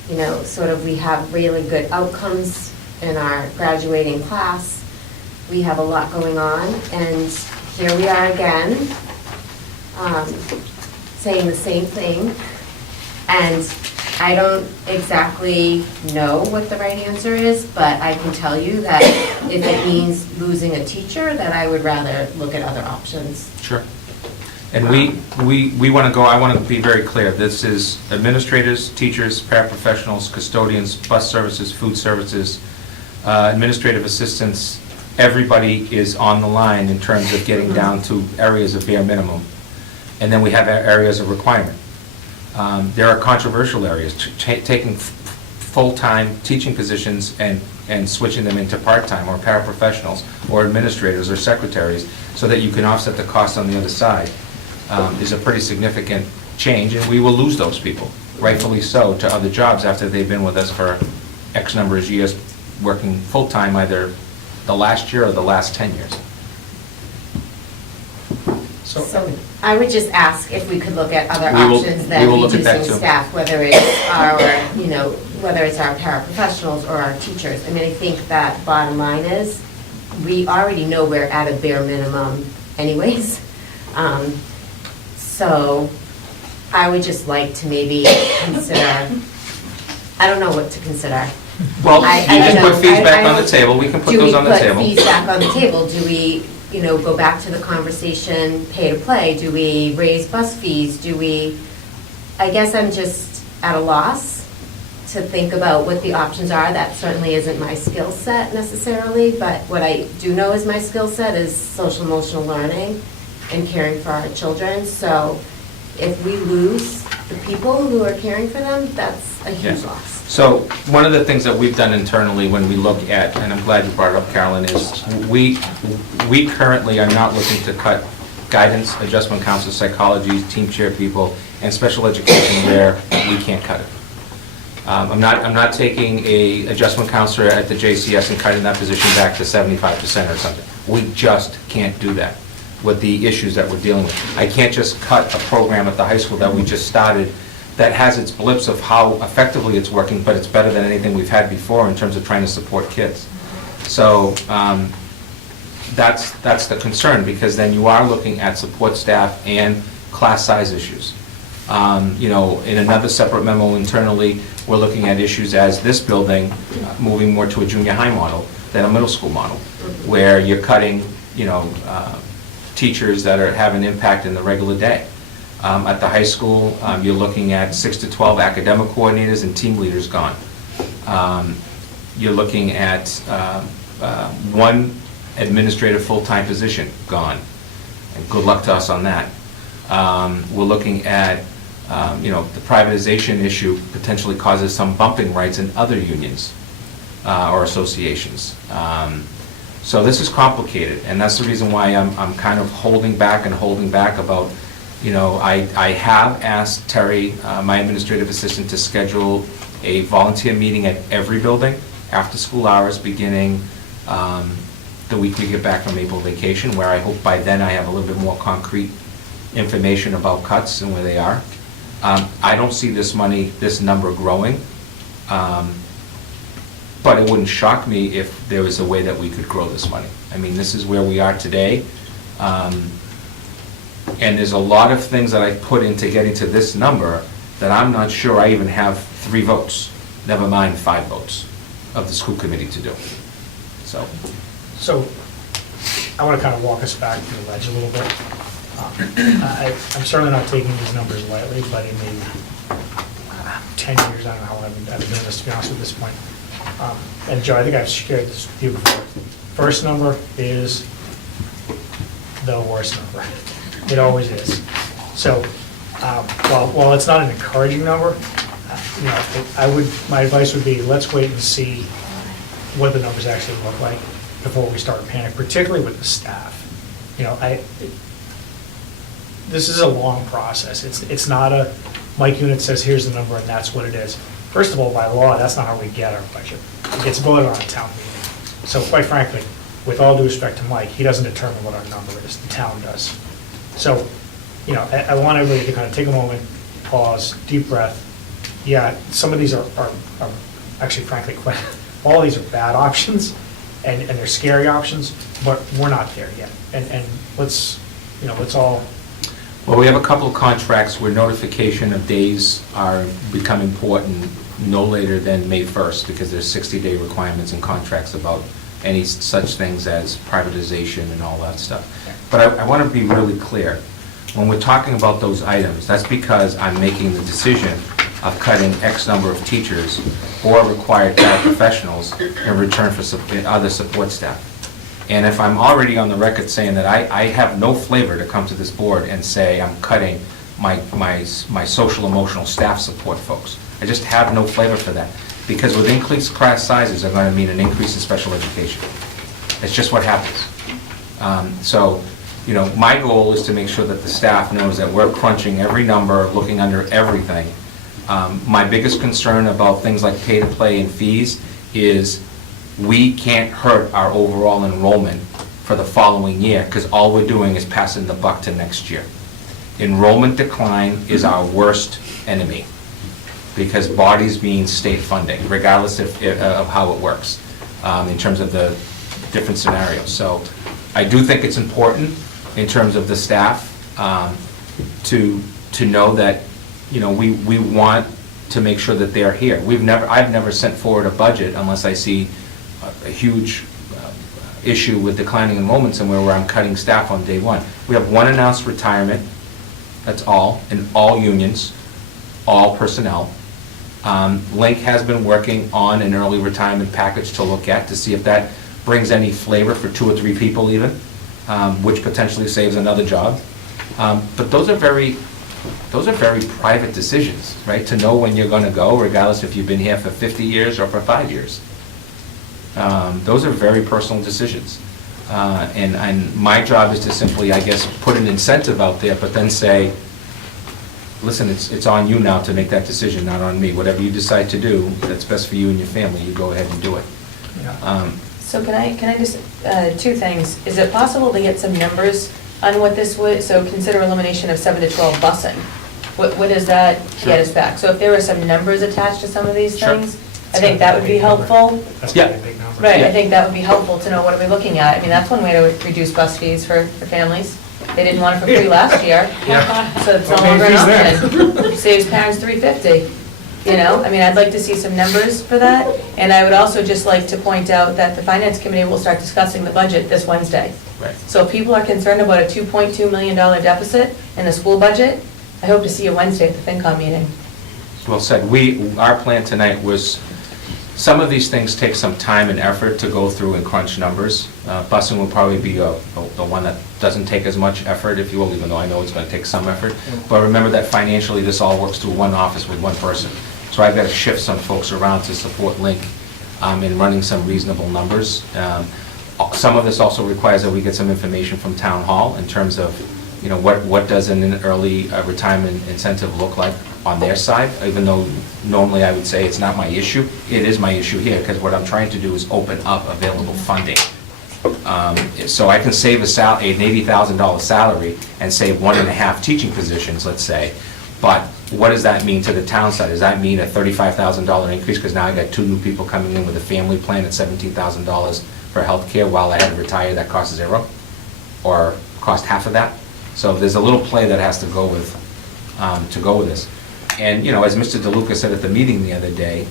you know, sort of we have really good outcomes in our graduating class. We have a lot going on, and here we are again, saying the same thing. And I don't exactly know what the right answer is, but I can tell you that if it means losing a teacher, that I would rather look at other options. Sure. And we want to go, I want to be very clear, this is administrators, teachers, paraprofessionals, custodians, bus services, food services, Administrative assistants, everybody is on the line in terms of getting down to areas of bare minimum. And then we have areas of requirement. There are controversial areas, taking full-time teaching positions and switching them into part-time, or paraprofessionals, or administrators, or secretaries, so that you can offset the cost on the other side, is a pretty significant change, and we will lose those people, rightfully so, to other jobs after they've been with us for X number of years, working full-time either the last year or the last 10 years. So I would just ask if we could look at other We will- options we than will look at that reducing too. staff, whether it's our, whether it's our paraprofessionals or our teachers. I mean, I think that bottom line is, we already know we're at a bare minimum anyways. So I would just like to maybe consider, I don't know what to consider. Well, I you don't can know. put fees back I on the don't- table, we can put those on the table. Do we put fees back on the table? Do we, go back to the conversation, pay to play? Do we raise bus fees? Do we, I guess I'm just at a loss to think about what the options are. That certainly isn't my skill set necessarily, but what I do know is my skill set is social emotional learning and caring for our children. So if we lose the people who are caring for them, that's a huge Yeah. loss. So one of the things that we've done internally when we look at, and I'm glad you brought it up, Carolyn, is we currently are not looking to cut guidance, adjustment counselors, psychology, team chair people, and special education where we can't cut it. I'm not taking a adjustment counselor at the JCS and cutting that position back to 75% or something. We just can't do that with the issues that we're dealing with. I can't just cut a program at the high school that we just started that has its blips of how effectively it's working, but it's better than anything we've had before in terms of trying to support kids. So that's the concern, because then you are looking at support staff and class size issues. In another separate memo internally, we're looking at issues as this building moving more to a junior high model than a middle school model, where you're cutting, teachers that have an impact in the regular day. At the high school, you're looking at 6 to 12 academic coordinators and team leaders gone. You're looking at one administrative full-time position gone. And good luck to us on that. We're looking at, the privatization issue potentially causes some bumping rights in other unions or associations. So this is complicated, and that's the reason why I'm kind of holding back about, I have asked Terry, my administrative assistant, to schedule a volunteer meeting at every building after school hours, beginning the week we get back from April vacation, where I hope by then I have a little bit more concrete information about cuts and where they are. I don't see this number growing, but it wouldn't shock me if there was a way that we could grow this money. I mean, this is where we are today. And there's a lot of things that I put into getting to this number that I'm not sure I even have 3 votes, never mind 5 votes of the school committee to do. So I want to kind of walk us back to the ledge a little bit. I'm certainly not taking these numbers lightly, but in the 10 years, I don't know how long I've been doing this, to be honest, at this point. And Joe, I think I've shared this with you before. First number is the worst number. It always is. So while it's not an encouraging number, my advice would be, let's wait and see what the numbers actually look like before we start panic, particularly with the staff. This is a long process. It's not a Mike Unit says here's the number and that's what it is. First of all, by law, that's not how we get our budget. It gets voted on at town meeting. So quite frankly, with all due respect to Mike, he doesn't determine what our number is. The town does. So, I want everybody to kind of take a moment, pause, deep breath. Yeah, some of these are actually, frankly, all of these are bad options, and they're scary options, but we're not there yet. And let's all... Well, we have a couple of contracts where notification of days are become important no later than May 1st, because there's 60-day requirements in contracts about any such things as privatization and all that stuff. But I want to be really clear. When we're talking about those items, that's because I'm making the decision of cutting X number of teachers or required paraprofessionals in return for other support staff. And if I'm already on the record saying that I have no flavor to come to this board and say I'm cutting my social emotional staff support folks, I just have no flavor for that. Because with increased class sizes are going to mean an increase in special education. It's just what happens. So, you know, my goal is to make sure that the staff knows that we're crunching every number, looking under everything. My biggest concern about things like pay-to-play and fees is we can't hurt our overall enrollment for the following year, because all we're doing is passing the buck to next year. Enrollment decline is our worst enemy, because bodies mean state funding, regardless of how it works, in terms of the different scenarios. So I do think it's important in terms of the staff to know that, you know, we want to make sure that they're here. I've never sent forward a budget unless I see a huge issue with declining enrollment somewhere where I'm cutting staff on day one. We have one announced retirement, that's all, in all unions, all personnel. Link has been working on an early retirement package to look at to see if that brings any flavor for 2 or 3 people even, which potentially saves another job. But those are very private decisions, right? To know when you're going to go, regardless if you've been here for 50 years or for 5 years. Those are very personal decisions. And my job is to simply, I guess, put an incentive out there, but then say, listen, it's on you now to make that decision, not on me. Whatever you decide to do that's best for you and your family, you go ahead and do it. Yeah. So can I just, 2 things. Is it possible to get some numbers on what this would, so consider elimination of 7 to 12 busing? What does that get us back? So if there were some numbers attached to some of these Sure. things, I think that would be helpful. That's gonna be a Yeah. big number. Right, Yeah. I think that would be helpful to know what are we looking at. I mean, that's one way to reduce bus fees for families. They didn't want it for free last year, so it's no Okay, longer an fees there. option. Saves parents $350, you know? I mean, I'd like to see some numbers for that. And I would also just like to point out that the Finance Committee will start discussing the budget this Wednesday. Right. So if people are concerned about a $2.2 million deficit in the school budget, I hope to see you Wednesday at the FinCom meeting. Well said. Our plan tonight was, some of these things take some time and effort to go through and crunch numbers. Busing will probably be the one that doesn't take as much effort, if you will, even though I know it's going to take some effort. But remember that financially, this all works through one office with one person. So I've got to shift some folks around to support Link in running some reasonable numbers. Some of this also requires that we get some information from Town Hall in terms of, you know, what does an early retirement incentive look like on their side, even though normally I would say it's not my issue. It is my issue here, because what I'm trying to do is open up available funding. So I can save an $80,000 salary and save 1.5 teaching positions, let's say, but what does that mean to the town side? Does that mean a $35,000 increase, because now I got 2 new people coming in with a family plan at $17,000 for healthcare while I had to retire that costs 0, or cost half of that? So there's a little play that has to go with this. And, you know, as Mr. DeLuca said at the meeting the other day,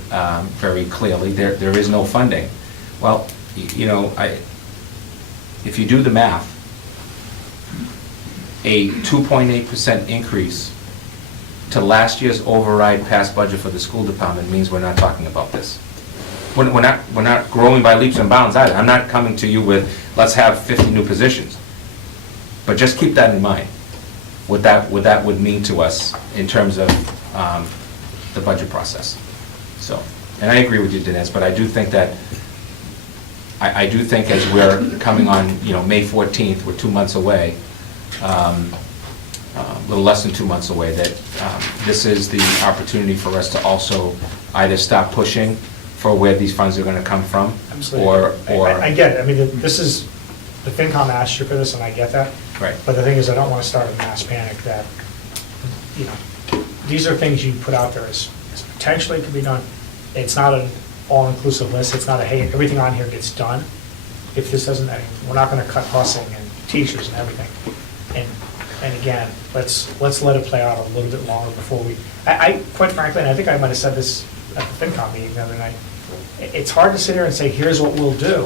very clearly, there is no funding. Well, you know, if you do the math, a 2.8% increase to last year's override past budget for the school department means we're not talking about this. We're not growing by leaps and bounds either. I'm not coming to you with, let's have 50 new positions. But just keep that in mind, what that would mean to us in terms of the budget process. So, and I agree with you, Dinesh, but I do think that, I do think as we're coming on, you know, May 14th, we're 2 months away, a little less than 2 months away, that this is the opportunity for us to also either stop pushing for where these funds are going to come from, Absolutely. or I get it. I mean, this is, the FinCom asked you for this, and I get that. Right. But the thing is, I don't want to start a mass panic that, you know, these are things you put out there as potentially could be done. It's not an all-inclusive list. It's not a, hey, everything on here gets done. If this doesn't, I mean, we're not going to cut busing and teachers and everything. And again, let's let it play out a little bit longer before we, I quite frankly, and I think I might have said this at the FinCom meeting the other night, it's hard to sit here and say, here's what we'll do,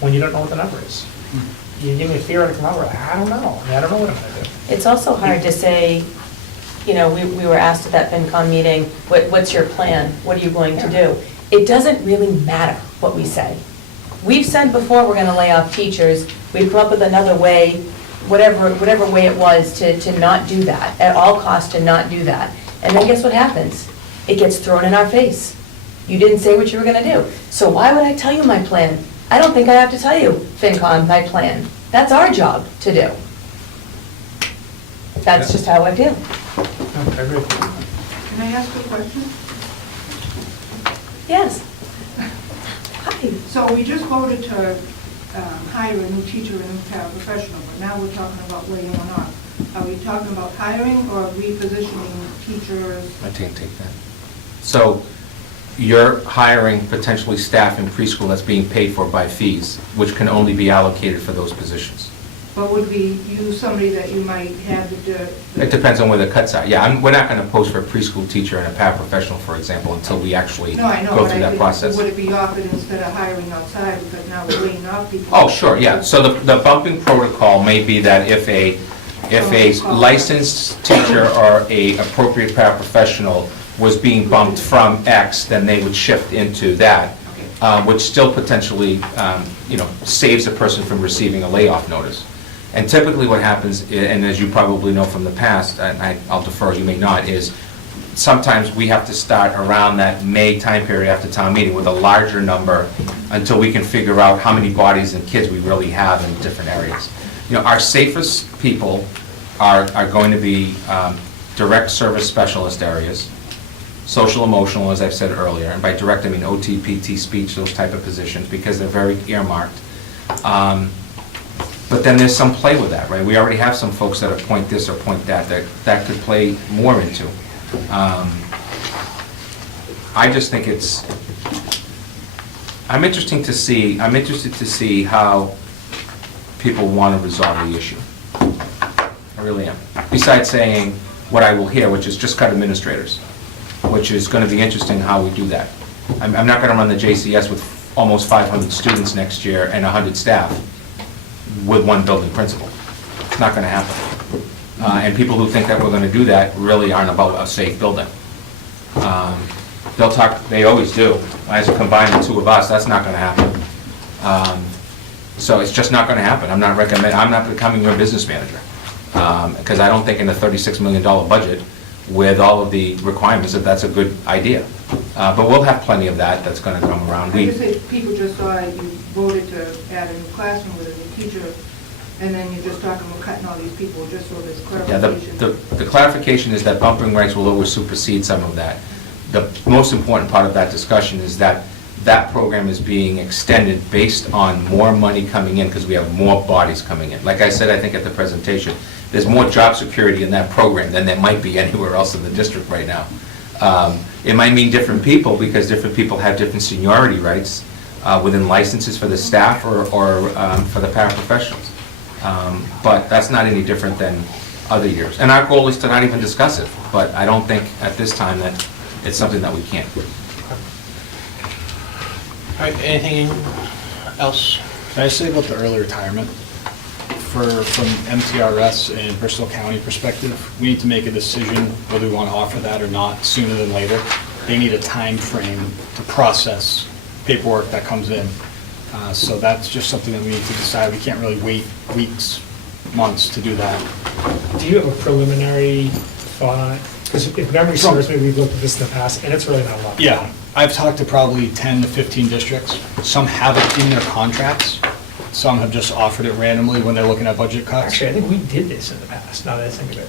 when you don't know what the number is. You give me a theoretical number, I don't know. I mean, I don't know what I'm going to do. It's also hard to say, we were asked at that FinCom meeting, what's your plan? What are you going to do? It doesn't really matter what we say. We've said before we're going to lay off teachers. We've come up with another way, whatever way it was, to not do that, at all costs to not do that. And then guess what happens? It gets thrown in our face. You didn't say what you were going to do. So why would I tell you my plan? I don't think I have to tell you, FinCom, my plan. That's our job to do. That's just how I feel. I agree. Can I ask a question? Yes. Hi. So we just voted to hire a new teacher and a new paraprofessional, but now we're talking about laying one off. Are we talking about hiring or repositioning teachers? I can't take that. So you're hiring potentially staff in preschool that's being paid for by fees, which can only be allocated for those positions. But would we use somebody that you might have to do? It depends on where the cuts are. Yeah, we're not going to post for a preschool teacher and a paraprofessional, for example, until we actually No, I know, go but through that process. would it be offered instead of hiring outside, because now we're laying off people? Oh, sure, yeah. So the bumping protocol may be that if a licensed teacher or a appropriate paraprofessional was being bumped from X, then they would shift into that, which still potentially, saves a person from receiving a layoff notice. And typically what happens, and as you probably know from the past, and I'll defer, you may not, is sometimes we have to start around that May time period after town meeting with a larger number until we can figure out how many bodies and kids we really have in different areas. Our safest people are going to be direct service specialist areas, social emotional, as I've said earlier, and by direct I mean OT, PT, speech, those type of positions, because they're very earmarked. But then there's some play with that, right? We already have some folks that are point this or point that could play more into. I just think I'm interested to see how people want to resolve the issue. I really am. Besides saying what I will hear, which is just cut administrators, which is going to be interesting how we do that. I'm not going to run the JCS with almost 500 students next year and 100 staff with one building principal. It's not going to happen. And people who think that we're going to do that really aren't about a safe building. They'll talk, they always do. As you combine the two of us, that's not going to happen. So it's just not going to happen. I'm not becoming your business manager. Because I don't think in a $36 million budget, with all of the requirements, that's a good idea. But we'll have plenty of that's going to come around. I just say people just saw you voted to add a new classroom with a new teacher, and then you're just talking about cutting all these people, just so there's clarification. Yeah, the clarification is that bumping rights will always supersede some of that. The most important part of that discussion is that that program is being extended based on more money coming in because we have more bodies coming in. Like I said, I think at the presentation, there's more job security in that program than there might be anywhere else in the district right now. It might mean different people because different people have different seniority rights within licenses for the staff or for the paraprofessionals. But that's not any different than other years. And our goal is to not even discuss it, but I don't think at this time that it's something that we can't. All right, anything else? Can I say about the early retirement? From MTRS and Bristol County perspective, we need to make a decision whether we want to offer that or not sooner than later. They need a time frame to process paperwork that comes in. So that's just something that we need to decide. We can't really wait weeks, months to do that. Do you have a preliminary thought on it? Because if memory serves me, we've looked at this in the past, and it's really not a lot. Yeah, I've talked to probably 10 to 15 districts. Some have it in their contracts. Some have just offered it randomly when they're looking at budget cuts. Actually, I think we did this in the past, now that I think of it.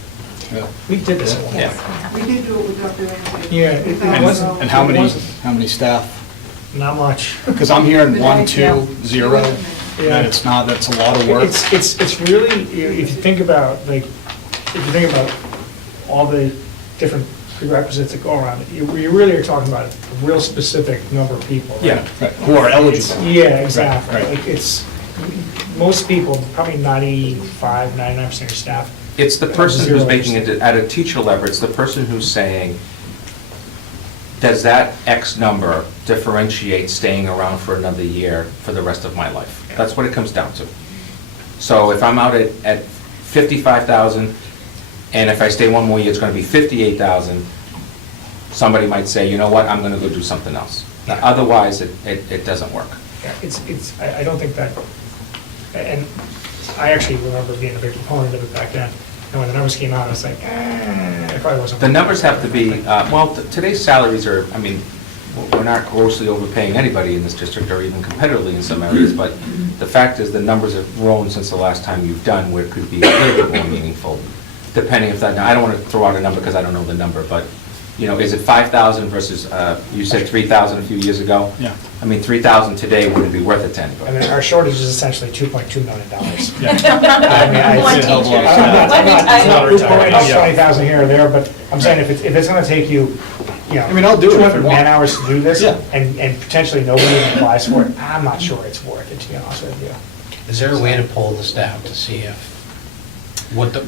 Yeah. We did this at one point. Yeah. We did do it with Dr. Ramsey. Yeah, it wasn't. And how many staff? Not much. Because I'm hearing 1, 2, 0, and it's not, that's a lot of work. It's really, if you think about, all the different prerequisites that go around it, you really are talking about a real specific number of people. Right? Yeah, right. Who are eligible. Yeah, exactly. Right. Like it's, most people, probably 95, 99% of staff. It's the person who's making it, at a teacher level, it's the person who's saying, does that X number differentiate staying around for another year for the rest of my life? Yeah. That's what it comes down to. So if I'm out at 55,000 and if I stay one more year, it's going to be 58,000, somebody might say, you know what, I'm going to go do something else. Now, otherwise, it doesn't work. Yeah, I don't think that, and I actually remember being a big proponent of it back then, and when the numbers came out, I was like, it probably wasn't. The numbers have to be, well, today's salaries are, I mean, we're not grossly overpaying anybody in this district, or even competitively in some areas, but the fact is, the numbers have grown since the last time you've done, where it could be a little bit more meaningful, depending if that, now, I don't want to throw out a number because I don't know the number, but, you know, is it 5,000 versus, you said 3,000 a few years ago? Yeah. I mean, 3,000 today wouldn't be worth it to anybody. I mean, our shortage is essentially $2.2 million. One teacher. I'm not reporting Yeah. 20,000 here or there, but I'm saying if it's going to take you, you know, I mean, I'll do it if you 200 want. man-hours to do this, Yeah. and potentially nobody even applies for it, I'm not sure it's worth it, to be honest with you. Is there a way to poll the staff to see if,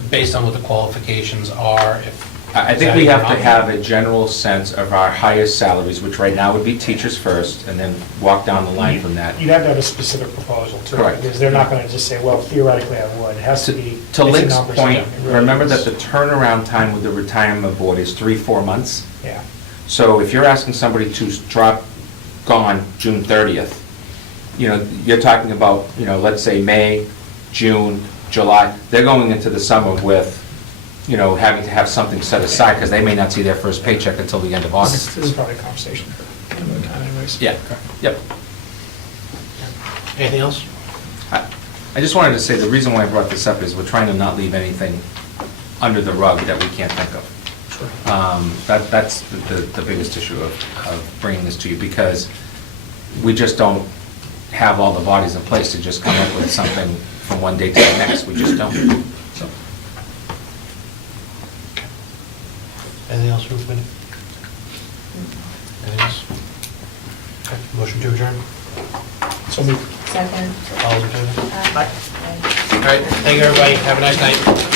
based on what the qualifications are, if... I think we have to have a general sense of our highest salaries, which right now would be teachers first, and then walk down the line from that. You'd have to have a specific proposal too. Correct. Because they're not going to just say, well, theoretically I would. It has to be. To it's a Link's numbers point, game. It really remember is. that the turnaround time with the retirement board is 3-4 months. Yeah. So if you're asking somebody to drop gone June 30th, you know, you're talking about, you know, let's say May, June, July, they're going into the summer with, you know, having to have something set aside because they may not see their first paycheck until the end of August. This is probably a conversation for another time anyways. Yeah, yep. Anything else? I just wanted to say, the reason why I brought this up is we're trying to not leave anything under the rug that we can't think of. That's the biggest issue of bringing this to you, because we just don't have all the bodies in place to just come up with something from one day to the next. We just don't. So. Anything else from the committee? Anything else? Okay, motion to adjourn? So we. Second. All those in favor? Aye. All right, thank you, everybody. Have a nice night.